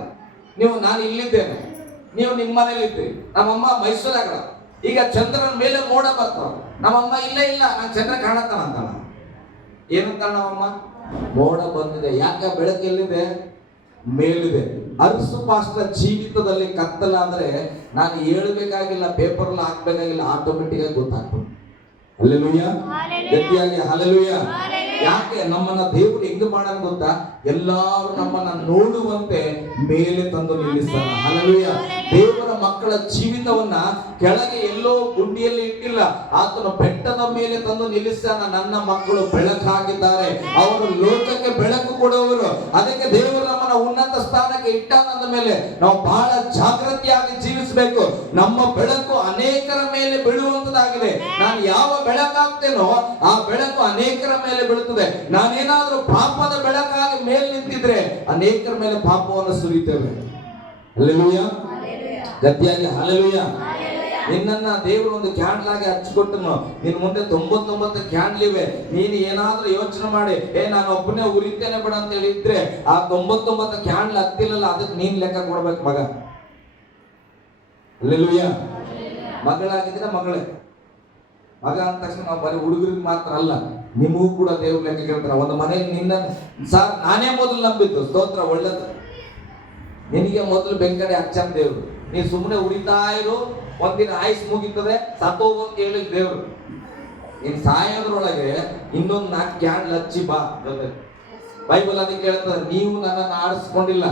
ನಾನು ಇಲ್ಲಿದ್ದೇನೆ, ನೀವು ನಿಮ್ಮ ಮನೇಲಿ ಇದ್ದೀರಿ, ನಮ್ಮಮ್ಮ ಮೈಸೂರಾಗ. ಈಗ ಚಂದ್ರನ ಮೇಲೆ ಮೋಡ ಬರ್ತಾವ, ನಮ್ಮಮ್ಮ ಇಲ್ಲ ನಾನು ಚಂದ್ರ ಕಾಣತ್ತಾನ ಅಂತಾನ. ಏನಂತ ನಮ್ಮಮ್ಮ? ಮೋಡ ಬಂದಿದೆ. ಯಾಕೆ? ಬೆಳಕು ಎಲ್ಲಿದೆ? ಮೇಲಿದೆ. ಅರಸು ಪಾಸ್ಟರ್ ಜೀವಿತದಲ್ಲಿ ಕತ್ತಲಾದ್ರೆ ನಾನು ಹೇಳ್ಬೇಕಾಗಿಲ್ಲ, ಪೇಪರ್ ಹಾಕ್ಬೇಕಾಗಿಲ್ಲ, ಆಟೋಮೆಟಿಕ್ ಆಗಿ ಗೊತ್ತಾಗ್ತದೆ. ಹಲ್ಲೆಲೂಯ, ಗಟ್ಟಿಯಾಗಿ ಹಲ್ಲೆಲೂಯ. ಯಾಕೆ ನಮ್ಮನ್ನ ದೇವರು ಹೆಂಗ್ ಮಾಡೋಣ ಗೊತ್ತಾ? ಎಲ್ಲಾರು ನಮ್ಮನ್ನ ನೋಡುವಂತೆ ಮೇಲೆ ತಂದು ನಿಲ್ಲಿಸ್ತಾನ. ಹಲ್ಲೆಲೂಯ. ದೇವರ ಮಕ್ಕಳ ಜೀವಿತವನ್ನ ಕೆಳಗೆ ಎಲ್ಲೋ ಗುಂಡಿಯಲ್ಲಿ ಇಟ್ಟಿಲ್ಲ, ಆತನ ಬೆಟ್ಟದ ಮೇಲೆ ತಂದು ನಿಲ್ಲಿಸ್ತಾನ. ನನ್ನ ಮಕ್ಕಳು ಬೆಳಕಾಗಿದ್ದಾರೆ, ಅವರು ಲೋಕಕ್ಕೆ ಬೆಳಕು ಕೊಡುವವರು. ಅದಕ್ಕೆ ದೇವರು ನಮ್ಮನ್ನ ಉನ್ನತ ಸ್ಥಾನಕ್ಕೆ ಇಟ್ಟಾನಂದ ಮೇಲೆ ನಾವು ಬಹಳ ಜಾಗೃತಿಯಾಗಿ ಜೀವಿಸಬೇಕು. ನಮ್ಮ ಬೆಳಕು ಅನೇಕರ ಮೇಲೆ ಬೀಳುವಂತದಾಗಿದೆ. ನಾನು ಯಾವ ಬೆಳಕಾಗ್ತೇನೋ ಆ ಬೆಳಕು ಅನೇಕರ ಮೇಲೆ ಬೀಳುತ್ತದೆ. ನಾನೇನಾದ್ರೂ ಪಾಪದ ಬೆಳಕಾಗಿ ಮೇಲೆ ನಿಂತಿದ್ರೆ ಅನೇಕರ ಮೇಲೆ ಪಾಪವನ್ನು ಸುರಿತೇವೆ. ಹಲ್ಲೆಲೂಯ, ಗಟ್ಟಿಯಾಗಿ ಹಲ್ಲೆಲೂಯ. ನಿನ್ನನ್ನ ದೇವರು ಒಂದು ಕ್ಯಾಂಡಲ್ ಆಗಿ ಹಚ್ಚಿಕೊಟ್ಟನು. ನಿನ್ ಮುಂದೆ 99 ಕ್ಯಾಂಡಲ್ ಇವೆ. ನೀನು ಏನಾದ್ರೂ ಯೋಚನೆ ಮಾಡಿ ನಾನು ಒಬ್ಬನೇ ಉರಿತೇನೆ ಬಿಡ ಅಂತ ಹೇಳಿದ್ರೆ ಆ 99 ಕ್ಯಾಂಡಲ್ ಹತ್ತಿಲ್ಲಲ್ಲ, ಅದಕ್ಕೆ ನೀನ್ ಲೆಕ್ಕ ಕೊಡ್ಬೇಕು ಮಗ. ಹಲ್ಲೆಲೂಯ. ಮಗಳಾಗಿದ್ರೆ ಮಗಳೇ. ಮಗ ಅಂದ ತಕ್ಷಣ ನಾವು ಬರೀ ಹುಡುಗರಿಗೆ ಮಾತ್ರ ಅಲ್ಲ, ನಿಮಗೂ ಕೂಡ ದೇವ್ರ ಲೆಕ್ಕ ಕೇಳ್ತಾರೆ. ಒಂದು ಮನೆಯಲ್ಲಿ ನಿನ್ನ ಸರ್ ನಾನೇ ಮೊದಲು ನಂಬಿದ್ದು, ಸ್ತೋತ್ರ, ಒಳ್ಳೇದು. ನಿನಗೆ ಮೊದಲು ಬೆಂಕಡೆ ಹಚ್ಚನ್ ದೇವ್ರು. ನೀ ಸುಮ್ಮನೆ ಉರಿತಾ ಇರು, ಒಂದಿನ ಆಯುಸ್ ಮುಗಿತದೆ, ಸತ್ತೋಗು ಅಂತ ಹೇಳಿದ ದೇವ್ರು. ನೀನ್ ಸಾಯೋದ್ರೊಳಗೆ ಇನ್ನೊಂದು 4 ಕ್ಯಾಂಡಲ್ ಹಚ್ಚಿ ಬಾ. ಬೈಬಲ್ ಅದಕ್ಕೆ ಹೇಳ್ತದೆ, ನೀವು ನನ್ನನ್ನು ಆರಿಸ್ಕೊಂಡಿಲ್ಲ,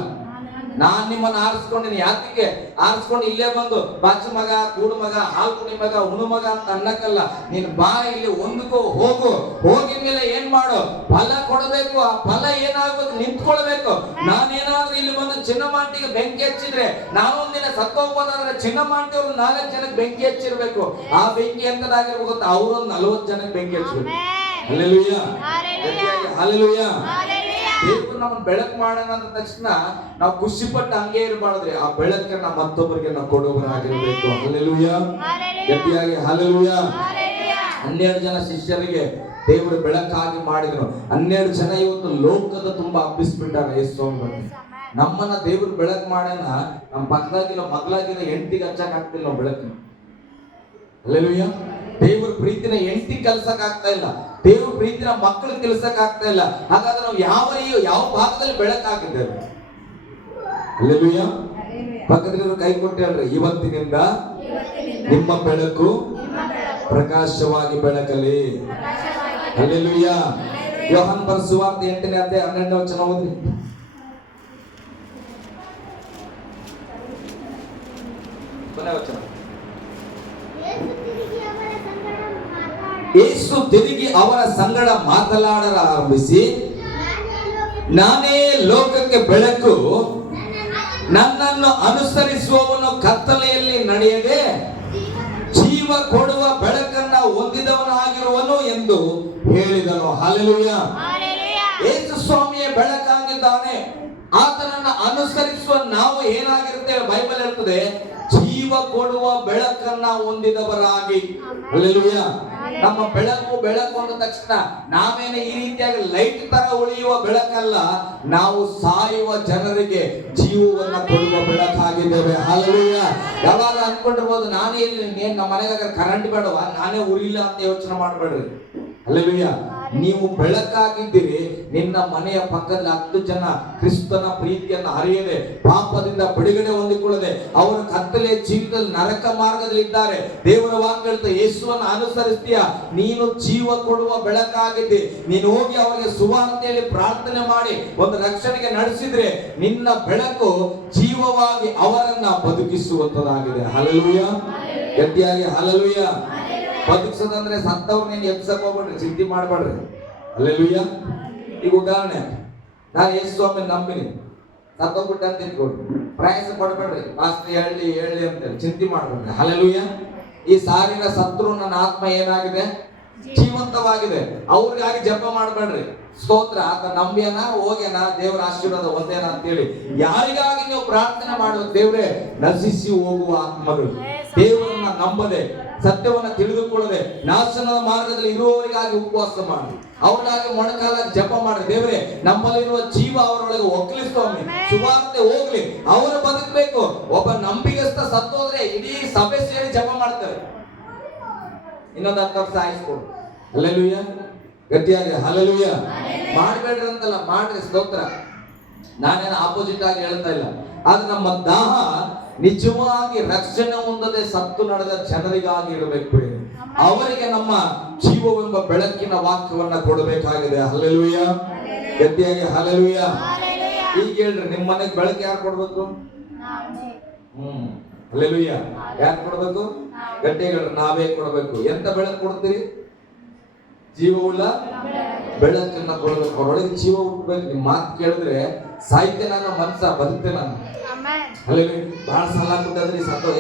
ನಾನ್ ನಿಮ್ಮನ್ನ ಆರಿಸ್ಕೊಂಡಿನಿ. ಯಾಕೆ ಆರಿಸ್ಕೊಂಡು ಇಲ್ಲೇ ಬಂದು ಬಾಚು ಮಗ, ಕೂಡು ಮಗ, ಹಾಲು ಕುಡಿ ಮಗ, ಉಣು ಮಗ ಅಂತ ಅನ್ನಕ್ಕಲ್ಲ. ನೀನ್ ಬಾ, ಇಲ್ಲಿ ಒಂದಕ್ಕೂ ಹೋಗು. ಹೋಗಿದ ಮೇಲೆ ಏನ್ ಮಾಡು? ಫಲ ಕೊಡಬೇಕು. ಆ ಫಲ ಏನಾಗ್ಬೇಕು? ನಿಂತ್ಕೊಳ್ಬೇಕು. ನಾನೇನಾದ್ರೂ ಇಲ್ಲಿ ಬಂದು ಚಿನ್ನಮಾಂಟಿಗೆ ಬೆಂಕಿ ಹಚ್ಚಿದ್ರೆ, ನಾನೊಂದಿನ ಸತ್ತೋಗ್ಬೋದಾದ್ರೆ ಚಿನ್ನಮಾಂಟಿ 4 ಜನಕ್ಕೆ ಬೆಂಕಿ ಹಚ್ಚಿರ್ಬೇಕು. ಆ ಬೆಂಕಿ ಎಂತದಾಗಿರ್ಬೇಕು ಗೊತ್ತಾ? ಅವ್ರೊಂದು 40 ಜನಕ್ಕೆ ಬೆಂಕಿ ಹಚ್ಚಬೇಕು. Hallelujah, hallelujah. ದೇವರು ನಮ್ಮನ್ನ ಬೆಳಕು ಮಾಡೋಣ ಅಂದ ತಕ್ಷಣ ನಾವು ಖುಷಿ ಪಟ್ಟು ಹಂಗೆ ಇರಬಾರ್ದ್ರಿ. ಆ ಬೆಳಕನ್ನ ಮತ್ತೊಬ್ಬರಿಗೆ ನಾವು ಕೊಡುವವರಾಗಿರ್ಬೇಕು. ಹಲ್ಲೆಲೂಯ, ಗಟ್ಟಿಯಾಗಿ ಹಲ್ಲೆಲೂಯ. 12 ಜನ ಶಿಷ್ಯರಿಗೆ ದೇವರು ಬೆಳಕಾಗಿ ಮಾಡಿದ್ರು. 12 ಜನ ಇವತ್ತು ಲೋಕದ ತುಂಬಾ ಹಬ್ಬಿಸ್ಬಿಟ್ಟಾರ ಯೇಸು. ನಮ್ಮನ್ನ ದೇವರು ಬೆಳಕು ಮಾಡೋಣ, ನಮ್ಮ ಪಕ್ಕದಾಗಿಲ್ಲ ಮಗಳಾಗಿಲ್ಲ ಹೆಂಡತಿಗೆ ಹಚ್ಚಕ್ ಆಗ್ತಿಲ್ಲ ನಾವು ಬೆಳಕು. ಹಲ್ಲೆಲೂಯ. ದೇವ್ರ ಪ್ರೀತಿನ ಹೆಂಡತಿ ಕಲ್ಸಕ್ ಆಗ್ತಾ ಇಲ್ಲ, ದೇವ್ರ ಪ್ರೀತಿನ ಮಕ್ಕಳು ಕಲ್ಸಕ್ ಆಗ್ತಾ ಇಲ್ಲ. ಹಾಗಾದ್ರೆ ನಾವು ಯಾವ ಭಾಗದಲ್ಲಿ ಬೆಳಕಾಗಿದ್ದೇವೆ? ಹಲ್ಲೆಲೂಯ. ಪಕ್ಕದಲ್ಲಿರೋ ಕೈ ಕೊಟ್ಟು ಹೇಳ್ರಿ, ಇವತ್ತಿನಿಂದ ನಿಮ್ಮ ಬೆಳಕು ಪ್ರಕಾಶವಾಗಿ ಬೆಳಕಲಿ. ಹಲ್ಲೆಲೂಯ. ಯೋಹಾನ ಬರೆದ ಸುವಾರ್ತೆ 8ನೇ ಅಧ್ಯಾಯ 12ನೇ ವಚನ ಓದಿ. ವಚನ. ಯೇಸು ತಿರುಗಿ ಅವರ ಸಂಗಡ ಮಾತನಾಡಲಾರಂಭಿಸಿ, ನಾನೇ ಲೋಕಕ್ಕೆ ಬೆಳಕು, ನನ್ನನ್ನು ಅನುಸರಿಸುವವನು ಕತ್ತಲೆಯಲ್ಲಿ ನಡೆಯದೆ ಜೀವ ಕೊಡುವ ಬೆಳಕನ್ನ ಹೊಂದಿದವನಾಗಿರುವನು ಎಂದು ಹೇಳಿದನು. ಹಲ್ಲೆಲೂಯ. ಯೇಸು ಸ್ವಾಮಿಯ ಬೆಳಕಾಗಿದ್ದಾನೆ. ಆತನನ್ನ ಅನುಸರಿಸುವ ನಾವು ಏನಾಗಿರ್ತೇವೆ? ಬೈಬಲ್ ಹೇಳ್ತದೆ, ಜೀವ ಕೊಡುವ ಬೆಳಕನ್ನ ಹೊಂದಿದವರಾಗಿ. ಹಲ್ಲೆಲೂಯ. ನಮ್ಮ ಬೆಳಕು ಅಂದ ತಕ್ಷಣ ನಾವೇನೆ ಈ ರೀತಿಯಾಗಿ ಲೈಟ್ ತರ ಉಳಿಯುವ ಬೆಳಕಲ್ಲ, ನಾವು ಸಾಯುವ ಜನರಿಗೆ ಜೀವವನ್ನ ಕೊಡುವ ಬೆಳಕಾಗಿದ್ದೇವೆ. ಹಲ್ಲೆಲೂಯ. ಯಾವಾಗ ಅನ್ಕೊಂಡಿರ್ಬೋದು, ನಾನೇ ಇಲ್ಲಿ ನಮ್ಮ ಮನೆಗೆ ಕರೆಂಟ್ ಬೇಡವಾ, ನಾನೇ ಉರಿಲ್ಲ ಅಂತ ಯೋಚನೆ ಮಾಡಬೇಡ್ರಿ. ಹಲ್ಲೆಲೂಯ. ನೀವು ಬೆಳಕಾಗಿದ್ದೀರಿ. ನಿನ್ನ ಮನೆಯ ಪಕ್ಕದಲ್ಲಿ 10 ಜನ ಕ್ರಿಸ್ತನ ಪ್ರೀತಿಯನ್ನು ಅರಿಯದೆ, ಪಾಪದಿಂದ ಬಿಡುಗಡೆ ಹೊಂದಿಕೊಳ್ಳದೆ, ಅವರು ಕತ್ತಲೆಯ ಜೀವಿತದಲ್ಲಿ ನರಕ ಮಾರ್ಗದಲ್ಲಿ ಇದ್ದಾರೆ. ದೇವರ ವಾಕ್ಯ ಹೇಳ್ತಾ, ಯೇಸುವನ್ನು ಅನುಸರಿಸ್ತೀಯ, ನೀನು ಜೀವ ಕೊಡುವ ಬೆಳಕಾಗಿದ್ದಿ. ನೀನು ಹೋಗಿ ಅವರಿಗೆ ಸುವಾರ್ತೆಯಲ್ಲಿ ಪ್ರಾರ್ಥನೆ ಮಾಡಿ ಒಂದು ರಕ್ಷಣೆಗೆ ನಡೆಸಿದ್ರೆ ನಿನ್ನ ಬೆಳಕು ಜೀವವಾಗಿ ಅವರನ್ನ ಬದುಕಿಸುವಂತದಾಗಿದೆ. ಹಲ್ಲೆಲೂಯ, ಗಟ್ಟಿಯಾಗಿ ಹಲ್ಲೆಲೂಯ. ಬದುಕಿಸೋದಂದ್ರೆ ಸತ್ತವ್ರು ನೀನು ಎಬ್ಸಕ್ ಹೋಗ್ಬೇಡ್ರಿ, ಚಿಂತೆ ಮಾಡಬೇಡ್ರಿ. ಹಲ್ಲೆಲೂಯ. ಈಗ ಉದಾಹರಣೆ, ನಾನು ಯೇಸು ಸ್ವಾಮಿ ನಂಬಿನಿ, ಸತ್ತೋಗ್ಬಿಟ್ಟ ಅಂತ ಇಟ್ಕೊಡ್ರಿ, ಪ್ರಯಾಸ ಪಡಬೇಡ್ರಿ, ಪಾಸ್ಟರ್ ಹೇಳಿ ಅಂತೇಳಿ ಚಿಂತೆ ಮಾಡಬೇಡ್ರಿ. ಹಲ್ಲೆಲೂಯ. ಈ ಸಾರಿನ ಸತ್ರು ನನ್ನ ಆತ್ಮ ಏನಾಗಿದೆ? ಜೀವಂತವಾಗಿದೆ. ಅವ್ರಿಗಾಗಿ ಜಪ ಮಾಡಬೇಡ್ರಿ. ಸ್ತೋತ್ರ, ಆತ ನಂಬ್ಯಾನ, ಹೋಗ್ಯಾನ, ದೇವರ ಆಶೀರ್ವಾದ ಒಂದೇನ ಅಂತೇಳಿ ಯಾರಿಗಾಗಿ ನೀವು ಪ್ರಾರ್ಥನೆ ಮಾಡಬೇಕು? ದೇವ್ರೆ, ನಶಿಸಿ ಹೋಗುವ ಆತ್ಮಗಳು, ದೇವರನ್ನ ನಂಬದೆ, ಸತ್ಯವನ್ನ ತಿಳಿದುಕೊಳ್ಳದೆ, ನಾಶನದ ಮಾರ್ಗದಲ್ಲಿ ಇರುವವರಿಗಾಗಿ ಉಪವಾಸ ಮಾಡಿ, ಅವ್ರಿಗಾಗಿ ಮೊಣಕಾಲಾಗಿ ಜಪ ಮಾಡಿ. ದೇವ್ರೆ, ನಮ್ಮಲ್ಲಿರುವ ಜೀವ ಅವರೊಳಗೆ ಒಕ್ಕಲಿಸ್ತವನಿ, ಸುವಾರ್ತೆ ಹೋಗ್ಲಿ, ಅವರು ಬದುಕಬೇಕು. ಒಬ್ಬ ನಂಬಿಗಸ್ತ ಸತ್ತೋದ್ರೆ ಇಡೀ ಸಭೆ ಸೇರಿ ಜಪ ಮಾಡ್ತಾರೆ. ಇನ್ನೊಂದು 10 ವರ್ಷ ಆಯಿಸ್ಕೊಡು. ಹಲ್ಲೆಲೂಯ, ಗಟ್ಟಿಯಾಗಿ ಹಲ್ಲೆಲೂಯ. ಮಾಡಬೇಡ್ರಿ ಅಂತಲ್ಲ, ಮಾಡ್ರಿ. ಸ್ತೋತ್ರ. ನಾನೇನು ಆಪೋಸಿಟ್ ಆಗಿ ಹೇಳ್ತಾ ಇಲ್ಲ. ಆದ್ರೆ ನಮ್ಮ ದಾಹ ನಿಜವಾಗಿ ರಕ್ಷಣೆ ಹೊಂದದೆ ಸತ್ತು ನಡೆದ ಜನರಿಗಾಗಿ ಇರಬೇಕು. ಅವರಿಗೆ ನಮ್ಮ ಜೀವವೆಂಬ ಬೆಳಕಿನ ವಾಕ್ಯವನ್ನ ಕೊಡಬೇಕಾಗಿದೆ. ಹಲ್ಲೆಲೂಯ, ಗಟ್ಟಿಯಾಗಿ ಹಲ್ಲೆಲೂಯ. ಈಗ ಹೇಳ್ರಿ, ನಿಮ್ಮ ಮನೆಗೆ ಬೆಳಕು ಯಾರು ಕೊಡ್ಬೇಕು? ಹಲ್ಲೆಲೂಯ. ಯಾರು ಕೊಡ್ಬೇಕು? ಗಟ್ಟಿಯಾಗಿ ನಾವೇ ಕೊಡ್ಬೇಕು. ಎಂತ ಬೆಳಕು ಕೊಡ್ತೀರಿ? ಜೀವವುಳ್ಳ ಬೆಳಕನ್ನ ಕೊಡಬೇಕು. ಅವರೊಳಗೆ ಜೀವ ಹುಟ್ಟಬೇಕು. ನಿಮ್ ಮಾತು ಕೇಳಿದ್ರೆ ಸಾಹಿತ್ಯ ನನ್ನ ಮನ್ಸ ಬದುಕ್ತೆ ನಾನು. ಹಲ್ಲೆಲೂಯ. ಬಹಳ ಸಲ ಕೊಟ್ಟದ್ರಿ ಸತ್ತೋ,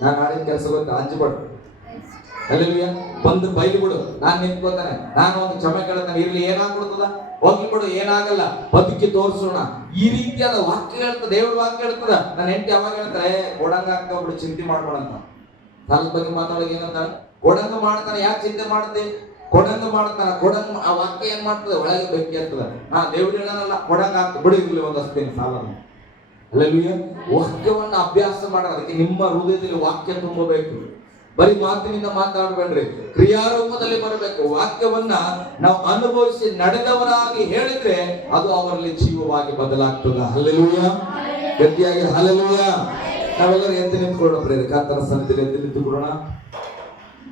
ನಾನು ಆಡಿದ ಕೆಲಸ ಗೊತ್ತ, ಅಂಜಬೇಡ. ಹಲ್ಲೆಲೂಯ. ಬಂದು ಬೈದು ಬಿಡು, ನಾನ್ ನಿಂತ್ಕೋತಾನೆ, ನಾನು ಒಂದು ಕ್ಷಮೆ ಕೇಳ್ತಾನೆ, ಇರ್ಲಿ ಏನಾಗ್ಬಿಡ್ತದ, ಹೋಗ್ಲಿ ಬಿಡು, ಏನಾಗಲ್ಲ, ಬದುಕಿ ತೋರ್ಸೋಣ. ಈ ರೀತಿಯಾದ ವಾಕ್ಯ ಹೇಳ್ತದ, ದೇವ್ರ ವಾಕ್ಯ ಹೇಳ್ತದ. ನನ್ನ ಹೆಂಡತಿ ಯಾವಾಗ ಹೇಳ್ತಾರೆ, ಕೊಡಂಗ ಹಾಕ್ಬಿಡು, ಚಿಂತೆ ಮಾಡ್ಬೇಡ ಅಂತ. ಸಾಲದ ಬಗ್ಗೆ ಮಾತಾಡೋಕೆ ಏನಂತ, ಕೊಡಂಗ ಮಾಡ್ತಾನೆ. ಯಾಕೆ ಚಿಂತೆ ಮಾಡ್ತೆ? ಕೊಡಂಗ ಮಾಡ್ತಾನ. ಕೊಡಂಗ ಆ ವಾಕ್ಯ ಏನ್ ಮಾಡ್ತದೆ, ಒಳಗೆ ಬೆಂಕಿ ಆಗ್ತದ. ದೇವ್ರು ಹೇಳಲ್ಲ, ಕೊಡಂಗ ಆಗ್ತದೆ, ಬಿಡು, ಇರ್ಲಿ ಒಂದಷ್ಟು ದಿನ ಸಾಲ. ಅಲ್ಲೆಲ್ಲೂಯ. ವಾಕ್ಯವನ್ನ ಅಭ್ಯಾಸ ಮಾಡೋದಕ್ಕೆ ನಿಮ್ಮ ಹೃದಯದಲ್ಲಿ ವಾಕ್ಯ ತುಂಬಬೇಕು. ಬರೀ ಮಾತಿನಿಂದ ಮಾತಾಡಬೇಡ್ರಿ, ಕ್ರಿಯಾರೂಪದಲ್ಲಿ ಬರಬೇಕು. ವಾಕ್ಯವನ್ನ ನಾವು ಅನುಭವಿಸಿ ನಡೆದವರಾಗಿ ಹೇಳಿದ್ರೆ ಅದು ಅವರಲ್ಲಿ ಜೀವವಾಗಿ ಬದಲಾಗ್ತದ. ಹಲ್ಲೆಲೂಯ, ಗಟ್ಟಿಯಾಗಿ ಹಲ್ಲೆಲೂಯ. ನಾವೆಲ್ಲರೂ ಎದ್ದು ನಿಂತ್ಕೊಳ್ಳೋಣ. ಪ್ರೇರೆ ಕರ್ತನ ಸನ್ನಿಧಿಯಲ್ಲಿ ಎದ್ದು ನಿಂತುಕೊಳ್ಳೋಣ.